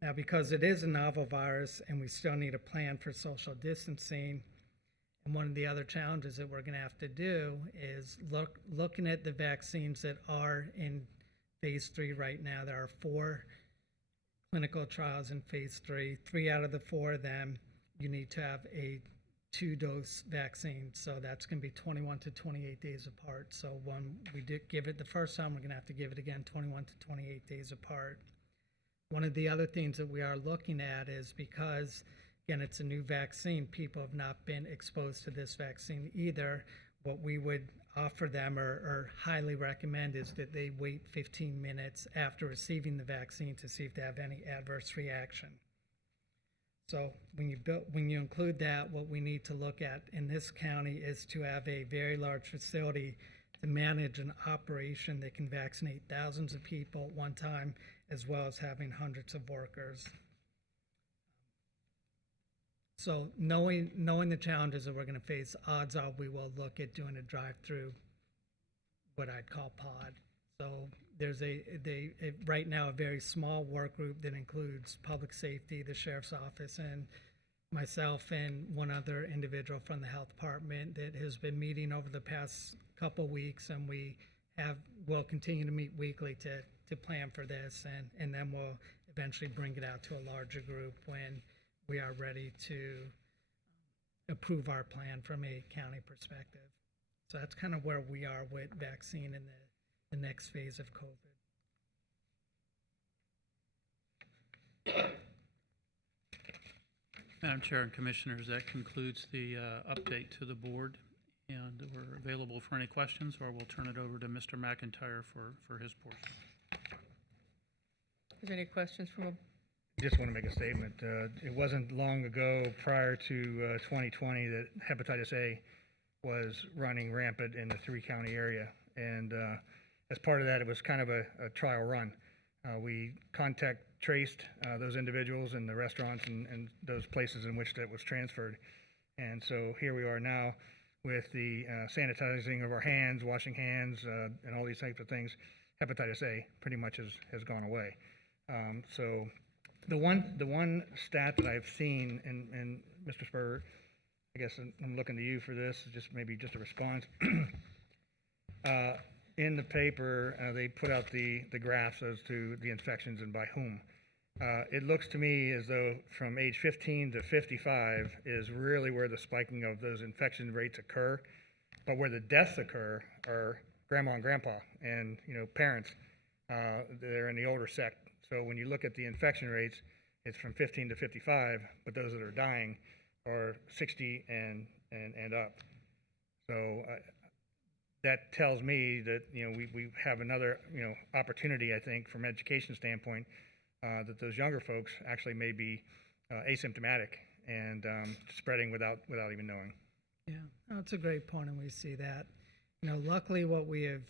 Now, because it is a novel virus and we still need a plan for social distancing, and one of the other challenges that we're going to have to do is looking at the vaccines that are in phase 3 right now. There are 4 clinical trials in phase 3. 3 out of the 4 of them, you need to have a 2-dose vaccine. So that's going to be 21 to 28 days apart. So when we did give it the first time, we're going to have to give it again 21 to 28 days apart. One of the other things that we are looking at is, because, again, it's a new vaccine, people have not been exposed to this vaccine either. What we would offer them or highly recommend is that they wait 15 minutes after receiving the vaccine to see if they have any adverse reaction. So when you include that, what we need to look at in this county is to have a very large facility to manage an operation that can vaccinate thousands of people at one time, as well as having hundreds of workers. So knowing the challenges that we're going to face, odds are we will look at doing a drive-through, what I'd call pod. So there's right now a very small work group that includes public safety, the sheriff's office, and myself and one other individual from the health department that has been meeting over the past couple weeks, and we'll continue to meet weekly to plan for this, and then we'll eventually bring it out to a larger group when we are ready to approve our plan from a county perspective. So that's kind of where we are with vaccine in the next phase of COVID. Madam Chair and Commissioners, that concludes the update to the board, and we're available for any questions, or we'll turn it over to Mr. McIntyre for his portion. Is there any questions from just want to make a statement. It wasn't long ago, prior to 2020, that hepatitis A was running rampant in the three-county area. And as part of that, it was kind of a trial run. We contact traced those individuals and the restaurants and those places in which that was transferred. And so here we are now with the sanitizing of our hands, washing hands, and all these types of things. Hepatitis A pretty much has gone away. So the one stat that I've seen, and Mr. Spur, I guess I'm looking to you for this, just maybe just a response. In the paper, they put out the graphs as to the infections and by whom. It looks to me as though from age 15 to 55 is really where the spiking of those infection rates occur, but where the deaths occur are grandma and grandpa and parents. They're in the older sect. So when you look at the infection rates, it's from 15 to 55, but those that are dying are 60 and up. So that tells me that we have another opportunity, I think, from an education standpoint, that those younger folks actually may be asymptomatic and spreading without even knowing. Yeah, that's a great point, and we see that. Luckily, what we have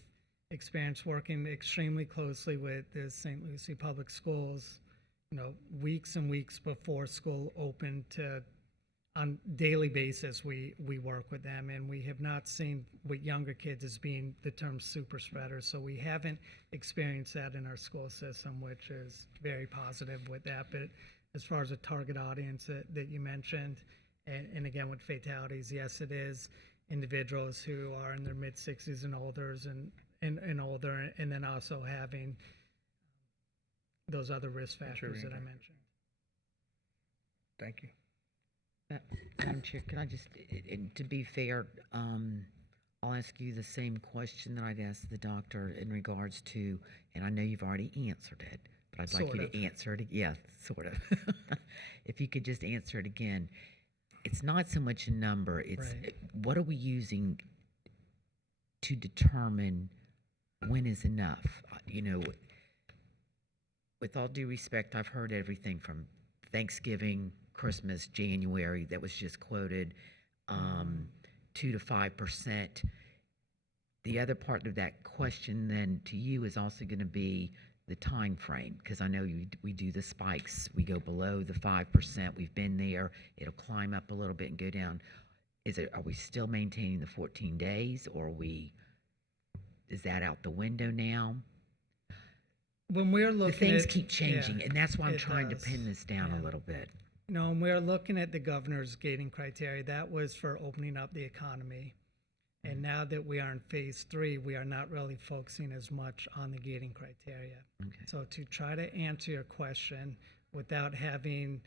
experienced working extremely closely with the St. Lucie Public Schools, weeks and weeks before school opened, on daily basis, we work with them, and we have not seen with younger kids as being the term super spreaders. So we haven't experienced that in our school system, which is very positive with that. But as far as the target audience that you mentioned, and again with fatalities, yes, it is individuals who are in their mid-60s and older, and older, and then also having those other risk factors that I mentioned. Thank you. Madam Chair, can I just, to be fair, I'll ask you the same question that I'd asked the doctor in regards to, and I know you've already answered it, but I'd like you to answer it. Yeah, sort of. If you could just answer it again. It's not so much a number, it's what are we using to determine when is enough? With all due respect, I've heard everything from Thanksgiving, Christmas, January, that was just quoted, 2 to 5%. The other part of that question then to you is also going to be the time frame, because I know we do the spikes. We go below the 5%. We've been there. It'll climb up a little bit and go down. Are we still maintaining the 14 days, or is that out the window now? When we're looking the things at, keep changing, and that's why I'm trying does. to pin this down a little bit. When we're looking at the governor's gating criteria, that was for opening up the economy. And now that we are in phase 3, we are not really focusing as much on the gating criteria. Okay. So to try to answer your question without having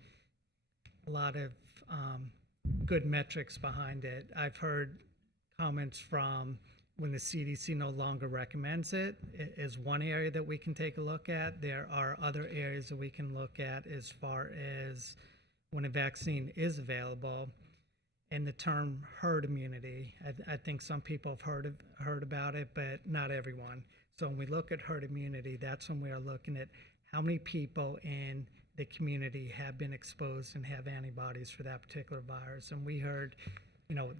a lot of good metrics behind it, I've heard comments from when the CDC no longer recommends it is one area that we can take a look at. There are other areas that we can look at as far as when a vaccine is available. And the term herd immunity, I think some people have heard about it, but not everyone. So when we look at herd immunity, that's when we are looking at how many people in the community have been exposed and have antibodies for that particular virus. And we heard,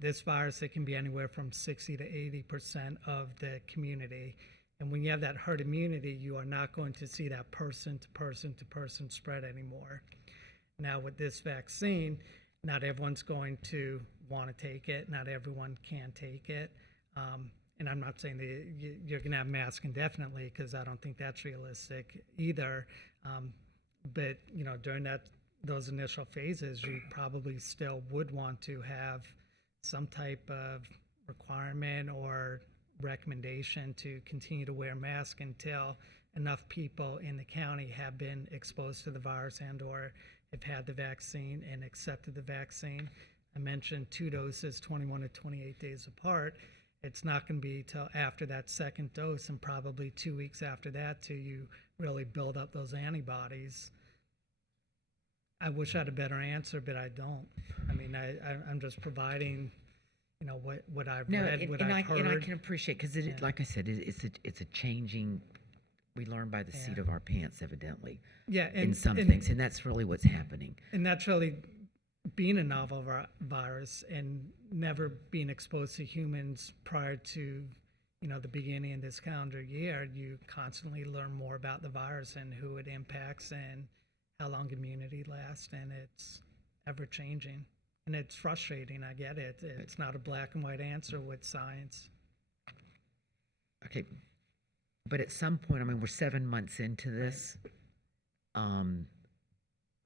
this virus, it can be anywhere from 60 to 80% of the community. And when you have that herd immunity, you are not going to see that person to person to person spread anymore. Now with this vaccine, not everyone's going to want to take it. Not everyone can take it. And I'm not saying that you're going to have masks indefinitely, because I don't think that's realistic either. But, during those initial phases, you probably still would want to have some type of requirement or recommendation to continue to wear masks until enough people in the county have been exposed to the virus and or have had the vaccine and accepted the vaccine. I mentioned 2 doses, 21 to 28 days apart. It's not going to be till after that second dose and probably 2 weeks after that till you really build up those antibodies. I wish I had a better answer, but I don't. I mean, I'm just providing, what I've read, what I've heard. And I can appreciate, because like I said, it's a changing. We learn by the seat of our pants, evidently. Yeah, in some things, and that's really what's happening. And that's really being a novel virus and never being exposed to humans prior to, the beginning of this calendar year. You constantly learn more about the virus and who it impacts and how long immunity lasts, and it's ever changing. And it's frustrating, I get it. It's not a black and white answer with science. Okay, but at some point, I mean, we're 7 months into this.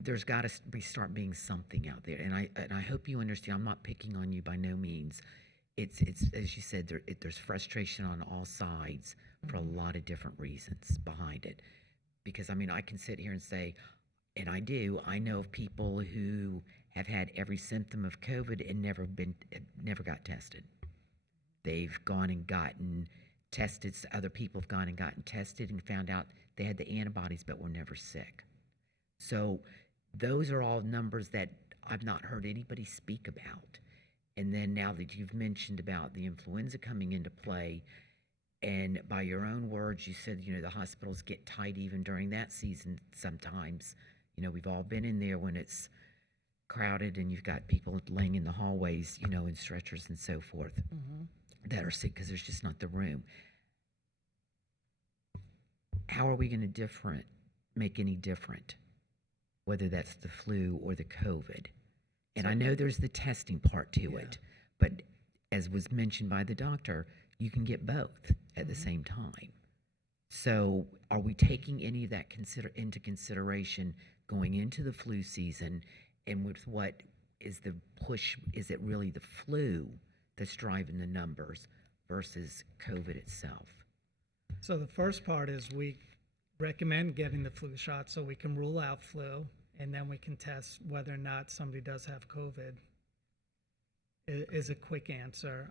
There's got to start being something out there, and I hope you understand. I'm not picking on you by no means. It's as you said, there's frustration on all sides for a lot of different reasons behind it. Because I mean, I can sit here and say, and I know of people who have had every symptom of COVID and never got tested. They've gone and gotten tested. Other people have gone and gotten tested and found out they had the antibodies but were never sick. So those are all numbers that I've not heard anybody speak about. And then now that you've mentioned about the influenza coming into play, and by your own words, you said, the hospitals get tight even during that season sometimes. We've all been in there when it's crowded and you've got people laying in the hallways, in stretchers and so forth that are sick because there's just not the room. How are we going to make any different, whether that's the flu or the COVID? And I know there's the testing part to it, but as was mentioned by the doctor, you can get both at the same time. So are we taking any of that into consideration going into the flu season? And with what is the push, is it really the flu that's driving the numbers versus COVID itself? So the first part is we recommend getting the flu shot so we can rule out flu, and then we can test whether or not somebody does have COVID. Is a quick answer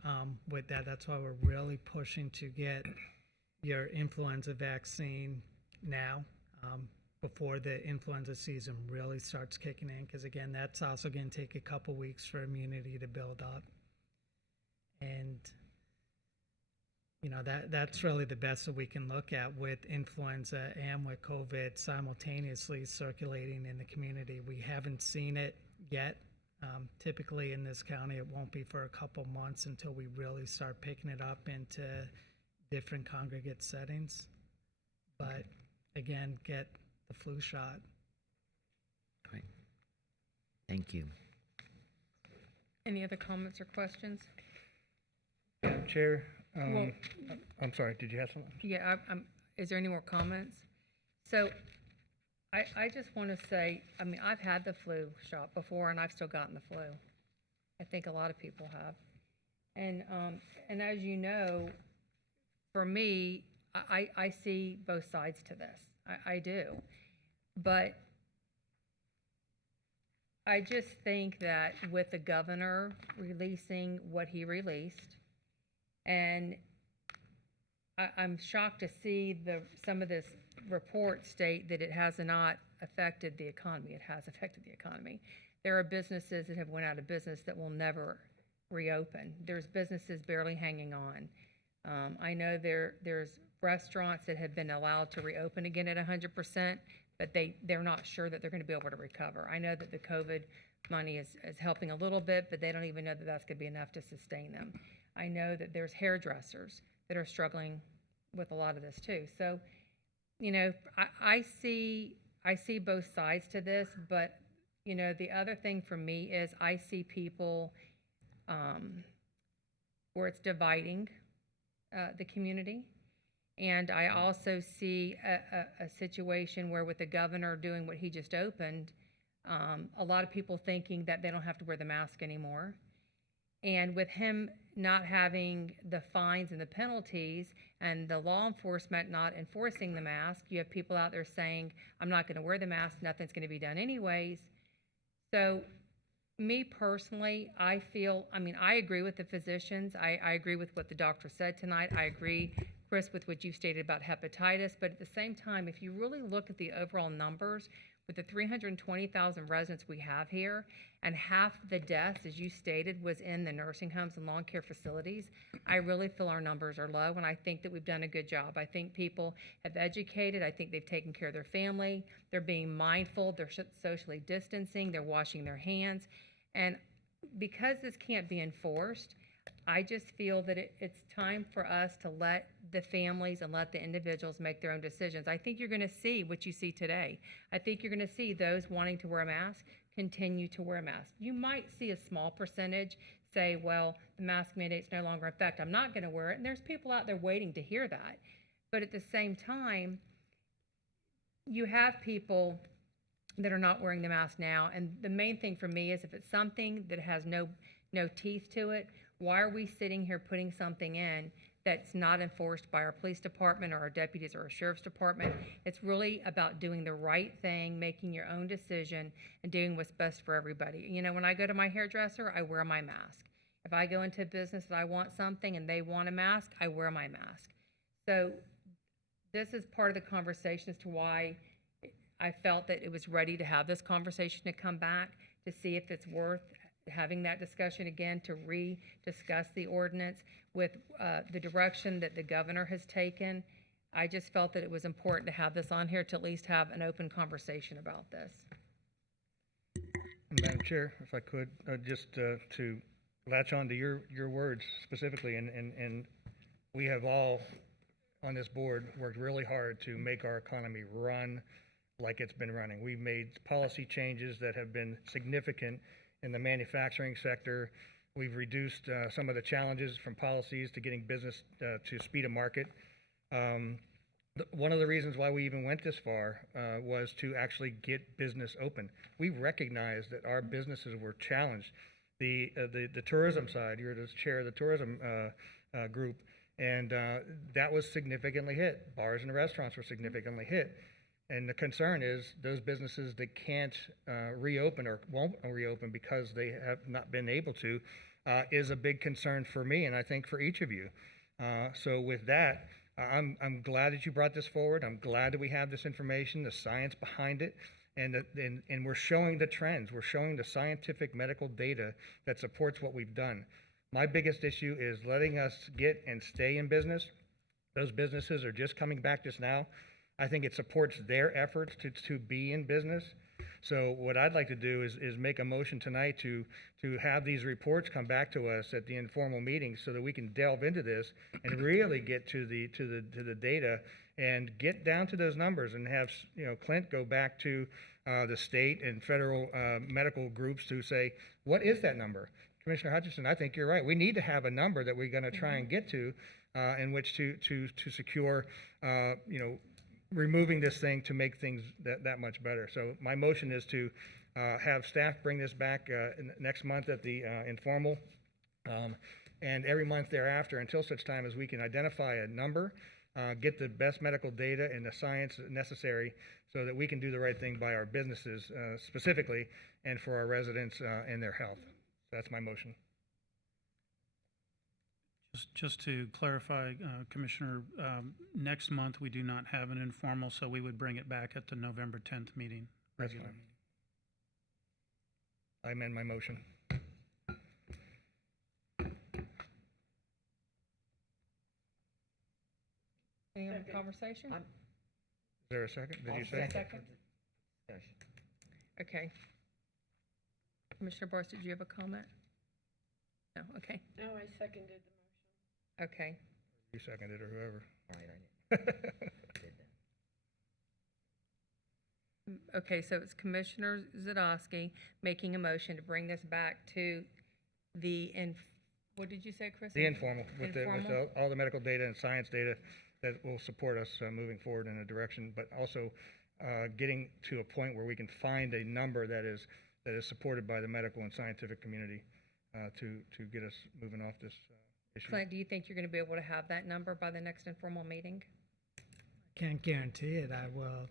with that. That's why we're really pushing to get your influenza vaccine now, before the influenza season really starts kicking in, because again, that's also going to take a couple weeks for immunity to build up. And that's really the best that we can look at with influenza and with COVID simultaneously circulating in the community. We haven't seen it yet. Typically in this county, it won't be for a couple months until we really start picking it up into different congregate settings. But again, get the flu shot. Great. Thank you. Any other comments or questions? Madam Chair, Well- I'm sorry, did you have something? Yeah, is there any more comments? So I just want to say, I mean, I've had the flu shot before and I've still gotten the flu. I think a lot of people have. And as you know, for me, I see both sides to this. I do. But I just think that with the governor releasing what he released, and I'm shocked to see some of this report state that it has not affected the economy. It has affected the economy. There are businesses that have went out of business that will never reopen. There's businesses barely hanging on. I know there's restaurants that have been allowed to reopen again at 100%, but they're not sure that they're going to be able to recover. I know that the COVID money is helping a little bit, but they don't even know that that's going to be enough to sustain them. I know that there's hairdressers that are struggling with a lot of this too. So, I see both sides to this, but the other thing for me is I see people where it's dividing the community. And I also see a situation where with the governor doing what he just opened, a lot of people thinking that they don't have to wear the mask anymore. And with him not having the fines and the penalties and the law enforcement not enforcing the mask, you have people out there saying, I'm not going to wear the mask, nothing's going to be done anyways. So me personally, I agree with the physicians. I agree with what the doctor said tonight. I agree, Chris, with what you stated about hepatitis. But at the same time, if you really look at the overall numbers, with the 320,000 residents we have here, and half the deaths, as you stated, was in the nursing homes and long care facilities, I really feel our numbers are low, and I think that we've done a good job. I think people have educated. I think they've taken care of their family. They're being mindful. They're socially distancing. They're washing their hands. And because this can't be enforced, I just feel that it's time for us to let the families and let the individuals make their own decisions. I think you're going to see what you see today. I think you're going to see those wanting to wear a mask continue to wear a mask. You might see a small percentage say, well, the mask mandate's no longer in effect, I'm not going to wear it. And there's people out there waiting to hear that. But at the same time, you have people that are not wearing the mask now. And the main thing for me is if it's something that has no teeth to it, why are we sitting here putting something in that's not enforced by our police department or our deputies or our sheriff's department? It's really about doing the right thing, making your own decision, and doing what's best for everybody. You know, when I go to my hairdresser, I wear my mask. If I go into a business that I want something and they want a mask, I wear my mask. So this is part of the conversation as to why I felt that it was ready to have this conversation to come back to see if it's worth having that discussion again, to re-discuss the ordinance with the direction that the governor has taken. I just felt that it was important to have this on here to at least have an open conversation about this. Madam Chair, if I could, just to latch on to your words specifically, and we have all on this board worked really hard to make our economy run like it's been running. We've made policy changes that have been significant in the manufacturing sector. We've reduced some of the challenges from policies to getting business to speed of market. One of the reasons why we even went this far was to actually get business open. We recognized that our businesses were challenged. The tourism side, you're the chair of the tourism group, and that was significantly hit. Bars and restaurants were significantly hit. And the concern is those businesses that can't reopen or won't reopen because they have not been able to is a big concern for me, and I think for each of you. So with that, I'm glad that you brought this forward. I'm glad that we have this information, the science behind it, and we're showing the trends. We're showing the scientific medical data that supports what we've done. My biggest issue is letting us get and stay in business. Those businesses are just coming back just now. I think it supports their efforts to be in business. So what I'd like to do is make a motion tonight to have these reports come back to us at the informal meeting so that we can delve into this and really get to the data and get down to those numbers and have Clint go back to the state and federal medical groups to say, what is that number? Commissioner Hutchinson, I think you're right. We need to have a number that we're going to try and get to in which to secure removing this thing to make things that much better. So my motion is to have staff bring this back next month at the informal and every month thereafter until such time as we can identify a number, get the best medical data and the science necessary so that we can do the right thing by our businesses specifically and for our residents and their health. That's my motion. Just to clarify, Commissioner, next month we do not have an informal, so we would bring it back at the November 10th meeting. That's fine. I amend my motion. Any other conversation? Is there a second? Did you say? Second. Okay. Commissioner Barth, did you have a comment? No, okay. No, I seconded the motion. Okay. You seconded or whoever. Okay, so it's Commissioner Zadowski making a motion to bring this back to the, what did you say, Chris? The informal, with all the medical data and science data that will support us moving forward in a direction, but also getting to a point where we can find a number that is supported by the medical and scientific community to get us moving off this issue. Clint, do you think you're going to be able to have that number by the next informal meeting? Can't guarantee it. I will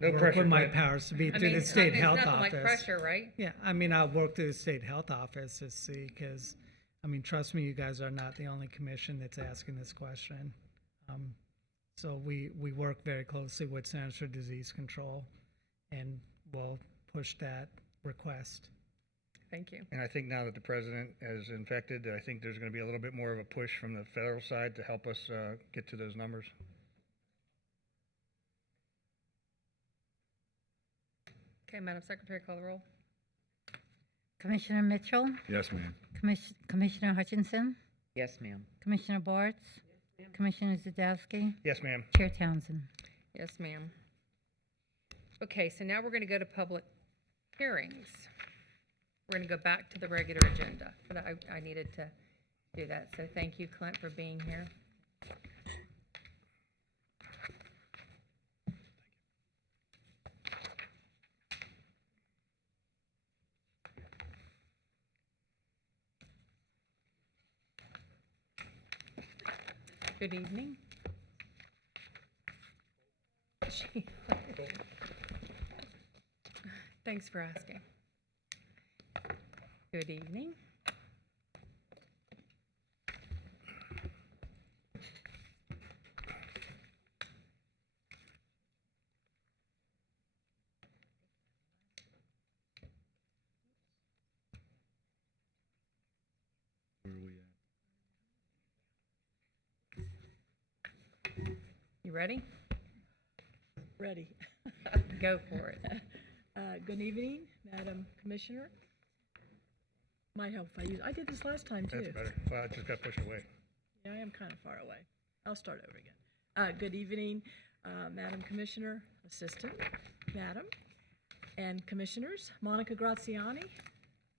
No work pressure, with my Clint. powers to be through the state health nothing office. like pressure, right? Yeah, I mean, I'll work through the state health office to see, because, I mean, trust me, you guys are not the only commission that's asking this question. So we work very closely with Centers for Disease Control, and we'll push that request. Thank you. And I think now that the president is infected, I think there's going to be a little bit more of a push from the federal side to help us get to those numbers. Okay, Madam Secretary, call the roll. Commissioner Mitchell, Yes, ma'am. Commissioner Hutchinson, Yes, ma'am. Commissioner Bartz, Commissioner Zadowski, Yes, ma'am. Chair Townsend. Yes, ma'am. Okay, so now we're going to go to public hearings. We're going to go back to the regular agenda, but I needed to do that. So thank you, Clint, for being here. Good evening. Thanks for asking. Good evening. Where are we at? You ready? Ready. Go for it. Good evening, Madam Commissioner. Might help if I use, I did this last time too. That's better. Well, it just got pushed away. Yeah, I am kind of far away. I'll start over again. Good evening, Madam Commissioner, Assistant, Madam, and Commissioners. Monica Graziani,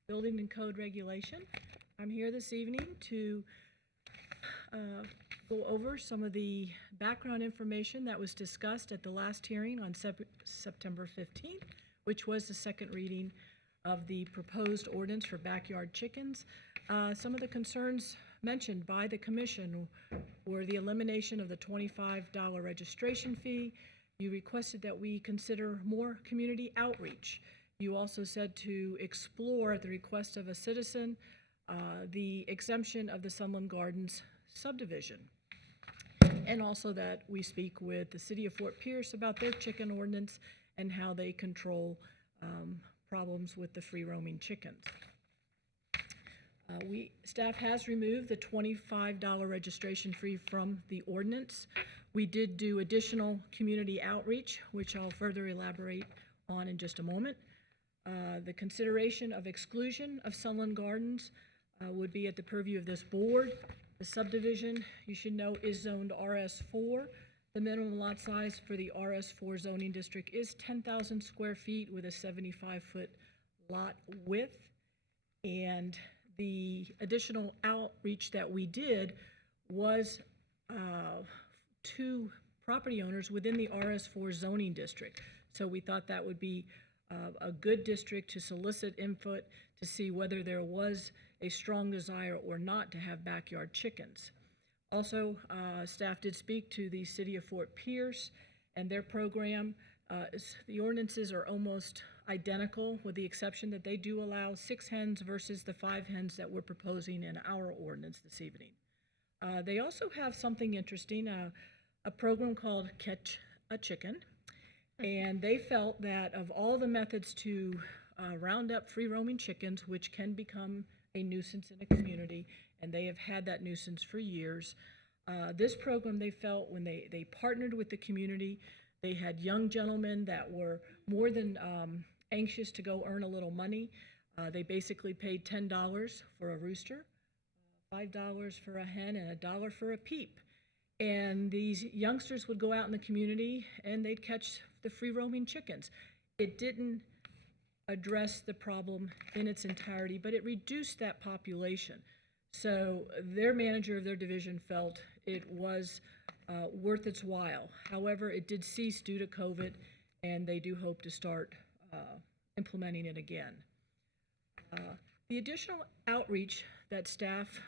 Building and Code Regulation. I'm here this evening to go over some of the background information that was discussed at the last hearing on September 15th, which was the second reading of the proposed ordinance for backyard chickens. Some of the concerns mentioned by the commission were the elimination of the $25 registration fee. You requested that we consider more community outreach. You also said to explore, at the request of a citizen, the exemption of the Sunland Gardens subdivision. And also that we speak with the city of Fort Pierce about their chicken ordinance and how they control problems with the free-roaming chickens. Staff has removed the $25 registration fee from the ordinance. We did do additional community outreach, which I'll further elaborate on in just a moment. The consideration of exclusion of Sunland Gardens would be at the purview of this board. The subdivision, you should know, is zoned RS4. The minimum lot size for the RS4 zoning district is 10,000 square feet with a 75-foot lot width. And the additional outreach that we did was to property owners within the RS4 zoning district. So we thought that would be a good district to solicit input to see whether there was a strong desire or not to have backyard chickens. Also, staff did speak to the city of Fort Pierce and their program. The ordinances are almost identical, with the exception that they do allow 6 hens versus the 5 hens that we're proposing in our ordinance this evening. They also have something interesting, a program called Catch a Chicken, and they felt that of all the methods to round up free-roaming chickens, which can become a nuisance in a community, and they have had that nuisance for years. This program, they felt, when they partnered with the community, they had young gentlemen that were more than anxious to go earn a little money. They basically paid $10 for a rooster, $5 for a hen, and $1 for a peep. And these youngsters would go out in the community and they'd catch the free-roaming chickens. It didn't address the problem in its entirety, but it reduced that population. So their manager of their division felt it was worth its while. However, it did cease due to COVID, and they do hope to start implementing it again. The additional outreach that staff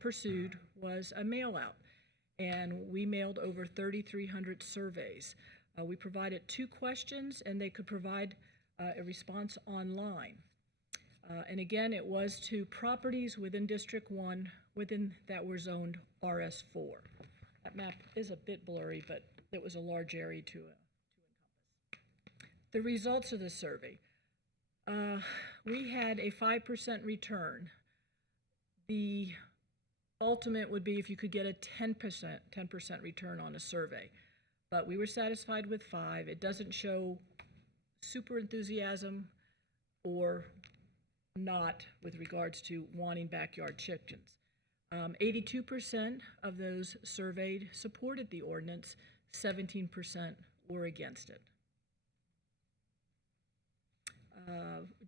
pursued was a mail out, and we mailed over 3,300 surveys. We provided 2 questions, and they could provide a response online. And again, it was to properties within District 1 that were zoned RS4. That map is a bit blurry, but it was a large area to encompass. the results of the survey. We had a 5% return. The ultimate would be if you could get a 10% return on a survey. But we were satisfied with 5. It doesn't show super enthusiasm or not with regards to wanting backyard chickens. 82% of those surveyed supported the ordinance, 17% were against it.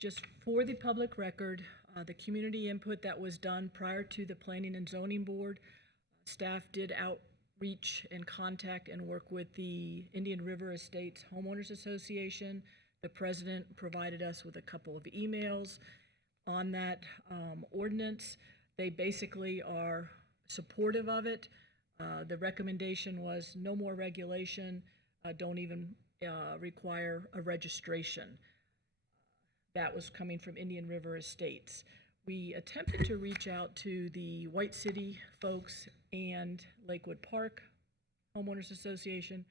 Just for the public record, the community input that was done prior to the Planning and Zoning Board, staff did outreach and contact and work with the Indian River Estates Homeowners Association. The president provided us with a couple of emails on that ordinance. They basically are supportive of it. The recommendation was no more regulation, don't even require a registration. That was coming from Indian River Estates. We attempted to reach out to the White City folks and Lakewood Park Homeowners Association,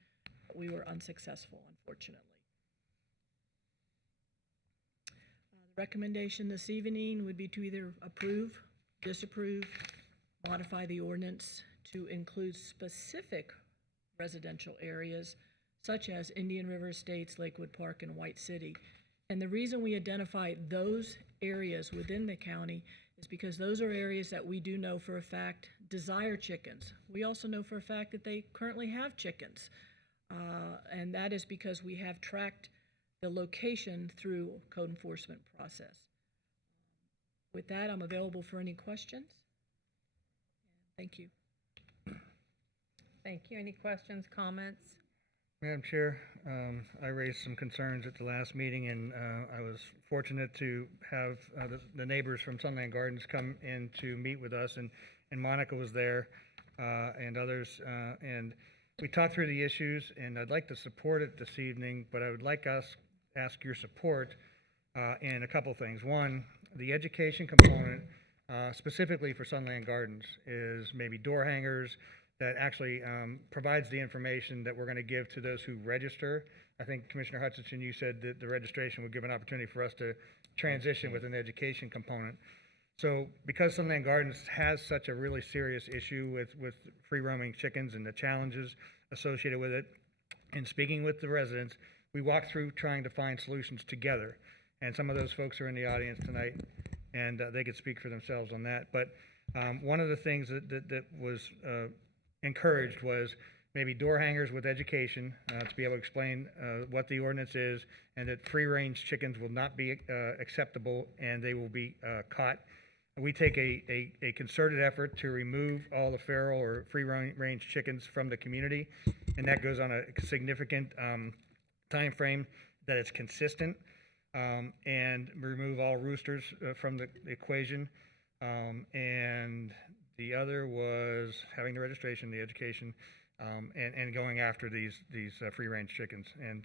but we were unsuccessful, unfortunately. The recommendation this evening would be to either approve, disapprove, modify the ordinance to include specific residential areas such as Indian River Estates, Lakewood Park, and White City. And the reason we identify those areas within the county is because those are areas that we do know for a fact desire chickens. We also know for a fact that they currently have chickens. And that is because we have tracked the location through code enforcement process. With that, I'm available for any questions. Thank you. Thank you. Any questions, comments? Madam Chair, I raised some concerns at the last meeting, and I was fortunate to have the neighbors from Sunland Gardens come in to meet with us, and Monica was there and others, and we talked through the issues, and I'd like to support it this evening, but I would like us ask your support in a couple things. One, the education component, specifically for Sunland Gardens, is maybe door hangers that actually provides the information that we're going to give to those who register. I think Commissioner Hutchinson, you said that the registration would give an opportunity for us to transition with an education component. So because Sunland Gardens has such a really serious issue with free-roaming chickens and the challenges associated with it, and speaking with the residents, we walked through trying to find solutions together. And some of those folks are in the audience tonight, and they could speak for themselves on that. But one of the things that was encouraged was maybe door hangers with education to be able to explain what the ordinance is, and that free-range chickens will not be acceptable and they will be caught. We take a concerted effort to remove all the feral or free-range chickens from the community, and that goes on a significant time frame that it's consistent, and remove all roosters from the equation, and the other was having the registration, the education, and going after these free-range chickens, and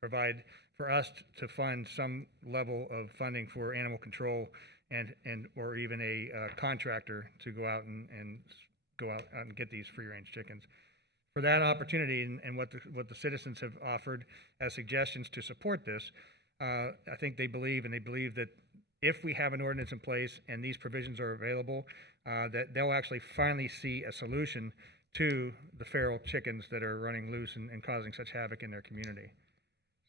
provide for us to fund some level of funding for animal control and or even a contractor to go out and get these free-range chickens. For that opportunity and what the citizens have offered as suggestions to support this, I think they believe that if we have an ordinance in place and these provisions are available, that they'll actually finally see a solution to the feral chickens that are running loose and causing such havoc in their community.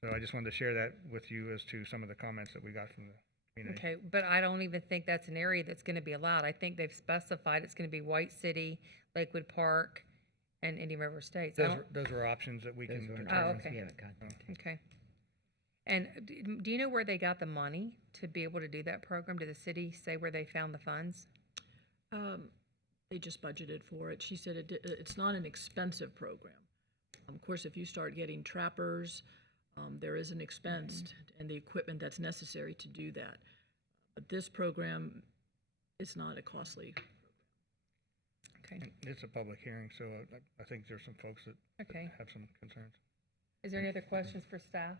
So I just wanted to share that with you as to some of the comments that we got from the community. Okay, but I don't even think that's an area that's going to be allowed. I think they've specified it's going to be White City, Lakewood Park, and Indian River Estates. Those are options that we can determine. Oh, okay. Okay. And do you know where they got the money to be able to do that program? Did the city say where they found the funds? They just budgeted for it. She said it's not an expensive program. Of course, if you start getting trappers, there is an expense and the equipment that's necessary to do that. But this program is not a costly program. Okay. It's a public hearing, so I think there's some folks that have some concerns. Is there any other questions for staff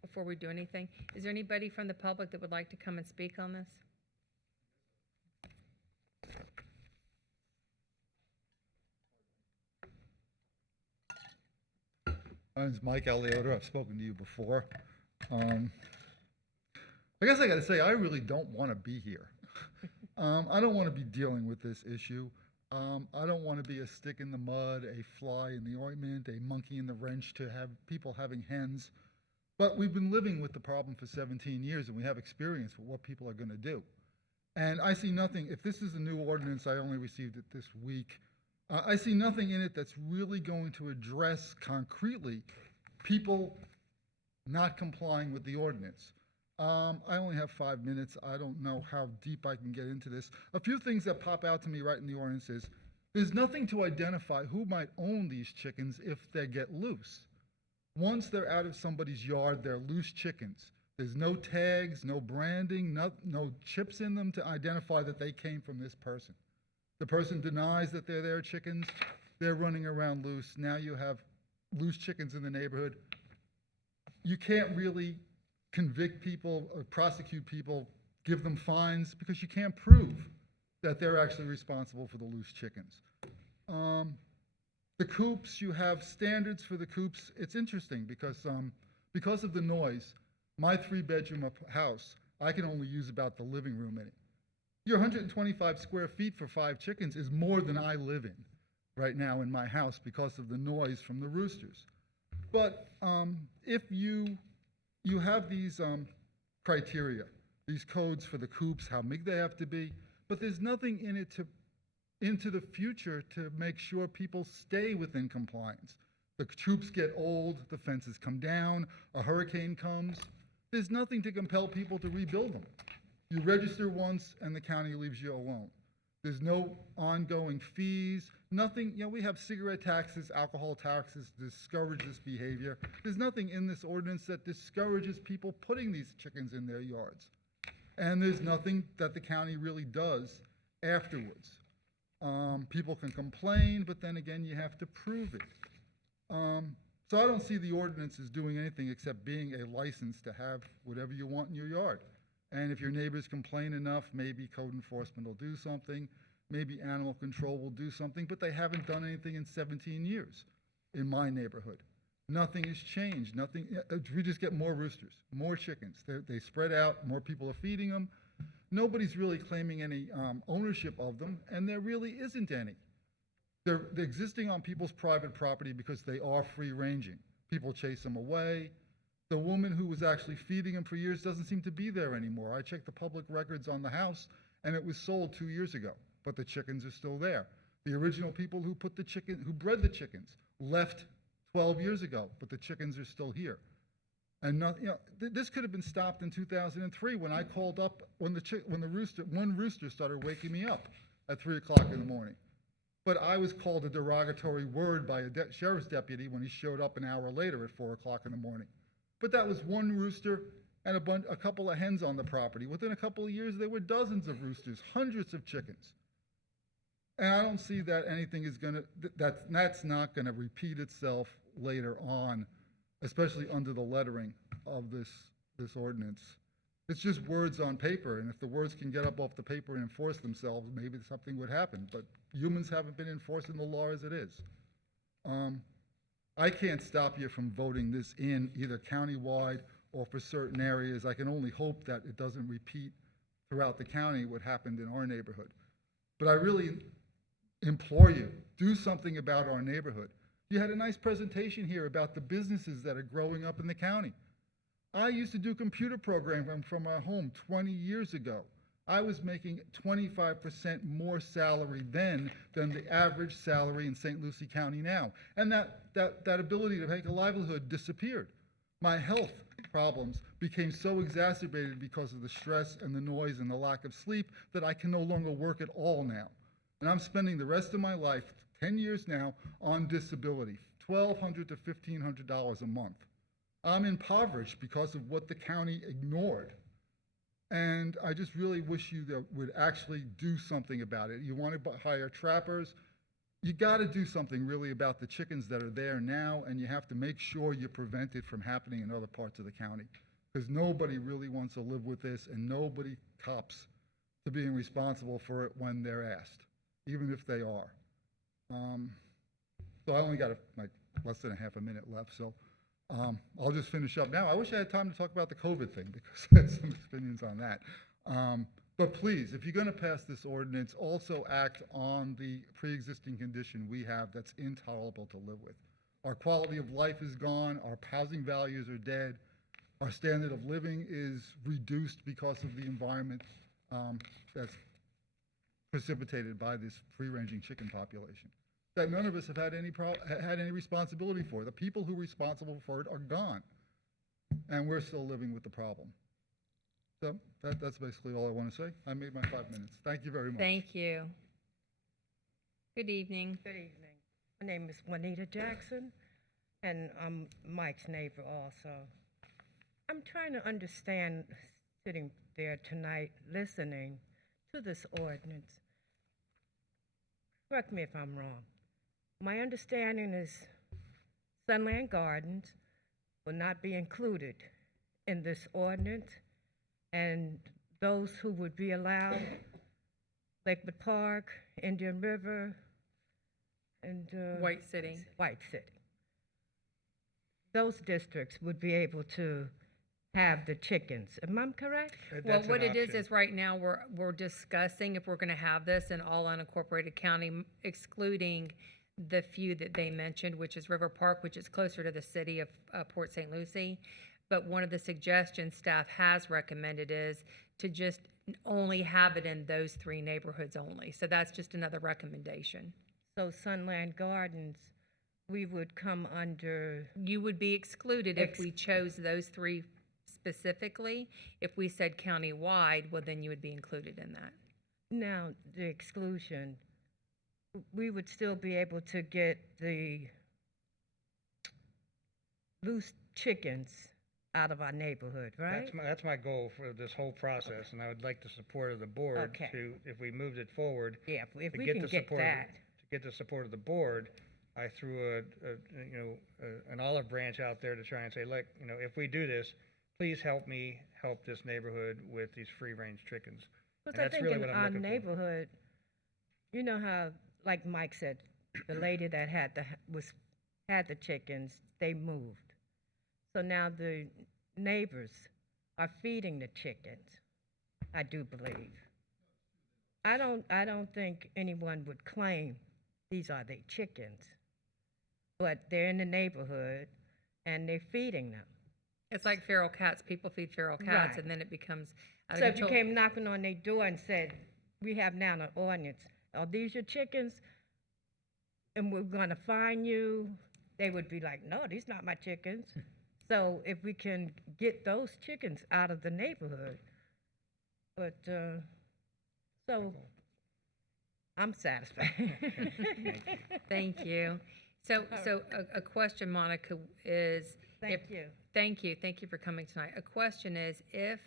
before we do anything? Is there anybody from the public that would like to come and speak on this? My name's Mike Aliotta. I've spoken to you before. I guess I got to say, I really don't want to be here. I don't want to be dealing with this issue. I don't want to be a stick in the mud, a fly in the ointment, a monkey in the wrench to have people having hens. But we've been living with the problem for 17 years, and we have experience with what people are going to do. And I see nothing, if this is a new ordinance, I only received it this week, I see nothing in it that's really going to address concretely people not complying with the ordinance. I only have 5 minutes. I don't know how deep I can get into this. A few things that pop out to me right in the ordinance is there's nothing to identify who might own these chickens if they get loose. Once they're out of somebody's yard, they're loose chickens. There's no tags, no branding, no chips in them to identify that they came from this person. The person denies that they're their chickens. They're running around loose. Now you have loose chickens in the neighborhood. You can't really convict people or prosecute people, give them fines, because you can't prove that they're actually responsible for the loose chickens. The coops, you have standards for the coops. It's interesting because of the noise, my 3-bedroom house, I can only use about the living room in it. Your 125 square feet for 5 chickens is more than I live in right now in my house because of the noise from the roosters. But if you have these criteria, these codes for the coops, how big they have to be, but there's nothing in it into the future to make sure people stay within compliance. The coops get old, the fences come down, a hurricane comes. There's nothing to compel people to rebuild them. You register once and the county leaves you alone. There's no ongoing fees, nothing. We have cigarette taxes, alcohol taxes, discourage this behavior. There's nothing in this ordinance that discourages people putting these chickens in their yards. And there's nothing that the county really does afterwards. People can complain, but then again, you have to prove it. So I don't see the ordinance as doing anything except being a license to have whatever you want in your yard. And if your neighbors complain enough, maybe code enforcement will do something, maybe animal control will do something, but they haven't done anything in 17 years in my neighborhood. Nothing has changed, nothing. We just get more roosters, more chickens. They spread out, more people are feeding them. Nobody's really claiming any ownership of them, and there really isn't any. They're existing on people's private property because they are free-ranging. People chase them away. The woman who was actually feeding them for years doesn't seem to be there anymore. I checked the public records on the house, and it was sold 2 years ago, but the chickens are still there. The original people who bred the chickens left 12 years ago, but the chickens are still here. And this could have been stopped in 2003 when I called up when one rooster started waking me up at 3 o'clock in the morning. But I was called a derogatory word by a sheriff's deputy when he showed up an hour later at 4 o'clock in the morning. But that was one rooster and a couple of hens on the property. Within a couple of years, there were dozens of roosters, hundreds of chickens. And I don't see that anything is that's not gonna repeat itself later on, especially under the lettering of this ordinance. It's just words on paper, and if the words can get up off the paper and enforce themselves, maybe something would happen. But humans haven't been enforcing the law as it is. I can't stop you from voting this in either countywide or for certain areas. I can only hope that it doesn't repeat throughout the county what happened in our neighborhood. But I really implore you, do something about our neighborhood. You had a nice presentation here about the businesses that are growing up in the county. I used to do computer programming from my home 20 years ago. I was making 25% more salary then than the average salary in St. Lucie County now. And that ability to make a livelihood disappeared. My health problems became so exacerbated because of the stress and the noise and the lack of sleep that I can no longer work at all now. And I'm spending the rest of my life, 10 years now, on disability, $1,200 to $1,500 a month. I'm impoverished because of what the county ignored. And I just really wish you would actually do something about it. You want to hire trappers, you got to do something really about the chickens that are there now, and you have to make sure you prevent it from happening in other parts of the county. Because nobody really wants to live with this, and nobody cops to being responsible for it when they're asked, even if they are. So I only got less than a half a minute left, so I'll just finish up now. I wish I had time to talk about the COVID thing because I have some opinions on that. But please, if you're going to pass this ordinance, also act on the pre-existing condition we have that's intolerable to live with. Our quality of life is gone. Our housing values are dead. Our standard of living is reduced because of the environment that's precipitated by this free-ranging chicken population that none of us have had any responsibility for. The people who are responsible for it are gone, and we're still living with the problem. So that's basically all I want to say. I made my 5 minutes. Thank you very much. Thank you. Good evening. Good evening. My name is Juanita Jackson, and I'm Mike's neighbor also. I'm trying to understand, sitting there tonight, listening to this ordinance. Correct me if I'm wrong. My understanding is Sunland Gardens will not be included in this ordinance, and those who would be allowed, Lakewood Park, Indian River, and White City. White City. Those districts would be able to have the chickens. Am I correct? Well, what it is right now, we're discussing if we're gonna have this in all unincorporated county, excluding the few that they mentioned, which is River Park, which is closer to the city of Port St. Lucie. But one of the suggestions staff has recommended is to just only have it in those 3 neighborhoods only. So that's just another recommendation. So Sunland Gardens, we would come under... You would be excluded if we chose those 3 specifically. If we said countywide, well, then you would be included in that. Now, the exclusion, we would still be able to get the loose chickens out of our neighborhood, right? That's my goal for this whole process, and I would like the support of the board to, if we moved it forward. Yeah, if to we get can the get support that. To get the support of the board, I threw an olive branch out there to try and say, look, if we do this, please help me help this neighborhood with these free-range chickens. Because And I that's think really in what I'm our looking for. neighborhood, you know how, like Mike said, the lady that had the chickens, they moved. So now the neighbors are feeding the chickens, I do believe. I don't think anyone would claim these are their chickens, but they're in the neighborhood and they're feeding them. It's like feral cats. People feed feral cats, Right. and then it becomes out So of if you control. came knocking on their door and said, we have now an ordinance, are these your chickens? And we're gonna fine you, they would be like, no, these not my chickens. So if we can get those chickens out of the neighborhood, but, so, I'm satisfied. Thank you. So a question, Monica, is... Thank you. Thank you for coming tonight. A question is, if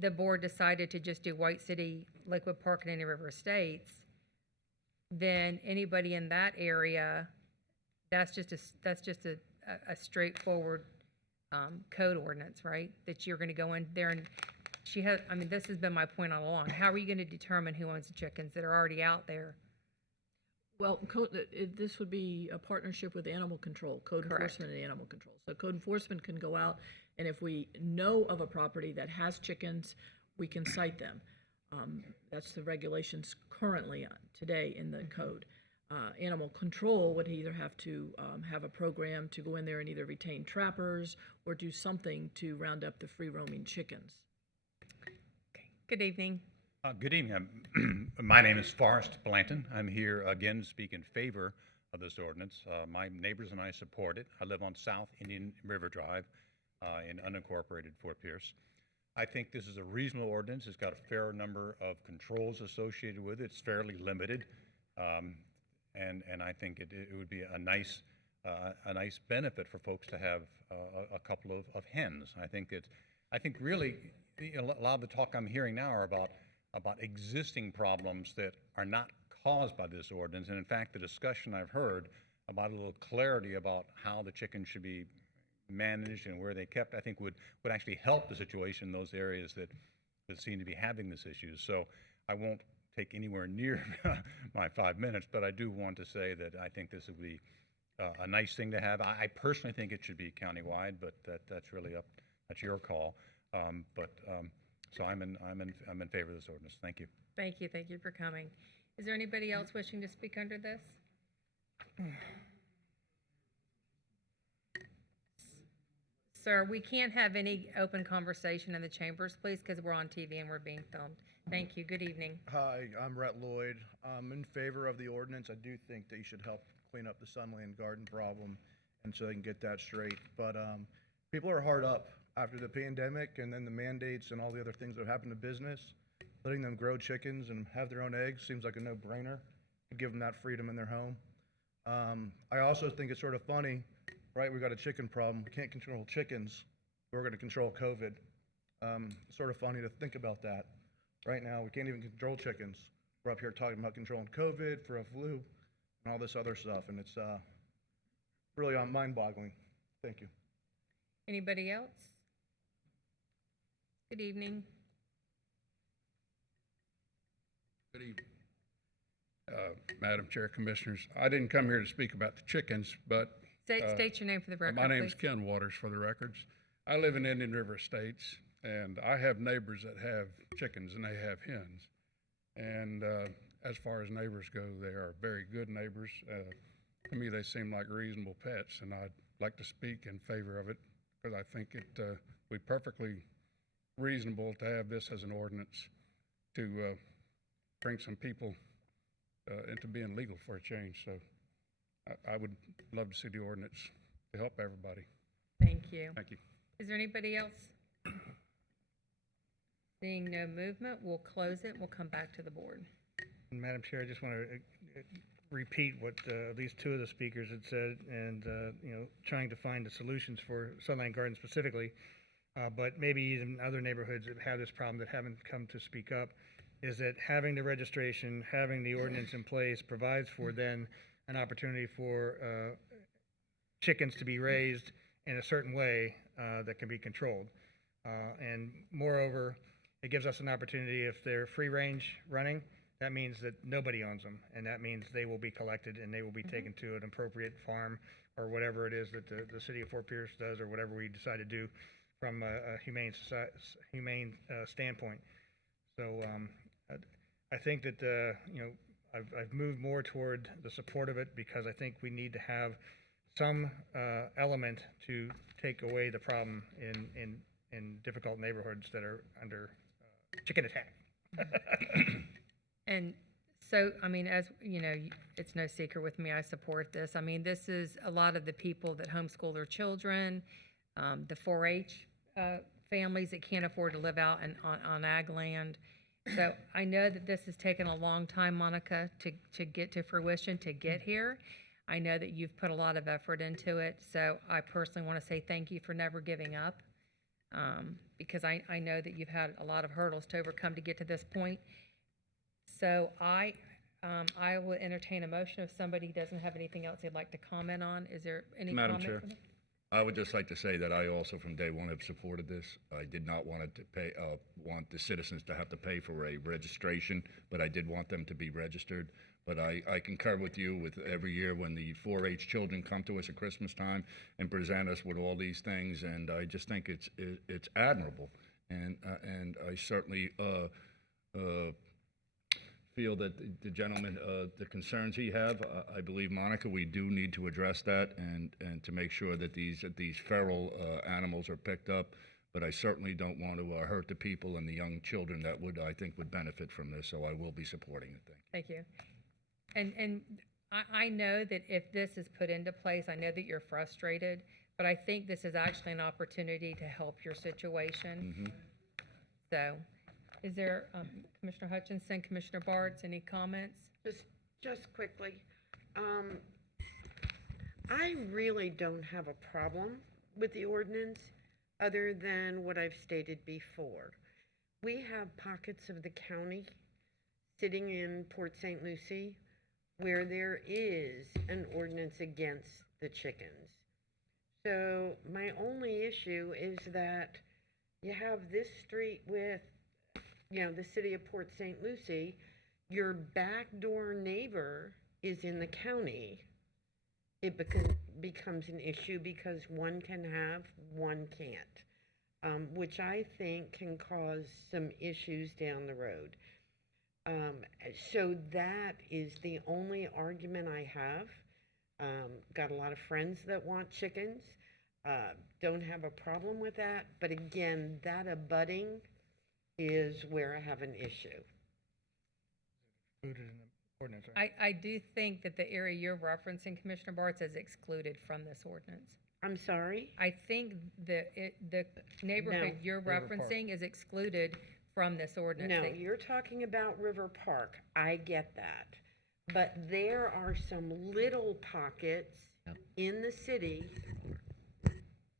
the board decided to just do White City, Lakewood Park, and Indian River Estates, then anybody in that area, that's just a straightforward code ordinance, right? That you're gonna go in there and this has been my point all along. How are you gonna determine who owns the chickens that are already out there? Well, this would be a partnership with animal control, code Correct. enforcement and animal control. So code enforcement can go out, and if we know of a property that has chickens, we can cite them. That's the regulations currently today in the code. Animal control would either have to have a program to go in there and either retain trappers or do something to round up the free-roaming chickens. Good evening. Good evening. My name is Forrest Blanton. I'm here again to speak in favor of this ordinance. My neighbors and I support it. I live on South Indian River Drive in unincorporated Fort Pierce. I think this is a reasonable ordinance. It's got a fair number of controls associated with it. It's fairly limited. And I think it would be a nice benefit for folks to have a couple of hens. I think really a lot of the talk I'm hearing now are about existing problems that are not caused by this ordinance. And in fact, the discussion I've heard about a little clarity about how the chickens should be managed and where they kept, I think would actually help the situation in those areas that seem to be having this issue. So I won't take anywhere near my 5 minutes, but I do want to say that I think this would be a nice thing to have. I personally think it should be countywide, but that's really that's your call. So I'm in favor of this ordinance. Thank you. Thank you for coming. Is there anybody else wishing to speak under this? Sir, we can't have any open conversation in the chambers, please, because we're on TV and we're being filmed. Thank you. Good evening. Hi, I'm Rhett Lloyd. I'm in favor of the ordinance. I do think that you should help clean up the Sunland Garden problem, and so they can get that straight. But people are hard up after the pandemic and then the mandates and all the other things that have happened to business. Letting them grow chickens and have their own eggs seems like a no-brainer to give them that freedom in their home. I also think it's sort of funny, right? We got a chicken problem. We can't control chickens. We're going to control COVID. Sort of funny to think about that. Right now, we can't even control chickens. We're up here talking about controlling COVID, for a flu, and all this other stuff, and it's really mind-boggling. Thank you. Anybody else? Good evening. Good evening. Madam Chair, Commissioners, I didn't come here to speak about the chickens, but State your name for the record, my name is please. Ken Waters for the records. I live in Indian River Estates, and I have neighbors that have chickens and they have hens. And as far as neighbors go, they are very good neighbors. To me, they seem like reasonable pets, and I'd like to speak in favor of it because I think it would be perfectly reasonable to have this as an ordinance to bring some people into being legal for a change. So I would love to see the ordinance to help everybody. Thank you. Thank you. Is there anybody else? Seeing no movement, we'll close it. We'll come back to the board. Madam Chair, I just want to repeat what at least two of the speakers had said, and trying to find the solutions for Sunland Garden specifically, but maybe even other neighborhoods that have this problem that haven't come to speak up, is that having the registration, having the ordinance in place provides for then an opportunity for chickens to be raised in a certain way that can be controlled. And moreover, it gives us an opportunity, if they're free range running, that means that nobody owns them, and that means they will be collected and they will be taken to an appropriate farm or whatever it is that the city of Fort Pierce does, or whatever we decide to do from a humane standpoint. So I think that I've moved more toward the support of it because I think we need to have some element to take away the problem in difficult neighborhoods that are under chicken attack. And so, I mean, as you know, it's no secret with me, I support this. I mean, this is a lot of the people that homeschool their children, the 4-H families that can't afford to live out on ag land. So I know that this has taken a long time, Monica, to get to fruition, to get here. I know that you've put a lot of effort into it. So I personally want to say thank you for never giving up, because I know that you've had a lot of hurdles to overcome to get to this point. So I will entertain a motion if somebody doesn't have anything else they'd like to comment on. Is there any Madam comment? Chair, from the- I would just like to say that I also, from day one, have supported this. I did not want it to want the citizens to have to pay for a registration, but I did want them to be registered. But I concur with you with every year when the 4-H children come to us at Christmas time and present us with all these things, and I just think it's admirable, and I certainly feel that the gentleman, the concerns he have, I believe, Monica, we do need to address that and to make sure that these feral animals are picked up. But I certainly don't want to hurt the people and the young children that I think would benefit from this. So I will be supporting it. Thank you. And I know that if this is put into place, I know that you're frustrated, but I think this is actually an opportunity to help your situation. So, is there, Commissioner Hutchinson, Commissioner Bartz, any comments? Just quickly, I really don't have a problem with the ordinance other than what I've stated before. We have pockets of the county sitting in Port St. Lucie where there is an ordinance against the chickens. So my only issue is that you have this street with, the city of Port St. Lucie, your backdoor neighbor is in the county, it becomes an issue because one can have, one can't, which I think can cause some issues down the road. So that is the only argument I have. Got a lot of friends that want chickens. Don't have a problem with that, but again, that abutting is where I have an issue. Included in the ordinance, right? I do think that the area you're referencing, Commissioner Bartz, is excluded from this ordinance. I'm sorry? I think the neighborhood No. you're River Park. referencing is excluded from this ordinance. No, They- you're talking about River Park. I get that. But there are some little pockets in the city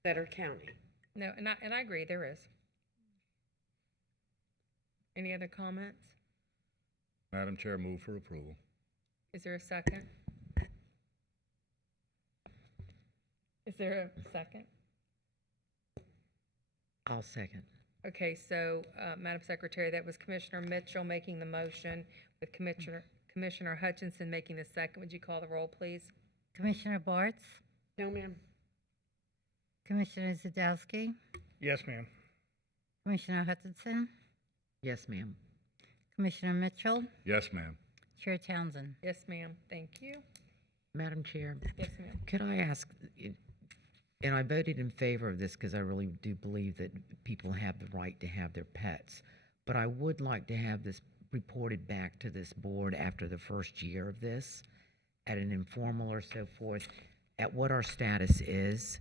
that are county. No, and I agree, there is. Any other comments? Madam Chair, move for approval. Is there a second? Is there a second? I'll second. Okay, so, Madam Secretary, that was Commissioner Mitchell making the motion with Commissioner Hutchinson making the second. Would you call the roll, please? Commissioner Bartz? No, ma'am. Commissioner Zadowski? Yes, ma'am. Commissioner Hutchinson? Yes, ma'am. Commissioner Mitchell? Yes, ma'am. Chair Townsend? Yes, ma'am. Thank you. Madam Chair, Yes, ma'am. could I ask, and I voted in favor of this because I really do believe that people have the right to have their pets, but I would like to have this reported back to this board after the first year of this, at an informal or so forth, at what our status is,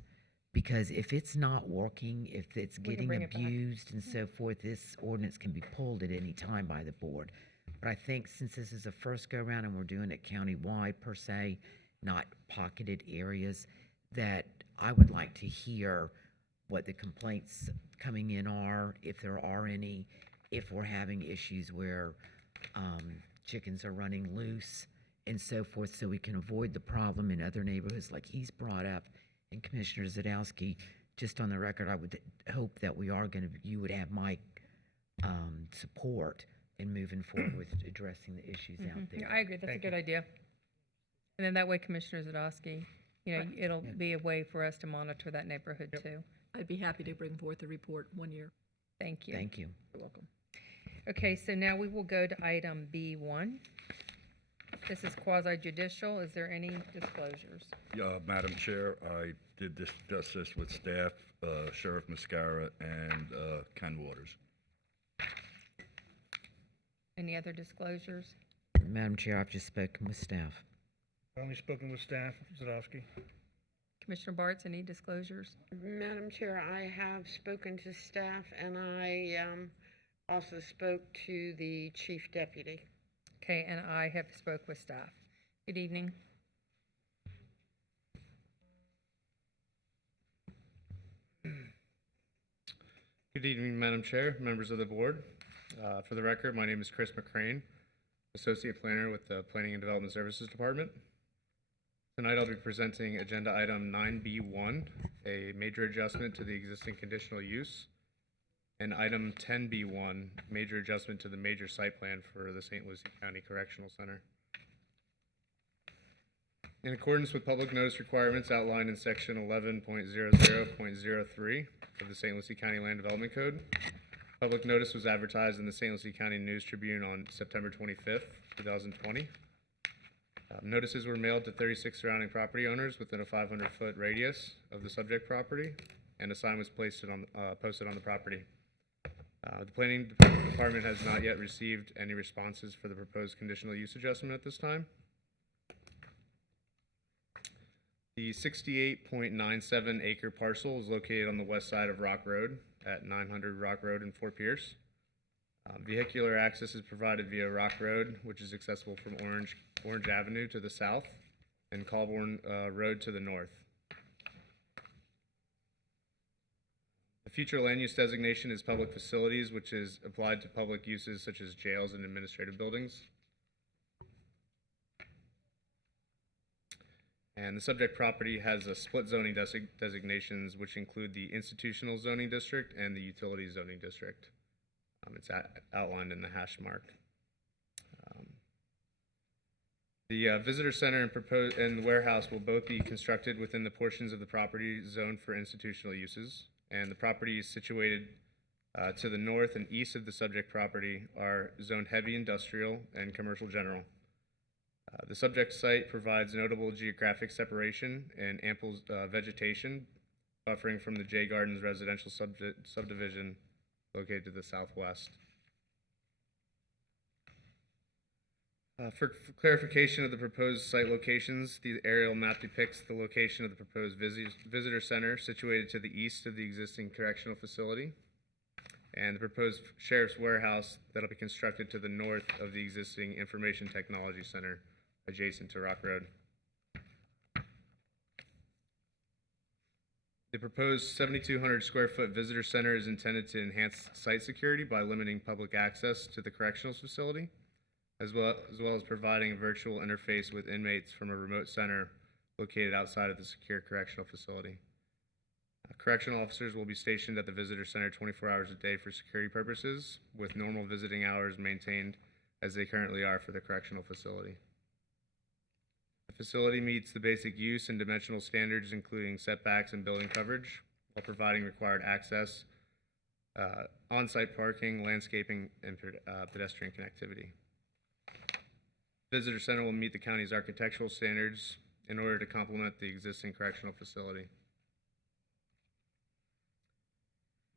because if it's not working, if it's We can getting bring it back. abused and so forth, this ordinance can be pulled at any time by the board. But I think since this is a first go-around and we're doing it countywide per se, not pocketed areas, that I would like to hear what the complaints coming in are, if there are any, if we're having issues where chickens are running loose and so forth, so we can avoid the problem in other neighborhoods like he's brought up. And Commissioner Zadowski, just on the record, I would hope that you would have my support in moving forward with addressing the issues out Yeah, there. I agree. That's a good idea. And then that way, Commissioner Zadowski, it'll be a way for us to monitor that neighborhood too. I'd be happy to bring forth a report 1 year. Thank you. Thank you. You're welcome. Okay, so now we will go to item B1. This is quasi judicial. Is there any disclosures? Madam Chair, I did discuss this with staff, Sheriff Mascara and Ken Waters. Any other disclosures? Madam Chair, I've just spoken with staff. Only spoken with staff, Zadowski. Commissioner Bartz, any disclosures? Madam Chair, I have spoken to staff and I also spoke to the chief deputy. Okay, and I have spoke with staff. Good evening. Good evening, Madam Chair, members of the board. For the record, my name is Chris McCrane, Associate Planner with the Planning and Development Services Department. Tonight I'll be presenting Agenda Item 9B1, a major adjustment to the existing conditional use, and Item 10B1, major adjustment to the major site plan for the St. Lucie County Correctional Center. In accordance with public notice requirements outlined in Section 11.00.03 of the St. Lucie County Land Development Code, public notice was advertised in the St. Lucie County News Tribune on September 25th, 2020. Notices were mailed to 36 surrounding property owners within a 500-foot radius of the subject property, and a sign was posted on the property. The Planning Department has not yet received any responses for the proposed conditional use adjustment at this time. The 68.97 acre parcel is located on the west side of Rock Road at 900 Rock Road in Fort Pierce. Vehicular access is provided via Rock Road, which is accessible from Orange Avenue to the south and Colborne Road to the north. The future land use designation is public facilities, which is applied to public uses such as jails and administrative buildings. And the subject property has a split zoning designations, which include the institutional zoning district and the utility zoning district. It's outlined in the hash mark. The visitor center and the warehouse will both be constructed within the portions of the property zoned for institutional uses, and the properties situated to the north and east of the subject property are zoned heavy industrial and commercial general. The subject site provides notable geographic separation and ample vegetation, buffering from the J Gardens residential subdivision located to the southwest. For clarification of the proposed site locations, the aerial map depicts the location of the proposed visitor center situated to the east of the existing correctional facility, and the proposed sheriff's warehouse that'll be constructed to the north of the existing information technology center adjacent to Rock Road. The proposed 7,200 square foot visitor center is intended to enhance site security by limiting public access to the correctional facility, as well as providing a virtual interface with inmates from a remote center located outside of the secure correctional facility. Correctional officers will be stationed at the visitor center 24 hours a day for security purposes, with normal visiting hours maintained as they currently are for the correctional facility. The facility meets the basic use and dimensional standards, including setbacks and building coverage, while providing required access, on-site parking, landscaping, and pedestrian connectivity. Visitor center will meet the county's architectural standards in order to complement the existing correctional facility.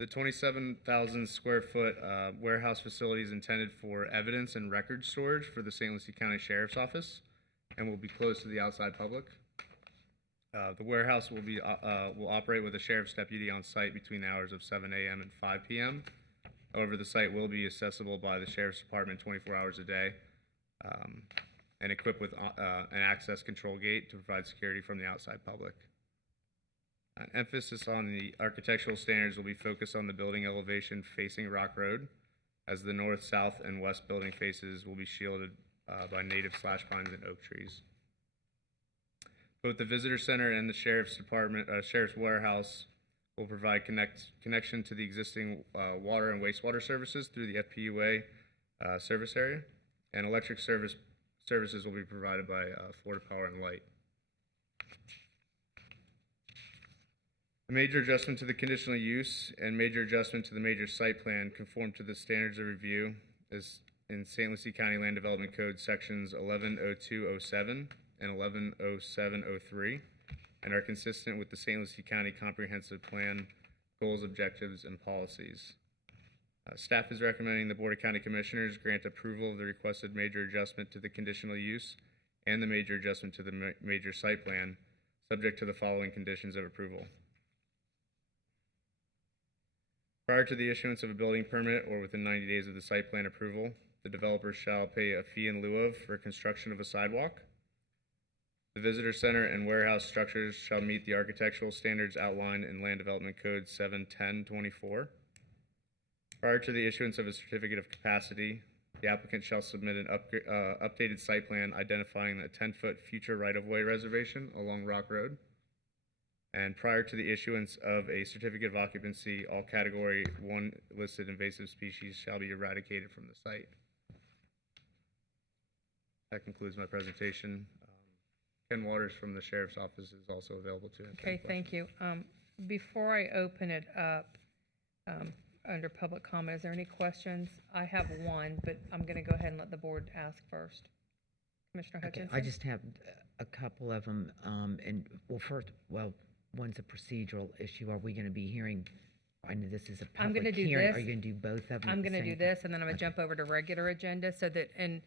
The 27,000 square foot warehouse facility is intended for evidence and record storage for the St. Lucie County Sheriff's Office and will be closed to the outside public. The warehouse will operate with a sheriff's deputy on site between the hours of 7 a.m. and 5 p.m. However, the site will be accessible by the Sheriff's Department 24 hours a day and equipped with an access control gate to provide security from the outside public. An emphasis on the architectural standards will be focused on the building elevation facing Rock Road, as the north, south, and west building faces will be shielded by native slash pines and oak trees. Both the visitor center and the sheriff's warehouse will provide connection to the existing water and wastewater services through the FPUA service area, and electric services will be provided by Florida Power and Light. A major adjustment to the conditional use and major adjustment to the major site plan conform to the standards of review as in St. Lucie County Land Development Code sections 110207 and 110703 and are consistent with the St. Lucie County Comprehensive Plan goals, objectives, and policies. Staff is recommending the Board of County Commissioners grant approval of the requested major adjustment to the conditional use and the major adjustment to the major site plan, subject to the following conditions of approval. Prior to the issuance of a building permit or within 90 days of the site plan approval, the developer shall pay a fee in lieu of for construction of a sidewalk. The visitor center and warehouse structures shall meet the architectural standards outlined in Land Development Code 71024. Prior to the issuance of a certificate of capacity, the applicant shall submit an updated site plan identifying a 10-foot future right-of-way reservation along Rock Road. And prior to the issuance of a certificate of occupancy, all Category 1 listed invasive species shall be eradicated from the site. That concludes my presentation. Ken Waters from the Sheriff's Office is also available to answer any Okay, thank you. Before I open it up under public comment, is there any questions? I have one, but I'm going to go ahead and let the board ask first. Commissioner Hutchinson? I just have a couple of them. One's a procedural issue. Are we going to be hearing? I know this is a I'm going to public do hearing. this. Are you going to do both of them? I'm going to do this, and then I'm going to jump over to regular agenda so that in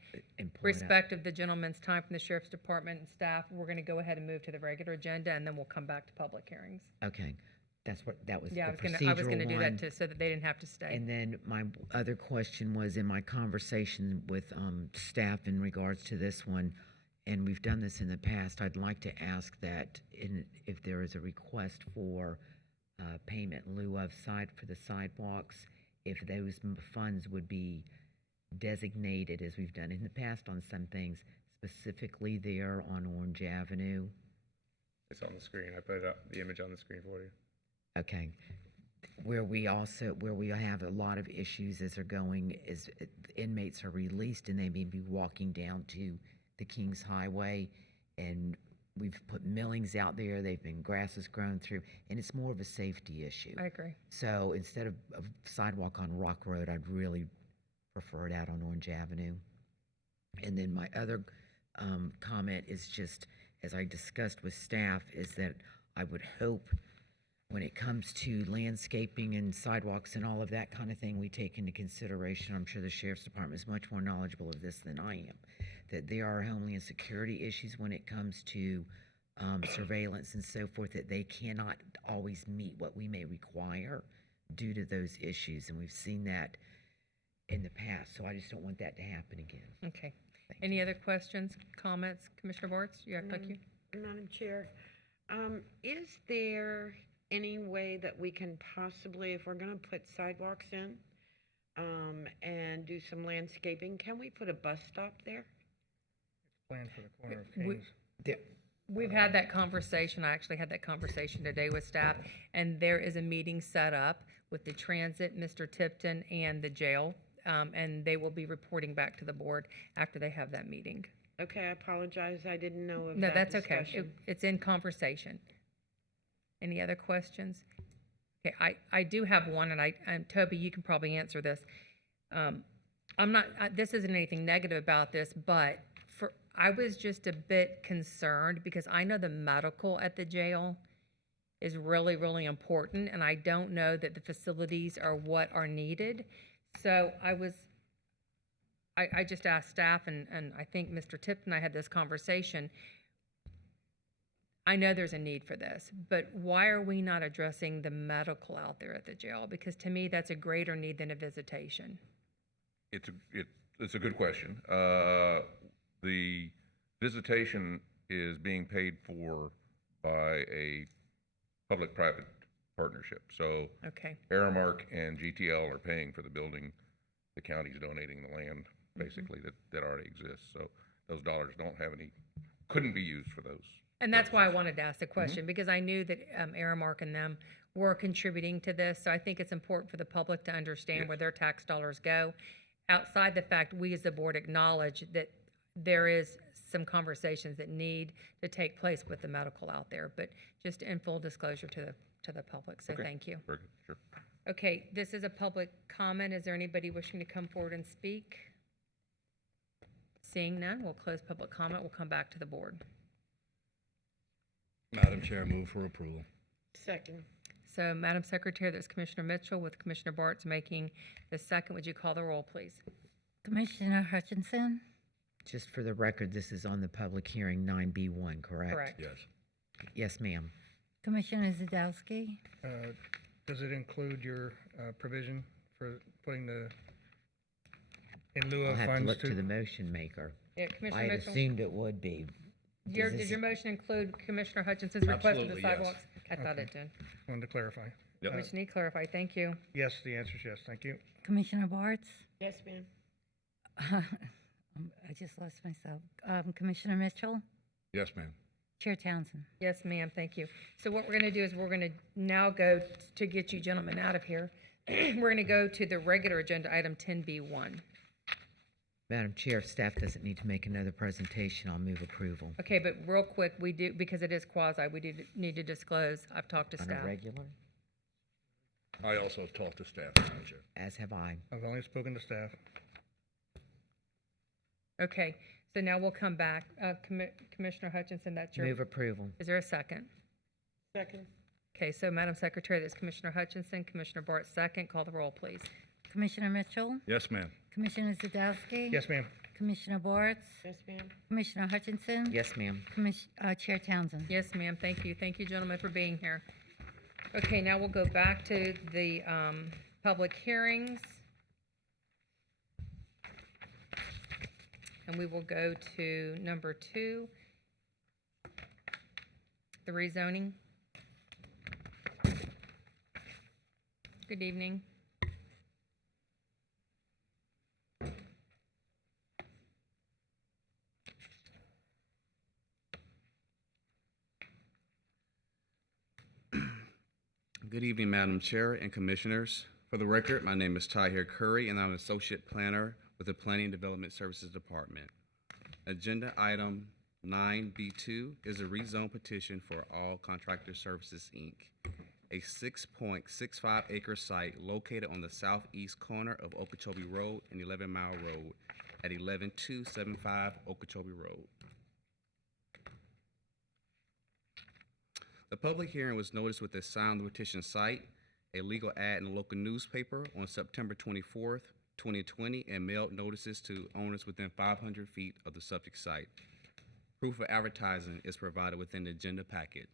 respect of the gentleman's time from the Sheriff's Department and staff, we're going to go ahead and move to the regular agenda, and then we'll come back to public hearings. Okay, that was Yeah, the I was going to procedural do that one. too, so that they didn't have to stay. And then my other question was in my conversation with staff in regards to this one, and we've done this in the past, I'd like to ask that if there is a request for payment in lieu of for the sidewalks, if those funds would be designated, as we've done in the past on some things, specifically there on Orange Avenue. It's on the screen. I put the image on the screen for you. Okay. Where we have a lot of issues as they're going, is inmates are released and they may be walking down to the Kings Highway, and we've put millings out there. They've been grasses grown through, and it's more of a safety issue. I agree. So instead of a sidewalk on Rock Road, I'd really prefer it out on Orange Avenue. And then my other comment is just, as I discussed with staff, is that I would hope when it comes to landscaping and sidewalks and all of that kind of thing, we take into consideration, I'm sure the Sheriff's Department is much more knowledgeable of this than I am, that there are homeland security issues when it comes to surveillance and so forth, that they cannot always meet what we may require due to those issues. And we've seen that in the past, so I just don't want that to happen again. Okay. Any other questions, comments? Commissioner Bartz? Yeah, thank you. Madam Chair, is there any way that we can possibly, if we're going to put sidewalks in and do some landscaping, can we put a bus stop there? Plan for the corner of Kings. We've had that conversation. I actually had that conversation today with staff, and there is a meeting set up with the transit, Mr. Tipton, and the jail, and they will be reporting back to the board after they have that meeting. Okay, I apologize. I didn't know of No, that that's okay. discussion. It's in conversation. Any other questions? Okay, I do have one, and Toby, you can probably answer this. I'm not, this isn't anything negative about this, but I was just a bit concerned because I know the medical at the jail is really, really important, and I don't know that the facilities are what are needed. So I just asked staff, and I think Mr. Tipton and I had this conversation. I know there's a need for this, but why are we not addressing the medical out there at the jail? Because to me, that's a greater need than a visitation. It's a good question. The visitation is being paid for by a public-private partnership. So okay. Aramark and GTL are paying for the building. The county's donating the land, basically, that already exists. So those dollars couldn't be used for those. And that's why I wanted to ask the question, because I knew that Aramark and them were contributing to this. So I think it's important for the public to understand where their tax dollars go. Outside the fact, we as the board acknowledge that there is some conversations that need to take place with the medical out there, but just in full disclosure to the public. So thank you. Very good, sure. Okay, this is a public comment. Is there anybody wishing to come forward and speak? Seeing none, we'll close public comment. We'll come back to the board. Madam Chair, move for approval. Second. So, Madam Secretary, that's Commissioner Mitchell with Commissioner Bartz making the second. Would you call the roll, please? Commissioner Hutchinson? Just for the record, this is on the public hearing 9B1, correct? Correct. Yes. Yes, ma'am. Commissioner Zadowski? Does it include your provision for putting the, in lieu I'll of have to funds look to the motion maker. Yeah, Commissioner I had Mitchell? assumed it would be. Did your motion include Commissioner Hutchinson's request for the Absolutely, yes. sidewalks? I thought Okay. it did. Wanted to clarify. Yep. We just need to clarify. Thank you. Yes, the answer is yes. Thank you. Commissioner Bartz? Yes, ma'am. I just lost myself. Commissioner Mitchell? Yes, ma'am. Chair Townsend? Yes, ma'am. Thank you. So what we're going to do is we're going to now go to get you gentlemen out of here. We're going to go to the regular agenda item 10B1. Madam Chair, if staff doesn't need to make another presentation, I'll move approval. Okay, but real quick, we do, because it is quasi, we do need to disclose. I've talked to On staff. a regular, I also have talked to staff, Madam Chair. as have I. I've only spoken to staff. Okay, so now we'll come back. Commissioner Hutchinson, that's your. Move approval. Is there a second? Second. Okay, so Madam Secretary, that's Commissioner Hutchinson, Commissioner Bartz, second. Call the roll, please. Commissioner Mitchell? Yes, ma'am. Commissioner Zadowski? Yes, ma'am. Commissioner Bartz? Yes, ma'am. Commissioner Hutchinson? Yes, ma'am. Chair Townsend? Yes, ma'am. Thank you. Thank you, gentlemen, for being here. Okay, now we'll go back to the public hearings. And we will go to number 2, the rezoning. Good evening. Good evening, Madam Chair and Commissioners. For the record, my name is Tahir Curry, and I'm an Associate Planner with the Planning and Development Services Department. Agenda item 9B2 is a rezone petition for All Contractor Services, Inc., a 6.65 acre site located on the southeast corner of Okeechobee Road and 11 Mile Road at 11275 Okeechobee Road. The public hearing was noticed with the sound petition site, a legal ad in the local newspaper on September 24th, 2020, and mailed notices to owners within 500 feet of the subject site. Proof of advertising is provided within the agenda packet.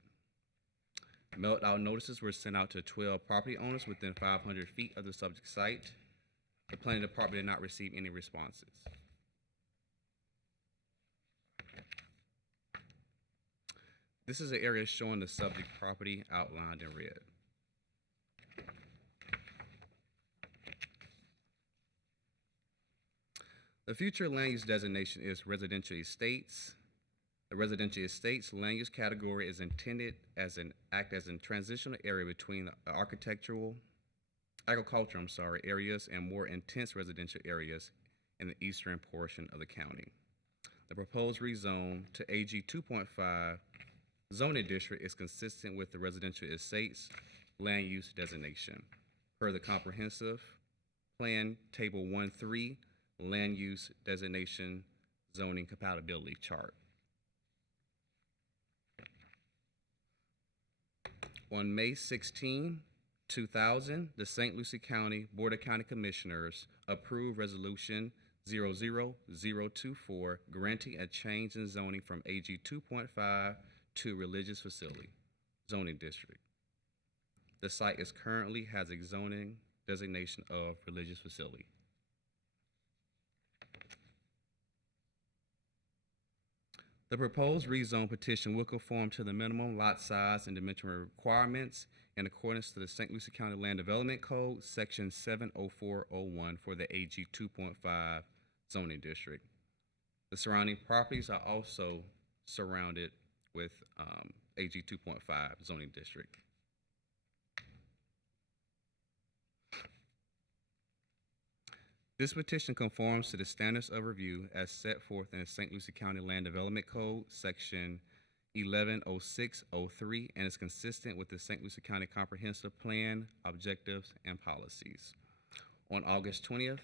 Mailed out notices were sent out to 12 property owners within 500 feet of the subject site. The planning department did not receive any responses. This is an area showing the subject property outlined in red. The future land use designation is residential estates. The residential estates land use category is intended as act as a transitional area between the agricultural areas and more intense residential areas in the eastern portion of the county. The proposed rezone to AG 2.5 zoning district is consistent with the residential estates land use designation per the comprehensive plan table 1.3 land use designation zoning compatibility chart. On May 16, 2000, the St. Lucie County Board of County Commissioners approved Resolution 00024 granting a change in zoning from AG 2.5 to religious facility zoning district. The site currently has a zoning designation of religious facility. The proposed rezone petition will conform to the minimum lot size and dimensional requirements in accordance to the St. Lucie County Land Development Code, Section 70401 for the AG 2.5 zoning district. The surrounding properties are also surrounded with AG 2.5 zoning district. This petition conforms to the standards of review as set forth in the St. Lucie County Land Development Code, Section 110603, and is consistent with the St. Lucie County Comprehensive Plan, objectives, and policies. On August 20th,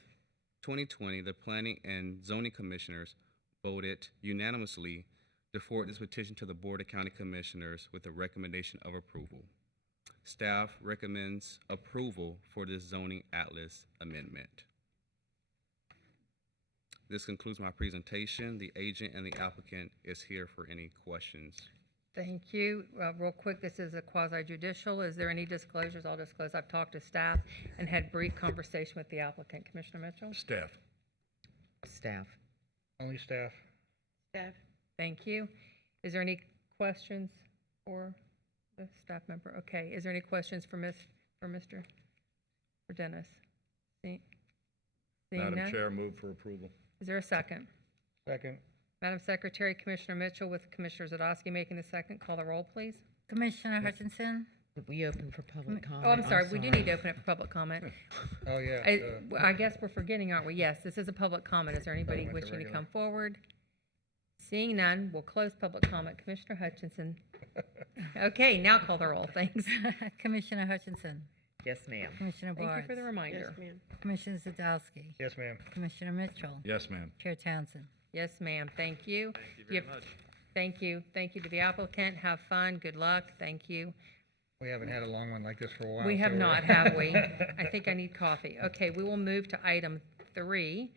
2020, the Planning and Zoning Commissioners voted unanimously to forward this petition to the Board of County Commissioners with a recommendation of approval. Staff recommends approval for this zoning atlas amendment. This concludes my presentation. The agent and the applicant is here for any questions. Thank you. Real quick, this is a quasi-judicial. Is there any disclosures? I'll disclose. I've talked to staff and had brief conversation with the applicant. Commissioner Mitchell? Staff. Staff. Only staff. Staff. Thank you. Is there any questions for the staff member? Okay. Is there any questions for Dennis? Seeing Madam none? Chair, move for approval. Is there a second? Second. Madam Secretary, Commissioner Mitchell with Commissioner Zadowski making the second. Call the roll, please. Commissioner Hutchinson? Did we open for public comment? Oh, I'm sorry. We do need to open it for public comment. Oh, yeah. I guess we're forgetting, aren't we? Yes, this is a public comment. Is there anybody Like the wishing to regular. come forward? Seeing none, we'll close public comment. Commissioner Hutchinson. Okay, now call the roll. Thanks. Commissioner Hutchinson? Yes, ma'am. Commissioner Thank you Barnes? for the reminder. Yes, ma'am. Commissioner Zadowski? Yes, ma'am. Commissioner Mitchell? Yes, ma'am. Chair Townsend? Yes, ma'am. Thank you. Thank you very much. Thank you. Thank you to the applicant. Have fun. Good luck. Thank you. We haven't had a long one like this for a while. We have so we're- not, have we? I think I need coffee. Okay, we will move to item 3.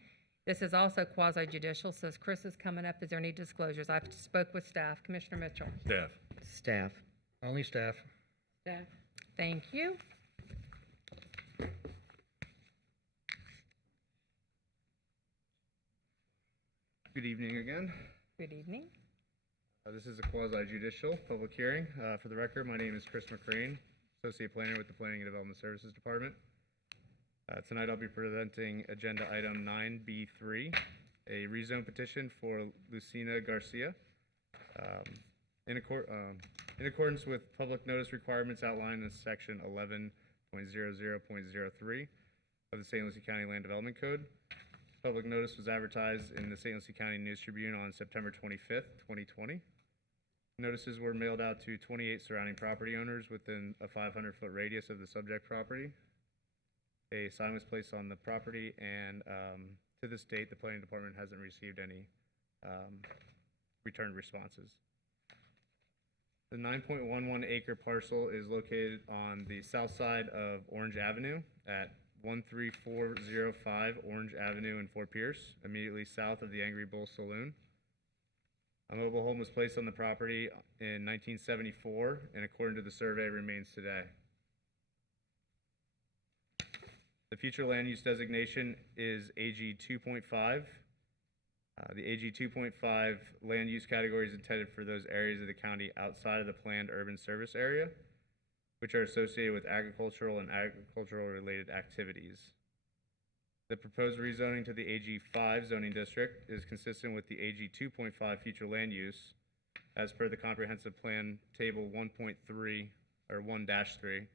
This is also quasi-judicial. Says Chris is coming up. Is there any disclosures? I've spoke with staff. Commissioner Mitchell. Staff. Staff. Only staff. Staff. Thank you. Good evening again. Good evening. This is a quasi-judicial public hearing. For the record, my name is Chris McCrane, Associate Planner with the Planning and Development Services Department. Tonight I'll be presenting Agenda Item 9B3, a rezone petition for Lucina Garcia. In accordance with public notice requirements outlined in Section 11.00.03 of the St. Lucie County Land Development Code, Public notice was advertised in the St. Lucie County News Tribune on September 25th, 2020. Notices were mailed out to 28 surrounding property owners within a 500-foot radius of the subject property. A sign was placed on the property, and to this date, the planning department hasn't received any returned responses. The 9.11 acre parcel is located on the south side of Orange Avenue at 13405 Orange Avenue in Fort Pierce, immediately south of the Angry Bull Saloon. A mobile home was placed on the property in 1974, and according to the survey, remains today. The future land use designation is AG 2.5. The AG 2.5 land use category is intended for those areas of the county outside of the planned urban service area, which are associated with agricultural and agricultural-related activities. The proposed rezoning to the AG 5 zoning district is consistent with the AG 2.5 future land use as per the comprehensive plan table 1.3 or 1-3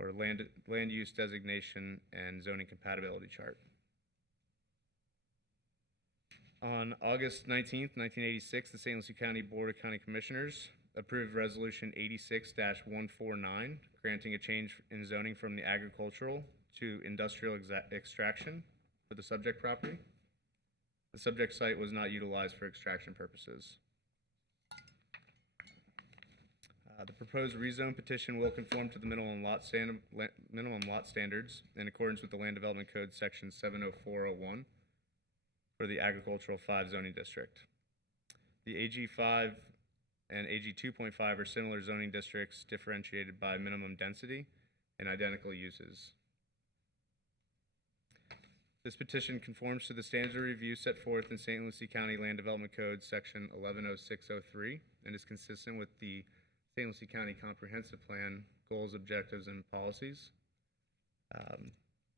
or land use designation and zoning compatibility chart. On August 19th, 1986, the St. Lucie County Board of County Commissioners approved Resolution 86-149, granting a change in zoning from the agricultural to industrial extraction for the subject property. The subject site was not utilized for extraction purposes. The proposed rezone petition will conform to the minimum lot standards in accordance with the Land Development Code Section 70401 for the Agricultural 5 zoning district. The AG 5 and AG 2.5 are similar zoning districts differentiated by minimum density and identical uses. This petition conforms to the standards of review set forth in St. Lucie County Land Development Code Section 110603 and is consistent with the St. Lucie County Comprehensive Plan goals, objectives, and policies.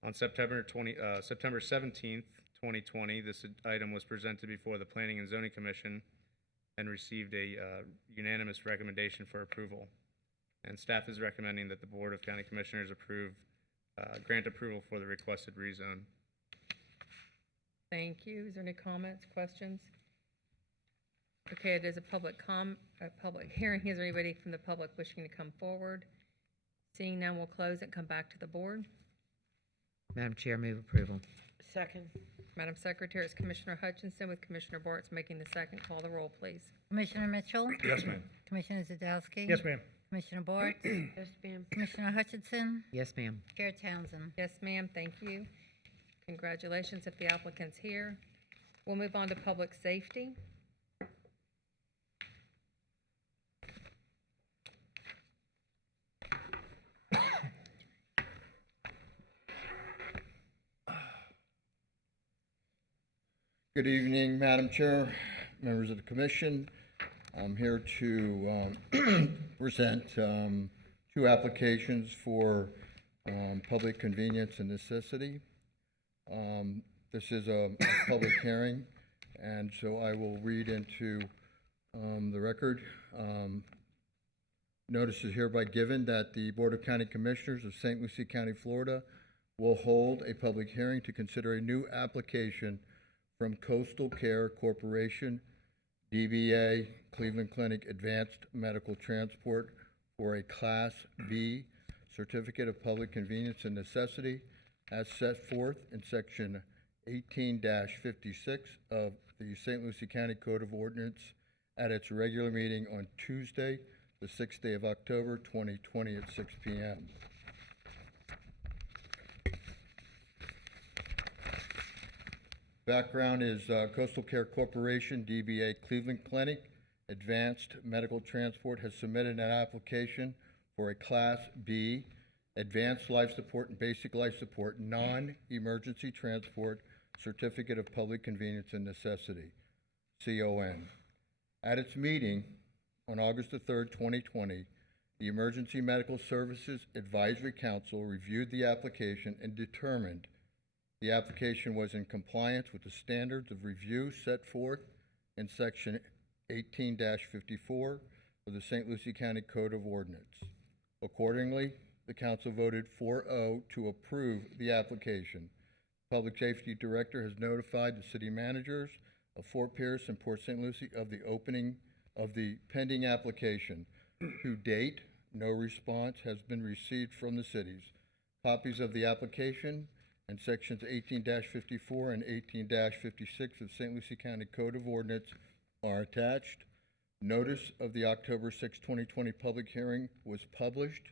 On September 17th, 2020, this item was presented before the Planning and Zoning Commission and received a unanimous recommendation for approval. And staff is recommending that the Board of County Commissioners grant approval for the requested rezone. Thank you. Is there any comments, questions? Okay, it is a public hearing. Is there anybody from the public wishing to come forward? Seeing none, we'll close it, come back to the board. Madam Chair, move approval. Second. Madam Secretary, it's Commissioner Hutchinson with Commissioner Bartz making the second. Call the roll, please. Commissioner Mitchell? Yes, ma'am. Commissioner Zadowski? Yes, ma'am. Commissioner Bartz? Yes, ma'am. Commissioner Hutchinson? Yes, ma'am. Chair Townsend? Yes, ma'am, thank you. Congratulations if the applicant's here. We'll move on to public safety. Good evening, Madam Chair, members of the Commission. I'm here to present two applications for public convenience and necessity. This is a public hearing, and so I will read into the record. Notice is hereby given that the Board of County Commissioners of St. Lucie County, Florida will hold a public hearing to consider a new application from Coastal Care Corporation, DBA Cleveland Clinic Advanced Medical Transport for a Class B Certificate of Public Convenience and Necessity as set forth in Section 18-56 of the St. Lucie County Code of Ordinance at its regular meeting on Tuesday, the 6th day of October, 2020 at 6 p.m. Background is Coastal Care Corporation, DBA Cleveland Clinic Advanced Medical Transport has submitted an application for a Class B Advanced Life Support and Basic Life Support Non-Emergency Transport Certificate of Public Convenience and Necessity, CON. At its meeting on August the 3rd, 2020, the Emergency Medical Services Advisory Council reviewed the application and determined the application was in compliance with the standards of review set forth in Section 18-54 of the St. Lucie County Code of Ordinance. Accordingly, the council voted 4-0 to approve the application. Public Safety Director has notified the city managers of Fort Pierce and Port St. Lucie of the opening of the pending application. To date, no response has been received from the cities. Copies of the application and sections 18-54 and 18-56 of St. Lucie County Code of Ordinance are attached. Notice of the October 6, 2020 public hearing was published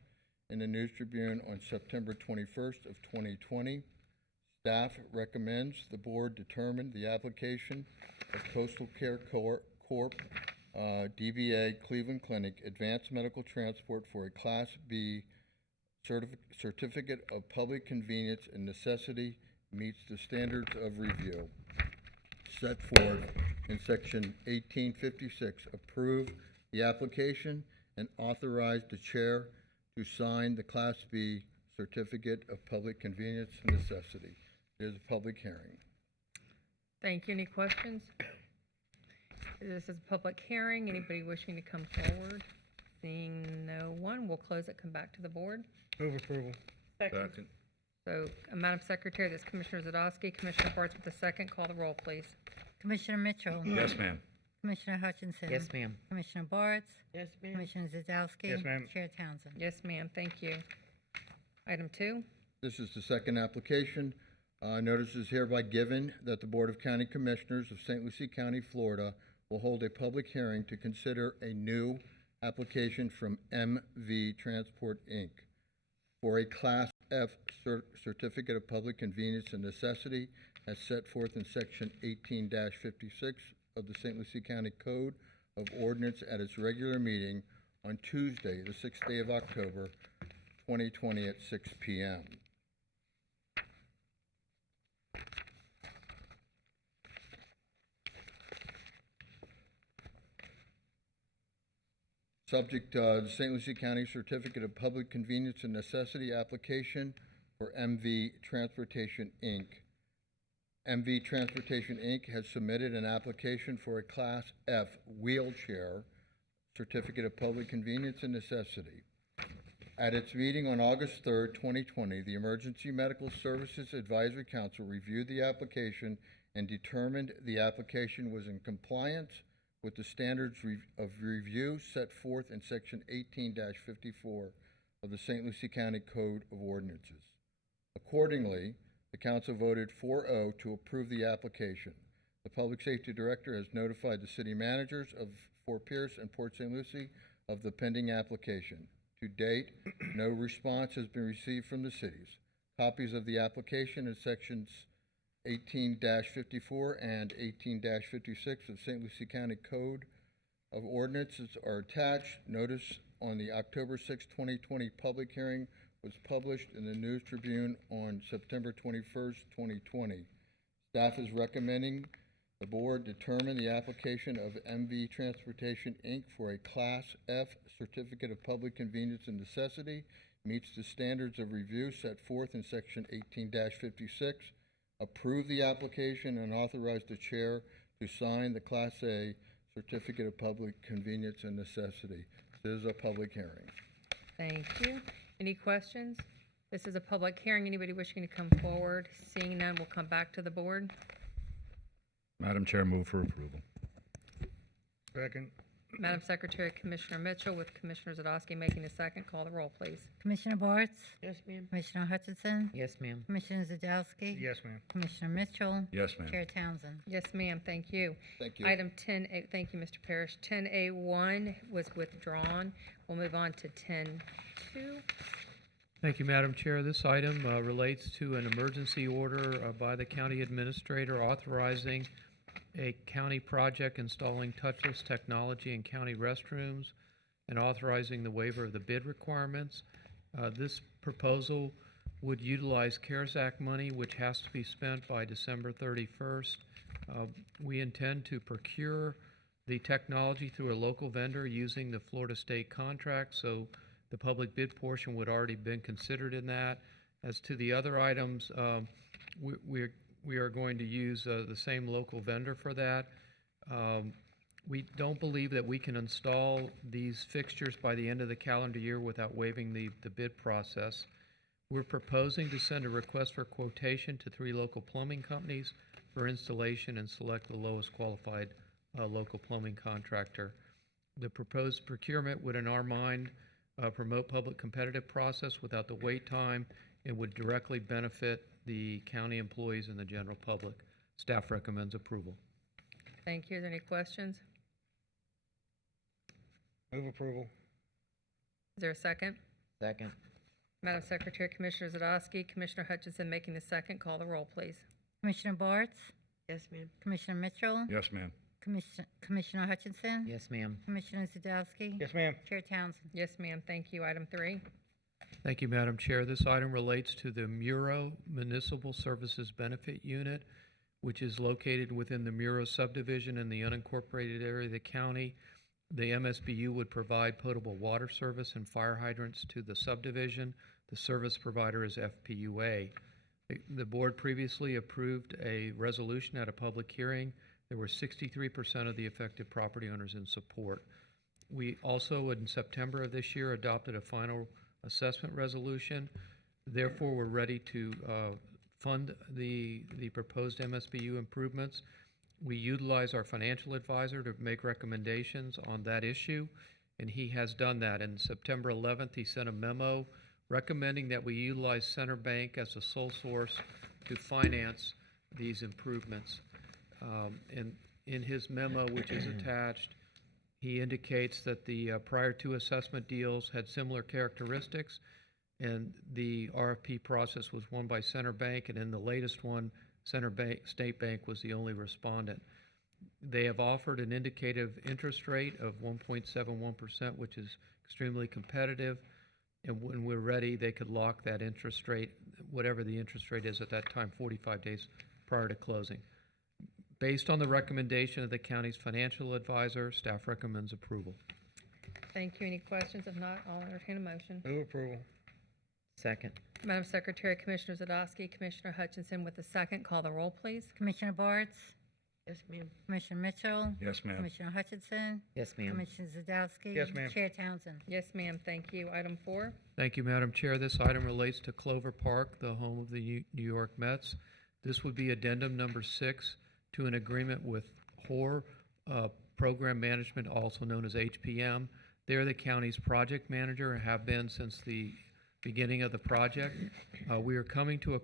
in the News Tribune on September 21st of 2020. Staff recommends the board determine the application of Coastal Care Corp., DBA Cleveland Clinic, Advanced Medical Transport for a Class B Certificate of Public Convenience and Necessity meets the standards of review set forth in Section 1856. Approve the application and authorize the chair to sign the Class B Certificate of Public Convenience and Necessity. It is a public hearing. Thank you. Any questions? This is a public hearing. Anybody wishing to come forward? Seeing no one, we'll close it, come back to the board. Move approval. Second. So, Madam Secretary, that's Commissioner Zadowski, Commissioner Bartz with the second. Call the roll, please. Commissioner Mitchell. Yes, ma'am. Commissioner Hutchinson. Yes, ma'am. Commissioner Bartz. Yes, ma'am. Commissioner Zadowski. Yes, ma'am. Chair Townsend. Yes, ma'am. Thank you. Item 2. This is the second application. Notice is hereby given that the Board of County Commissioners of St. Lucie County, Florida, will hold a public hearing to consider a new application from MV Transport, Inc. for a Class F Certificate of Public Convenience and Necessity as set forth in Section 18-56 of the St. Lucie County Code of Ordinance at its regular meeting on Tuesday, the 6th day of October, 2020 at 6 p.m. Subject, the St. Lucie County Certificate of Public Convenience and Necessity application for MV Transportation, Inc. MV Transportation, Inc. has submitted an application for a Class F wheelchair Certificate of Public Convenience and Necessity. At its meeting on August 3rd, 2020, the Emergency Medical Services Advisory Council reviewed the application and determined the application was in compliance with the standards of review set forth in Section 18-54 of the St. Lucie County Code of Ordinances. Accordingly, the council voted 4-0 to approve the application. The Public Safety Director has notified the city managers of Fort Pierce and Port St. Lucie of the pending application. To date, no response has been received from the cities. Copies of the application in sections 18-54 and 18-56 of St. Lucie County Code of Ordinances are attached. Notice on the October 6, 2020 public hearing was published in the News Tribune on September 21st, 2020. Staff is recommending the board determine the application of MV Transportation, Inc. for a Class F Certificate of Public Convenience and Necessity meets the standards of review set forth in Section 18-56. Approve the application and authorize the chair to sign the Class A Certificate of Public Convenience and Necessity. This is a public hearing. Thank you. Any questions? This is a public hearing. Anybody wishing to come forward? Seeing none, we'll come back to the board. Madam Chair, move for approval. Second. Madam Secretary, Commissioner Mitchell with Commissioner Zadowski making the second. Call the roll, please. Commissioner Bartz. Yes, ma'am. Commissioner Hutchinson. Yes, ma'am. Commissioner Zadowski. Yes, ma'am. Commissioner Mitchell. Yes, ma'am. Chair Townsend. Yes, ma'am. Thank you. Thank you. Item 10A, thank you, Mr. Parrish. 10A1 was withdrawn. We'll move on to 10-2. Thank you, Madam Chair. This item relates to an emergency order by the county administrator authorizing a county project installing touchless technology in county restrooms and authorizing the waiver of the bid requirements. This proposal would utilize CARES Act money, which has to be spent by December 31st. We intend to procure the technology through a local vendor using the Florida State contract, so the public bid portion would already been considered in that. As to the other items, we are going to use the same local vendor for that. We don't believe that we can install these fixtures by the end of the calendar year without waiving the bid process. We're proposing to send a request for quotation to 3 local plumbing companies for installation and select the lowest qualified local plumbing contractor. The proposed procurement would, in our mind, promote public competitive process without the wait time and would directly benefit the county employees and the general public. Staff recommends approval. Thank you. Is there any questions? Move approval. Is there a second? Second. Madam Secretary, Commissioner Zadowski, Commissioner Hutchinson making the second. Call the roll, please. Commissioner Bartz? Yes, ma'am. Commissioner Mitchell? Yes, ma'am. Commissioner Hutchinson? Yes, ma'am. Commissioner Zadowski? Yes, ma'am. Chair Townsend? Yes, ma'am. Thank you. Item 3. Thank you, Madam Chair. This item relates to the Muro Municipal Services Benefit Unit, which is located within the Muro subdivision in the unincorporated area of the county. The MSBU would provide potable water service and fire hydrants to the subdivision. The service provider is FPUA. The board previously approved a resolution at a public hearing. There were 63% of the affected property owners in support. We also, in September of this year, adopted a final assessment resolution. Therefore, we're ready to fund the proposed MSBU improvements. We utilize our financial advisor to make recommendations on that issue, and he has done that. And September 11th, he sent a memo recommending that we utilize Center Bank as a sole source to finance these improvements. And in his memo, which is attached, he indicates that the prior 2 assessment deals had similar characteristics, and the RFP process was won by Center Bank, and in the latest one, State Bank was the only respondent. They have offered an indicative interest rate of 1.71%, which is extremely competitive, and when we're ready, they could lock that interest rate, whatever the interest rate is at that time, 45 days prior to closing. Based on the recommendation of the county's financial advisor, staff recommends approval. Thank you. Any questions? If not, I'll entertain a motion. Move approval. Second. Madam Secretary, Commissioner Zadowski, Commissioner Hutchinson with the second. Call the roll, please. Commissioner Bartz? Yes, ma'am. Commissioner Mitchell? Yes, ma'am. Commissioner Hutchinson? Yes, ma'am. Commissioner Zadowski? Yes, ma'am. Chair Townsend? Yes, ma'am. Thank you. Item 4. Thank you, Madam Chair. This item relates to Clover Park, the home of the New York Mets. This would be addendum number 6 to an agreement with HORE Program Management, also known as HPM. They're the county's project manager and have been since the beginning of the project. We are coming to a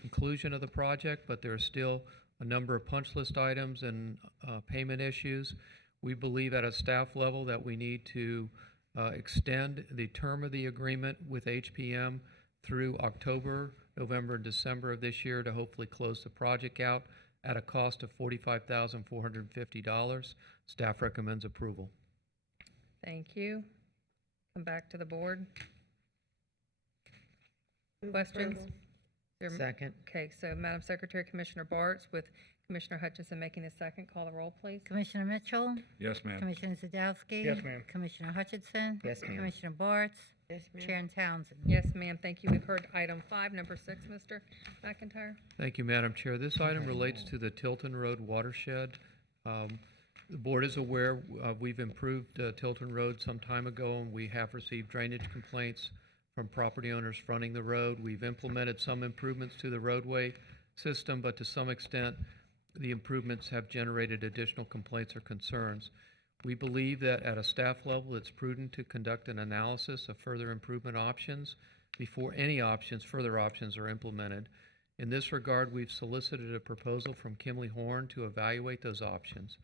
conclusion of the project, but there are still a number of punch list items and payment issues. We believe at a staff level that we need to extend the term of the agreement with HPM through October, November, and December of this year to hopefully close the project out at a cost of $45,450. Staff recommends approval. Thank you. Come back to the board. Questions? Second. Okay, so Madam Secretary, Commissioner Bartz with Commissioner Hutchinson making the second. Call the roll, please. Commissioner Mitchell? Yes, ma'am. Commissioner Zadowski? Yes, ma'am. Commissioner Hutchinson? Yes, ma'am. Commissioner Bartz? Yes, ma'am. Chair Townsend? Yes, ma'am. Thank you. We've heard item 5. Number 6, Mr. McIntyre. Thank you, Madam Chair. This item relates to the Tilton Road watershed. The board is aware we've improved Tilton Road some time ago, and we have received drainage complaints from property owners fronting the road. We've implemented some improvements to the roadway system, but to some extent, the improvements have generated additional complaints or concerns. We believe that at a staff level, it's prudent to conduct an analysis of further improvement options before any further options are implemented. In this regard, we've solicited a proposal from Kimley Horn to evaluate those options.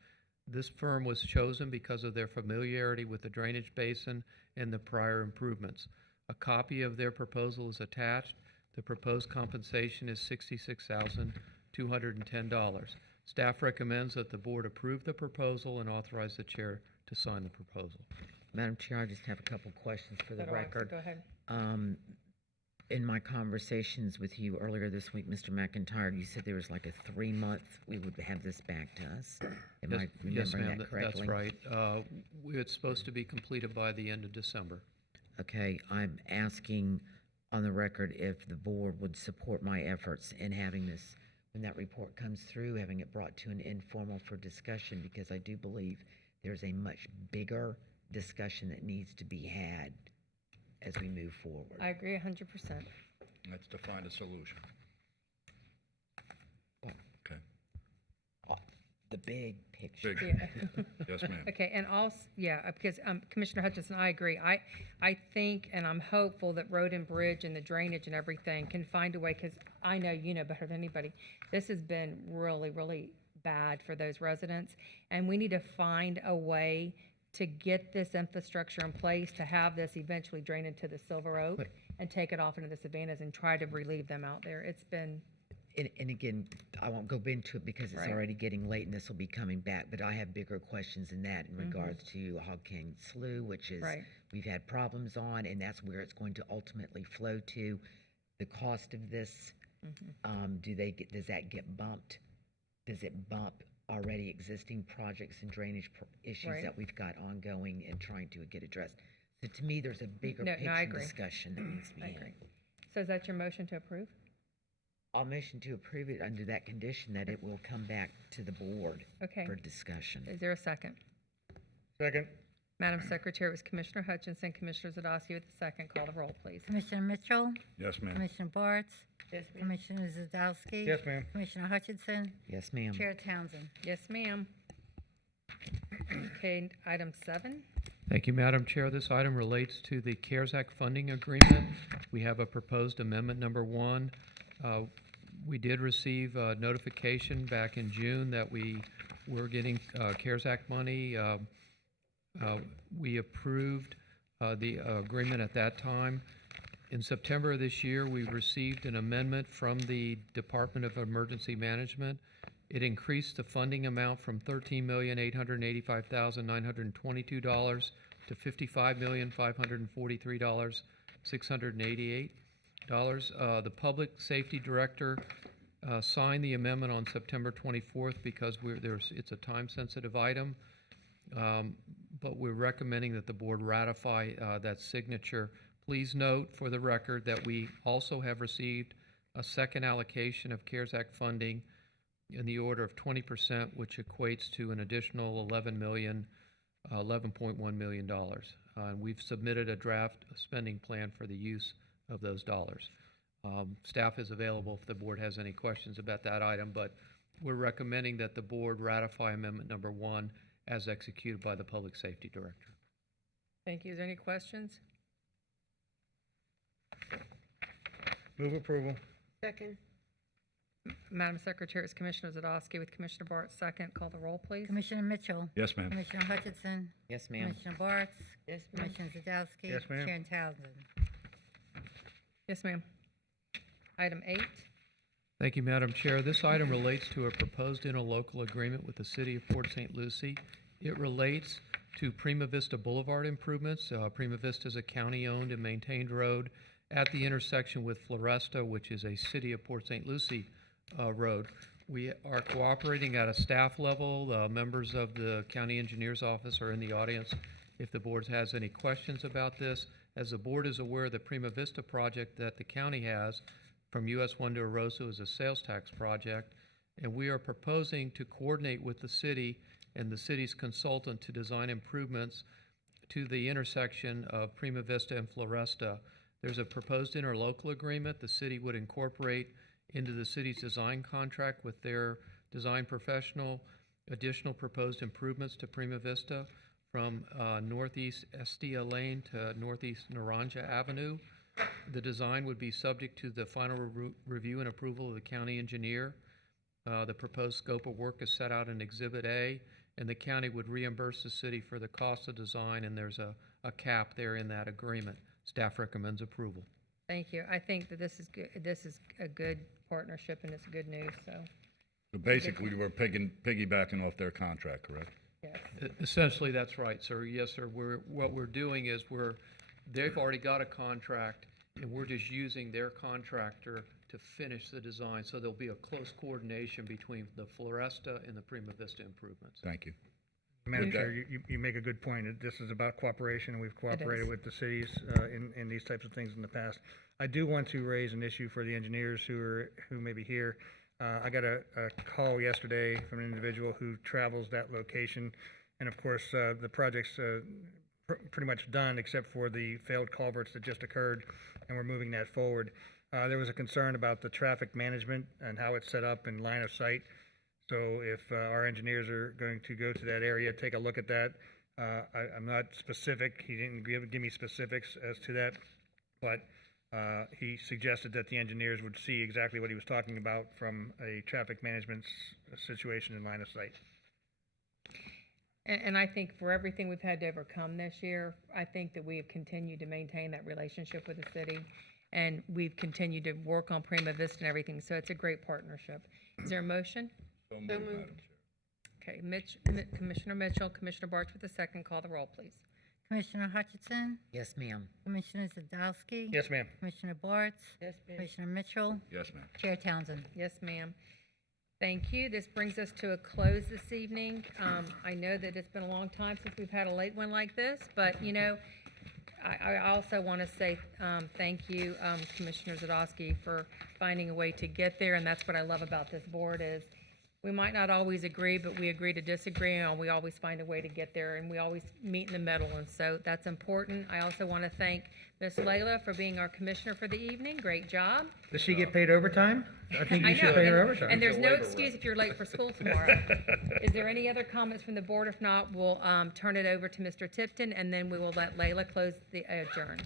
This firm was chosen because of their familiarity with the drainage basin and the prior improvements. A copy of their proposal is attached. The proposed compensation is $66,210. Staff recommends that the board approve the proposal and authorize the chair to sign the proposal. Madam Chair, I just have a couple questions for the record. Go ahead. In my conversations with you earlier this week, Mr. McIntyre, you said there was like a 3-month, we would have this back to us. Am I Yes, remembering ma'am, that correctly? that's right. It's supposed to be completed by the end of December. Okay, I'm asking on the record if the board would support my efforts in having this, when that report comes through, having it brought to an informal for discussion, because I do believe there's a much bigger discussion that needs to be had as we move forward. I agree 100%. to find a solution. Okay. The big picture. Big. Yeah. Yes, ma'am. Okay, and also, yeah, because Commissioner Hutchinson, I agree. I think, and I'm hopeful that Road and Bridge and the drainage and everything can find a way, because I know you know better than anybody. This has been really, really bad for those residents, and we need to find a way to get this infrastructure in place to have this eventually drain into the Silver Oak and take it off into the Savannas and try to relieve them out there. It's been. And again, I won't go into it because it's Right. already getting late and this will be coming back, but I have bigger questions than that in regards to Hog King Slough, which is, Right. we've had problems on, and that's where it's going to ultimately flow to. The cost of this, does that get bumped? Does it bump already existing projects and drainage issues Right. that we've got ongoing and trying to get addressed? So to me, there's a bigger No, I picture agree. discussion that needs to be I had. agree. So is that your motion to approve? I'll motion to approve it under that condition that it will come back to the board Okay. for discussion. Is there a second? Second. Madam Secretary, it was Commissioner Hutchinson, Commissioner Zadowski with the second. Call the roll, please. Commissioner Mitchell, Yes, ma'am. Commissioner Bartz, Yes, ma'am. Commissioner Zadowski. Yes, ma'am. Commissioner Hutchinson, Yes, ma'am. Chair Townsend. Yes, ma'am. Okay, item 7. Thank you, Madam Chair. This item relates to the CARES Act funding agreement. We have a proposed amendment number 1. We did receive notification back in June that we were getting CARES Act money. We approved the agreement at that time. In September of this year, we received an amendment from the Department of Emergency Management. It increased the funding amount from $13,885,922 to $55,543,688. The Public Safety Director signed the amendment on September 24th because it's a time-sensitive item. But we're recommending that the board ratify that signature. Please note for the record that we also have received a second allocation of CARES Act funding in the order of 20%, which equates to an additional $11.1 million. And we've submitted a draft spending plan for the use of those dollars. Staff is available if the board has any questions about that item, but we're recommending that the board ratify amendment number 1 as executed by the Public Safety Director. Thank you. Is there any questions? Move approval. Second. Madam Secretary, it's Commissioner Zadowski with Commissioner Bartz second. Call the roll, please. Commissioner Mitchell, Yes, ma'am. Commissioner Hutchinson, Yes, ma'am. Commissioner Bartz, Yes, ma'am. Commissioner Zadowski. Yes, ma'am. Chair Townsend. Yes, ma'am. Item 8. Thank you, Madam Chair. This item relates to a proposed interlocal agreement with the City of Port St. Lucie. It relates to Prima Vista Boulevard improvements. Prima Vista is a county-owned and maintained road at the intersection with Floresta, which is a City of Port St. Lucie road. We are cooperating at a staff level. Members of the County Engineer's Office are in the audience if the board has any questions about this. As the board is aware, the Prima Vista project that the county has from US 1 to Eroso is a sales tax project, and we are proposing to coordinate with the city and the city's consultant to design improvements to the intersection of Prima Vista and Floresta. There's a proposed interlocal agreement the city would incorporate into the city's design contract with their design professional, additional proposed improvements to Prima Vista from northeast Estia Lane to northeast Naranja Avenue. The design would be subject to the final review and approval of the county engineer. The proposed scope of work is set out in Exhibit A, and the county would reimburse the city for the cost of design, and there's a cap there in that agreement. Staff recommends approval. Thank you. I think that this is good. This is a good partnership and it's good news, so, So basically, we're piggybacking off their contract, correct? yes. Essentially, that's right, sir. Yes, sir. What we're doing is they've already got a contract, and we're just using their contractor to finish the design. So there'll be a close coordination between the Floresta and the Prima Vista improvements. Thank you. Madam With Chair, you make a good point. This is about cooperation, and we've cooperated with the cities in these types of things in the past. I do want to raise an issue for the engineers who may be here. I got a call yesterday from an individual who travels that location, and of course, the project's pretty much done except for the failed culverts that just occurred, and we're moving that forward. there was a concern about the traffic management and how it's set up in line of sight. So if our engineers are going to go to that area, take a look at that. I'm not specific, he didn't give me specifics as to that, but he suggested that the engineers would see exactly what he was talking about from a traffic management situation in line of sight. And I think for everything we've had to overcome this year, I think that we have continued to maintain that relationship with the city, and we've continued to work on Prima Vista and everything, so it's a great partnership. Is there a motion? So moved, Madam Chair. Okay, Commissioner Mitchell, Commissioner Bartz with the second. Call the roll, please. Commissioner Hutchinson, Yes, ma'am. Commissioner Zadowski. Yes, ma'am. Commissioner Bartz. Yes, ma'am. Commissioner Mitchell, Yes, ma'am. Chair Townsend. Yes, ma'am. Thank you. This brings us to a close this evening. I know that it's been a long time since we've had a late one like this, but, you know, I also want to say thank you, Commissioner Zadowski, for finding a way to get there, and that's what I love about this board is we might not always agree, but we agree to disagree, and we always find a way to get there, and we always meet in the middle, and so that's important. I also want to thank Ms. Layla for being our commissioner for the evening. Great job. Does she get paid overtime? I think you I should know, pay her and overtime. there's no excuse if you're late for school tomorrow. Is there any other comments from the board? If not, we'll turn it over to Mr. Tipton, and then we will let Layla close the adjourn.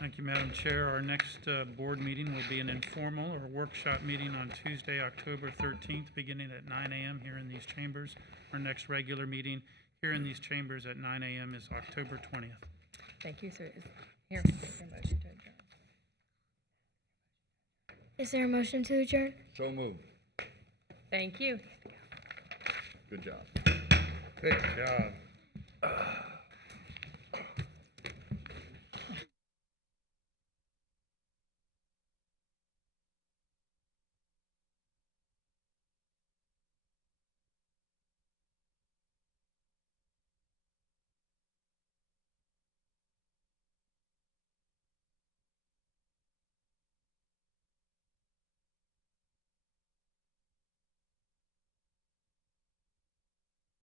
Thank you, Madam Chair. Our next board meeting will be an informal or workshop meeting on Tuesday, October 13th, beginning at 9 a.m. here in these chambers. Our next regular meeting here in these chambers at 9 a.m. is October 20th. Thank you, sir. Is there a motion to adjourn? Is there a motion to adjourn? So moved. Thank you. Good job. Good job.